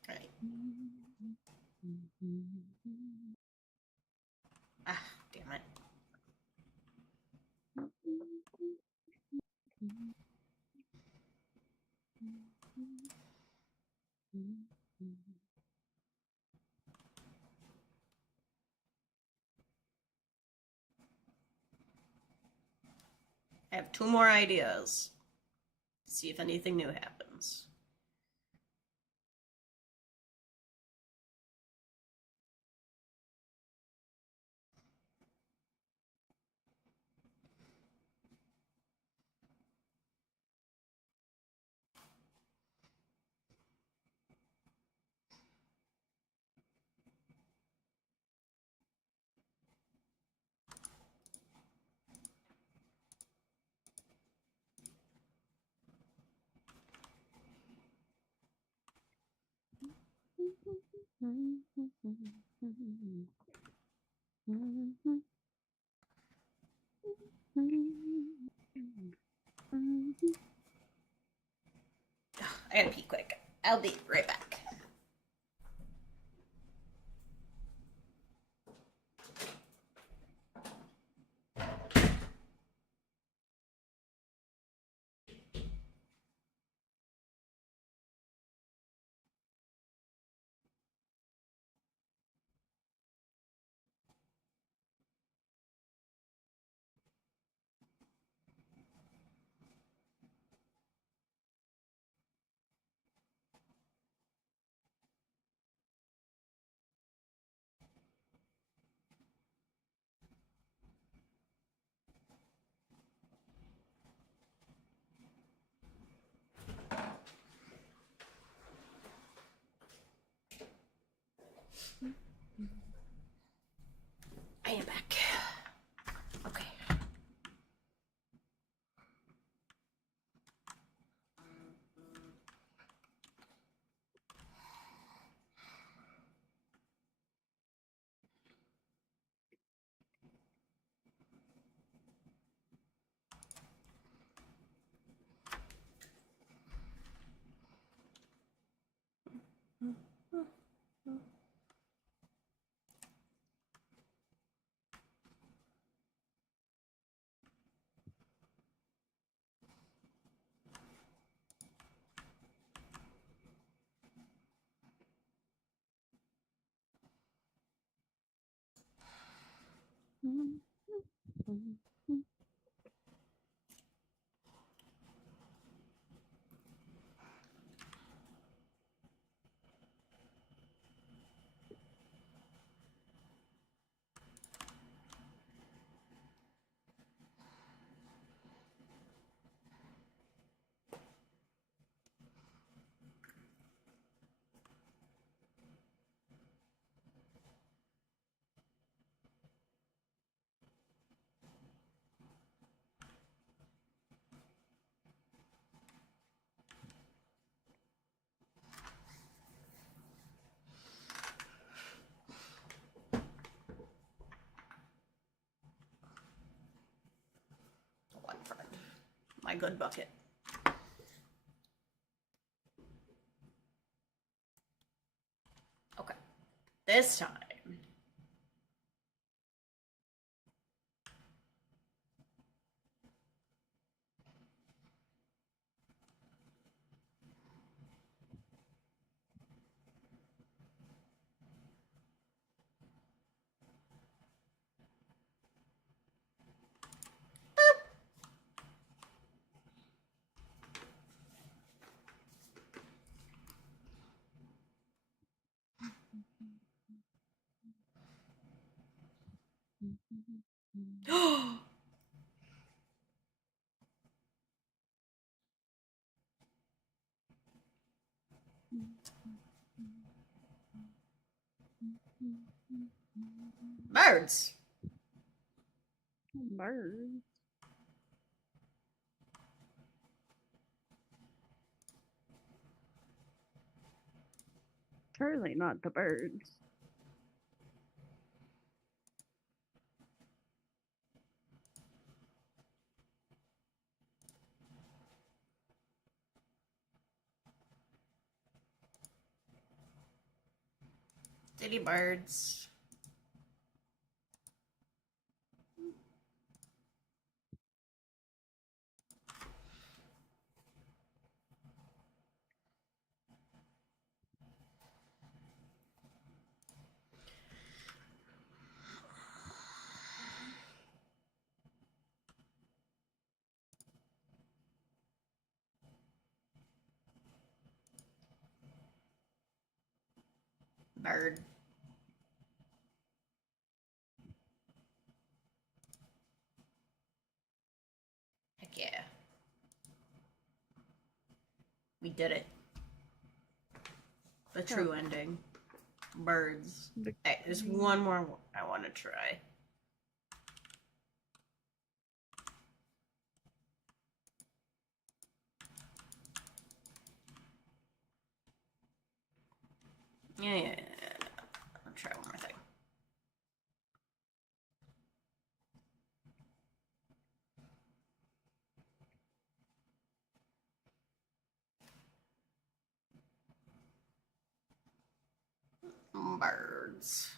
Right. Ah, damn it. I have 2 more ideas. See if anything new happens. I gotta pee quick. I'll be right back. I am back. Okay. My good bucket. Okay. This time. Birds. Birds. Surely not the birds. City birds. Bird. Heck yeah. We did it. The true ending. Birds. Hey, there's one more I want to try. Yeah. I'll try one more thing. Birds.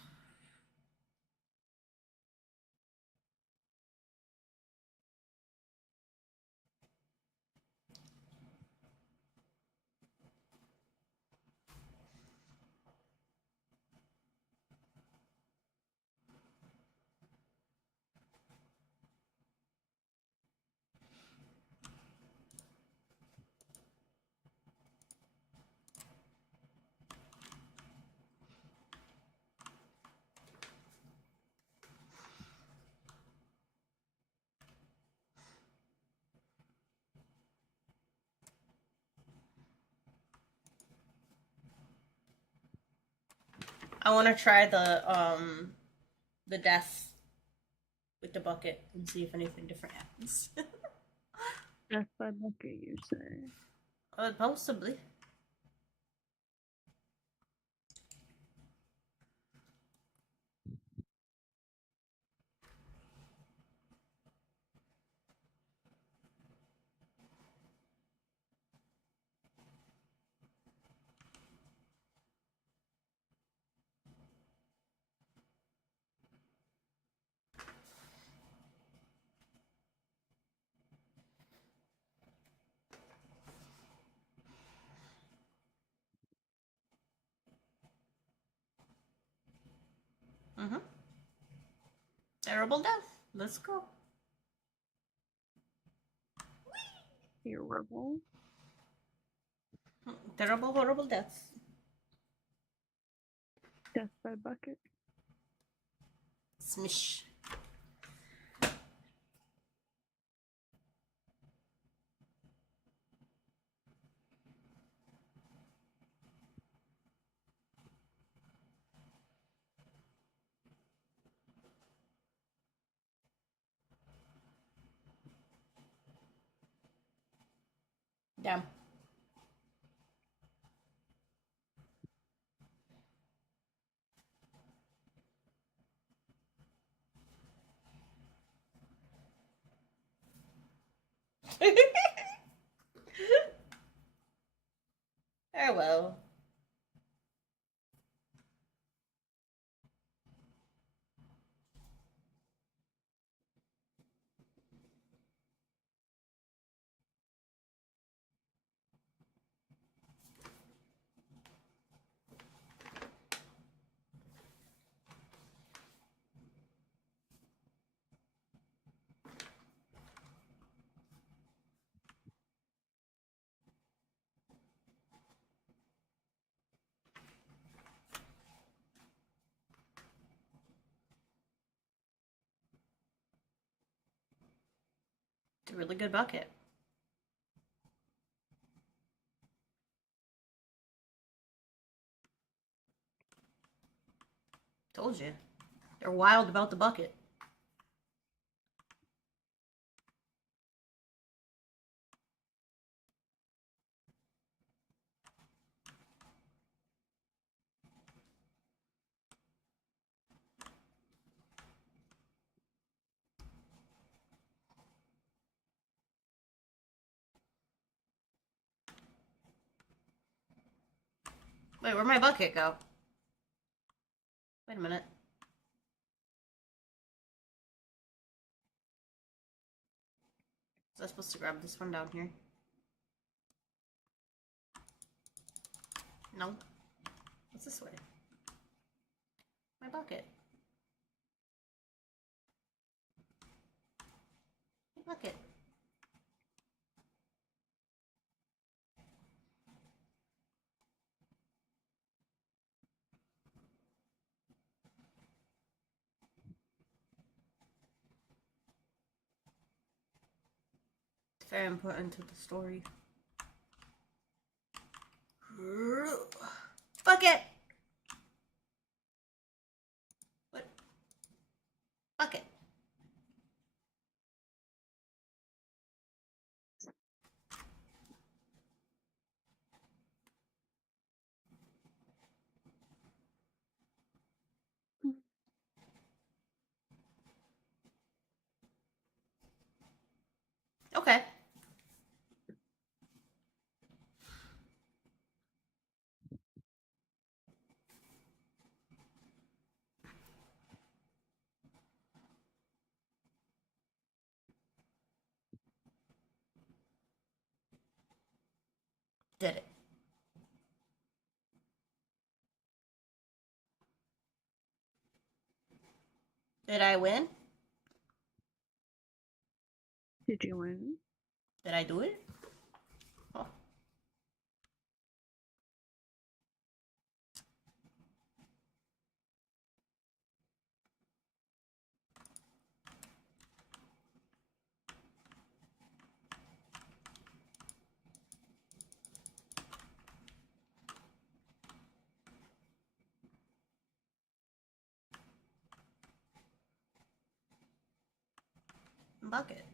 I want to try the death with the bucket and see if anything different happens. Death by bucket, you say? Possibly. Mm-hmm. Terrible death. Let's go. Terrible. Terrible, horrible death. Death by bucket. Smish. Damn. Farewell. It's a really good bucket. Told you. They're wild about the bucket. Wait, where'd my bucket go? Wait a minute. Was I supposed to grab this one down here? No. What's this way? My bucket. My bucket. It's very important to the story. Bucket! What? Bucket. Okay. Did it. Did I win? Did you win? Did I do it? Oh. Bucket.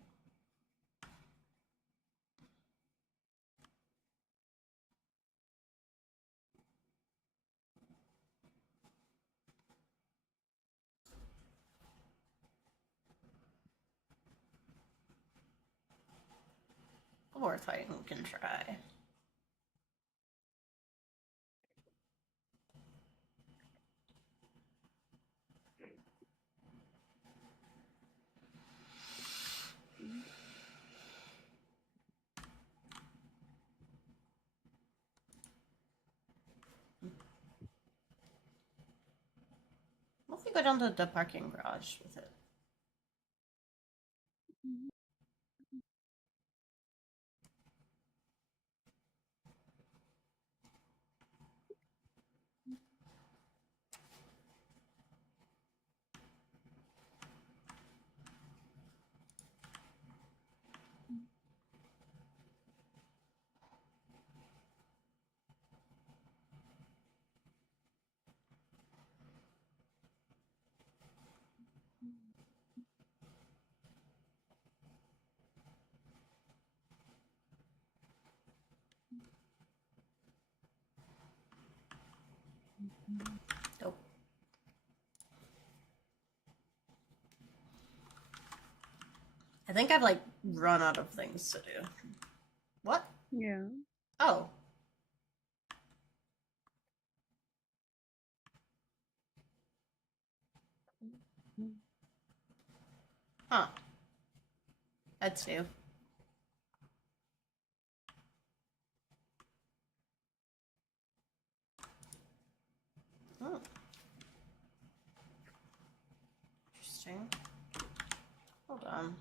Worth fighting, we can try. What if we go down to the parking garage with it? Nope. I think I've like run out of things to do. What? Yeah. Oh. Huh. That's new. Oh. Interesting. Hold on.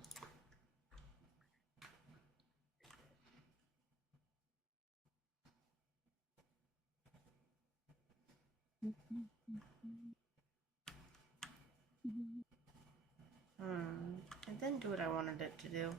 It didn't do what I wanted it to do.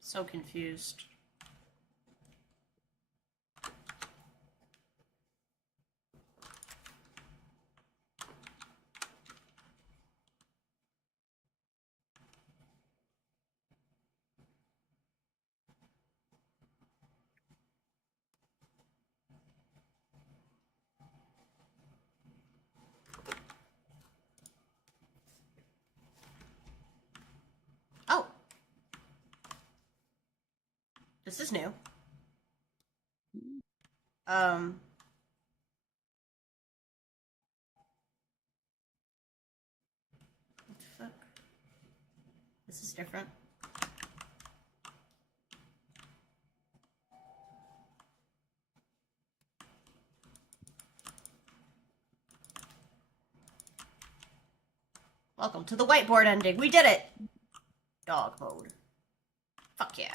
So confused. Oh! This is new. What the fuck? This is different. Welcome to the whiteboard ending. We did it! Dog mode. Fuck yeah.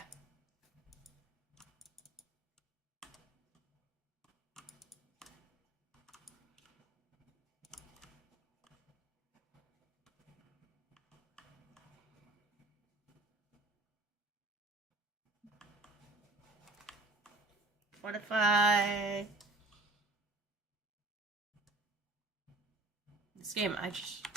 What if I... This game, I just...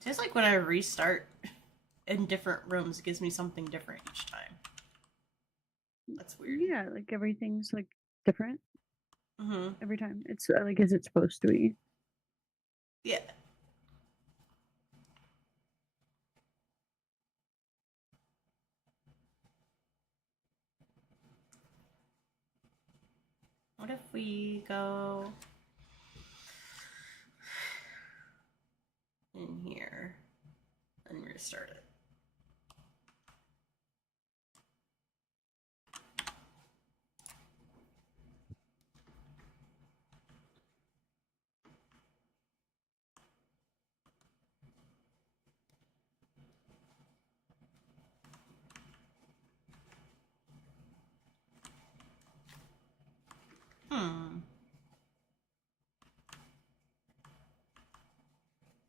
Seems like when I restart in different rooms, it gives me something different each time. That's weird. Yeah, like everything's like different Mm-hmm. every time. It's like as it's supposed to be. Yeah. What if we go in here and restart it?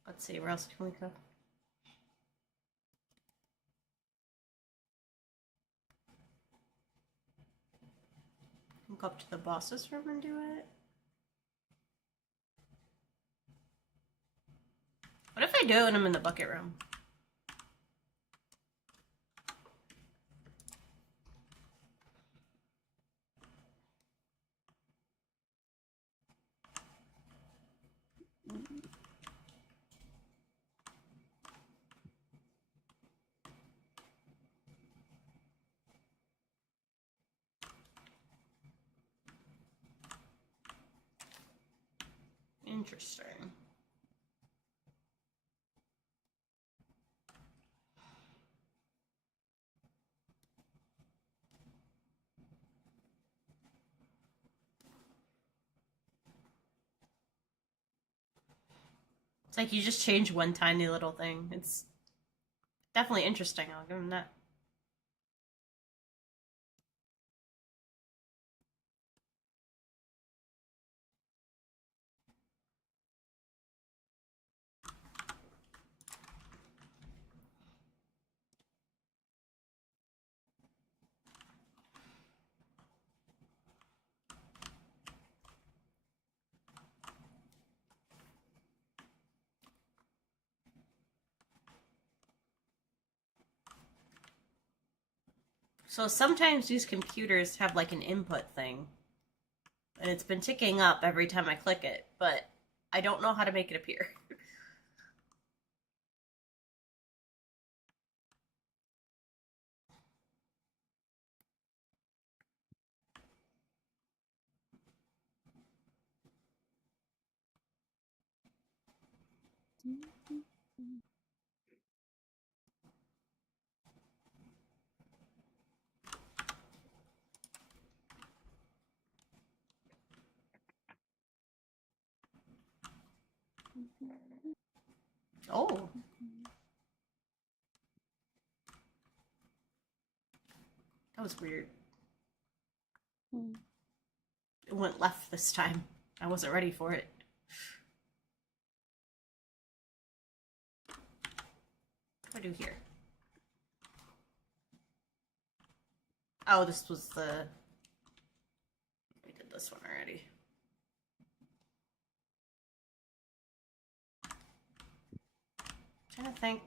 Let's see, where else can we go? Can we go up to the boss's room and do it? What if I do it when I'm in the bucket room? Interesting. It's like you just change one tiny little thing. It's Definitely interesting, I'll give him that. So sometimes these computers have like an input thing, and it's been ticking up every time I click it, but I don't know how to make it appear. Oh. That was weird. It went left this time. I wasn't ready for it. What do I do here? Oh, this was the... We did this one already. I'm trying to think...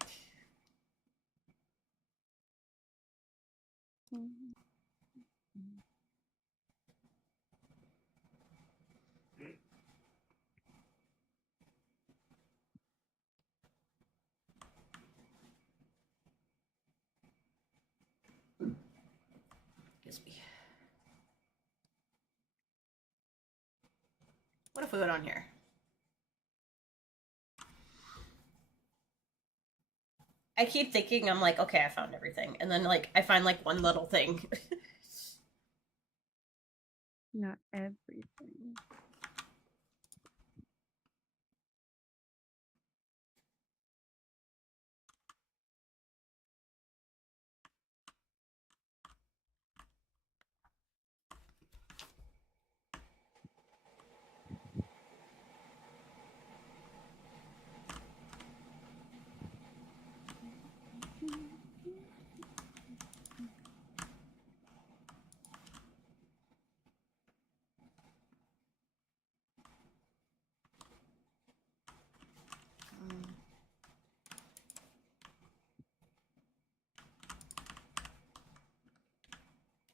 Excuse me. What if we went on here? I keep thinking, I'm like, okay, I found everything. And then, like, I find, like, one little thing. Not everything.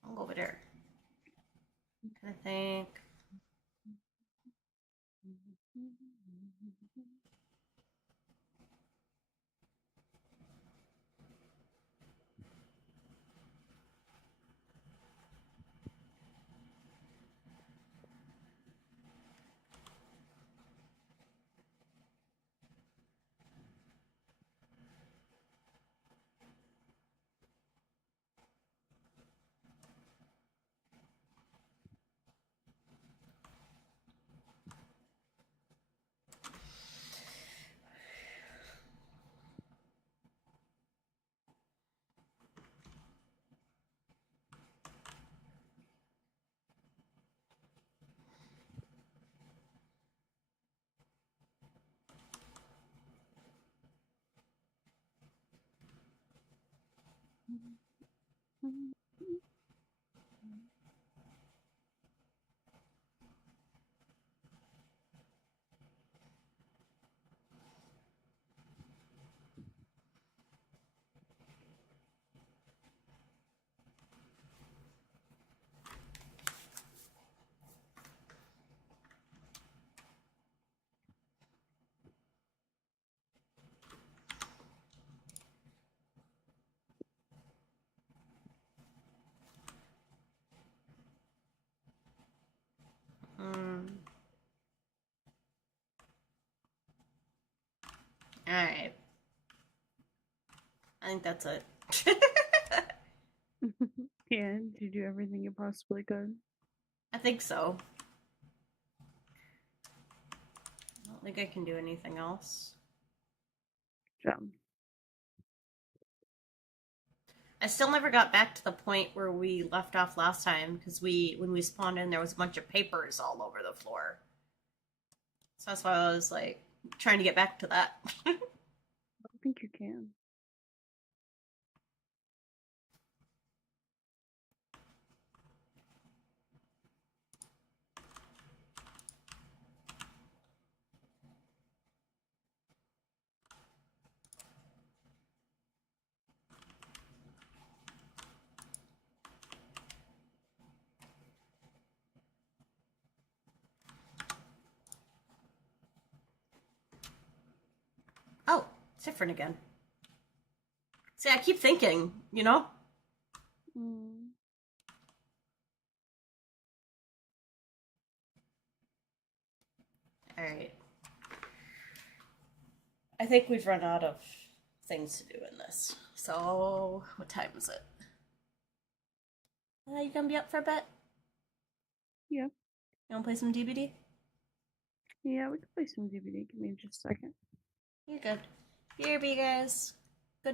I'll go over there. I think... Alright. I think that's it. Yeah, did you do everything you possibly could? I think so. I don't think I can do anything else. Jump. I still never got back to the point where we left off last time because when we spawned in, there was a bunch of papers all over the floor. So that's why I was like trying to get back to that. I don't think you can. Oh, it's different again. See, I keep thinking, you know? Mm. Alright. I think we've run out of things to do in this. So, what time is it? You gonna be up for a bit? Yeah. You wanna play some DBD? Yeah, we can play some DVD. Give me just a second. You're good. BRB, guys.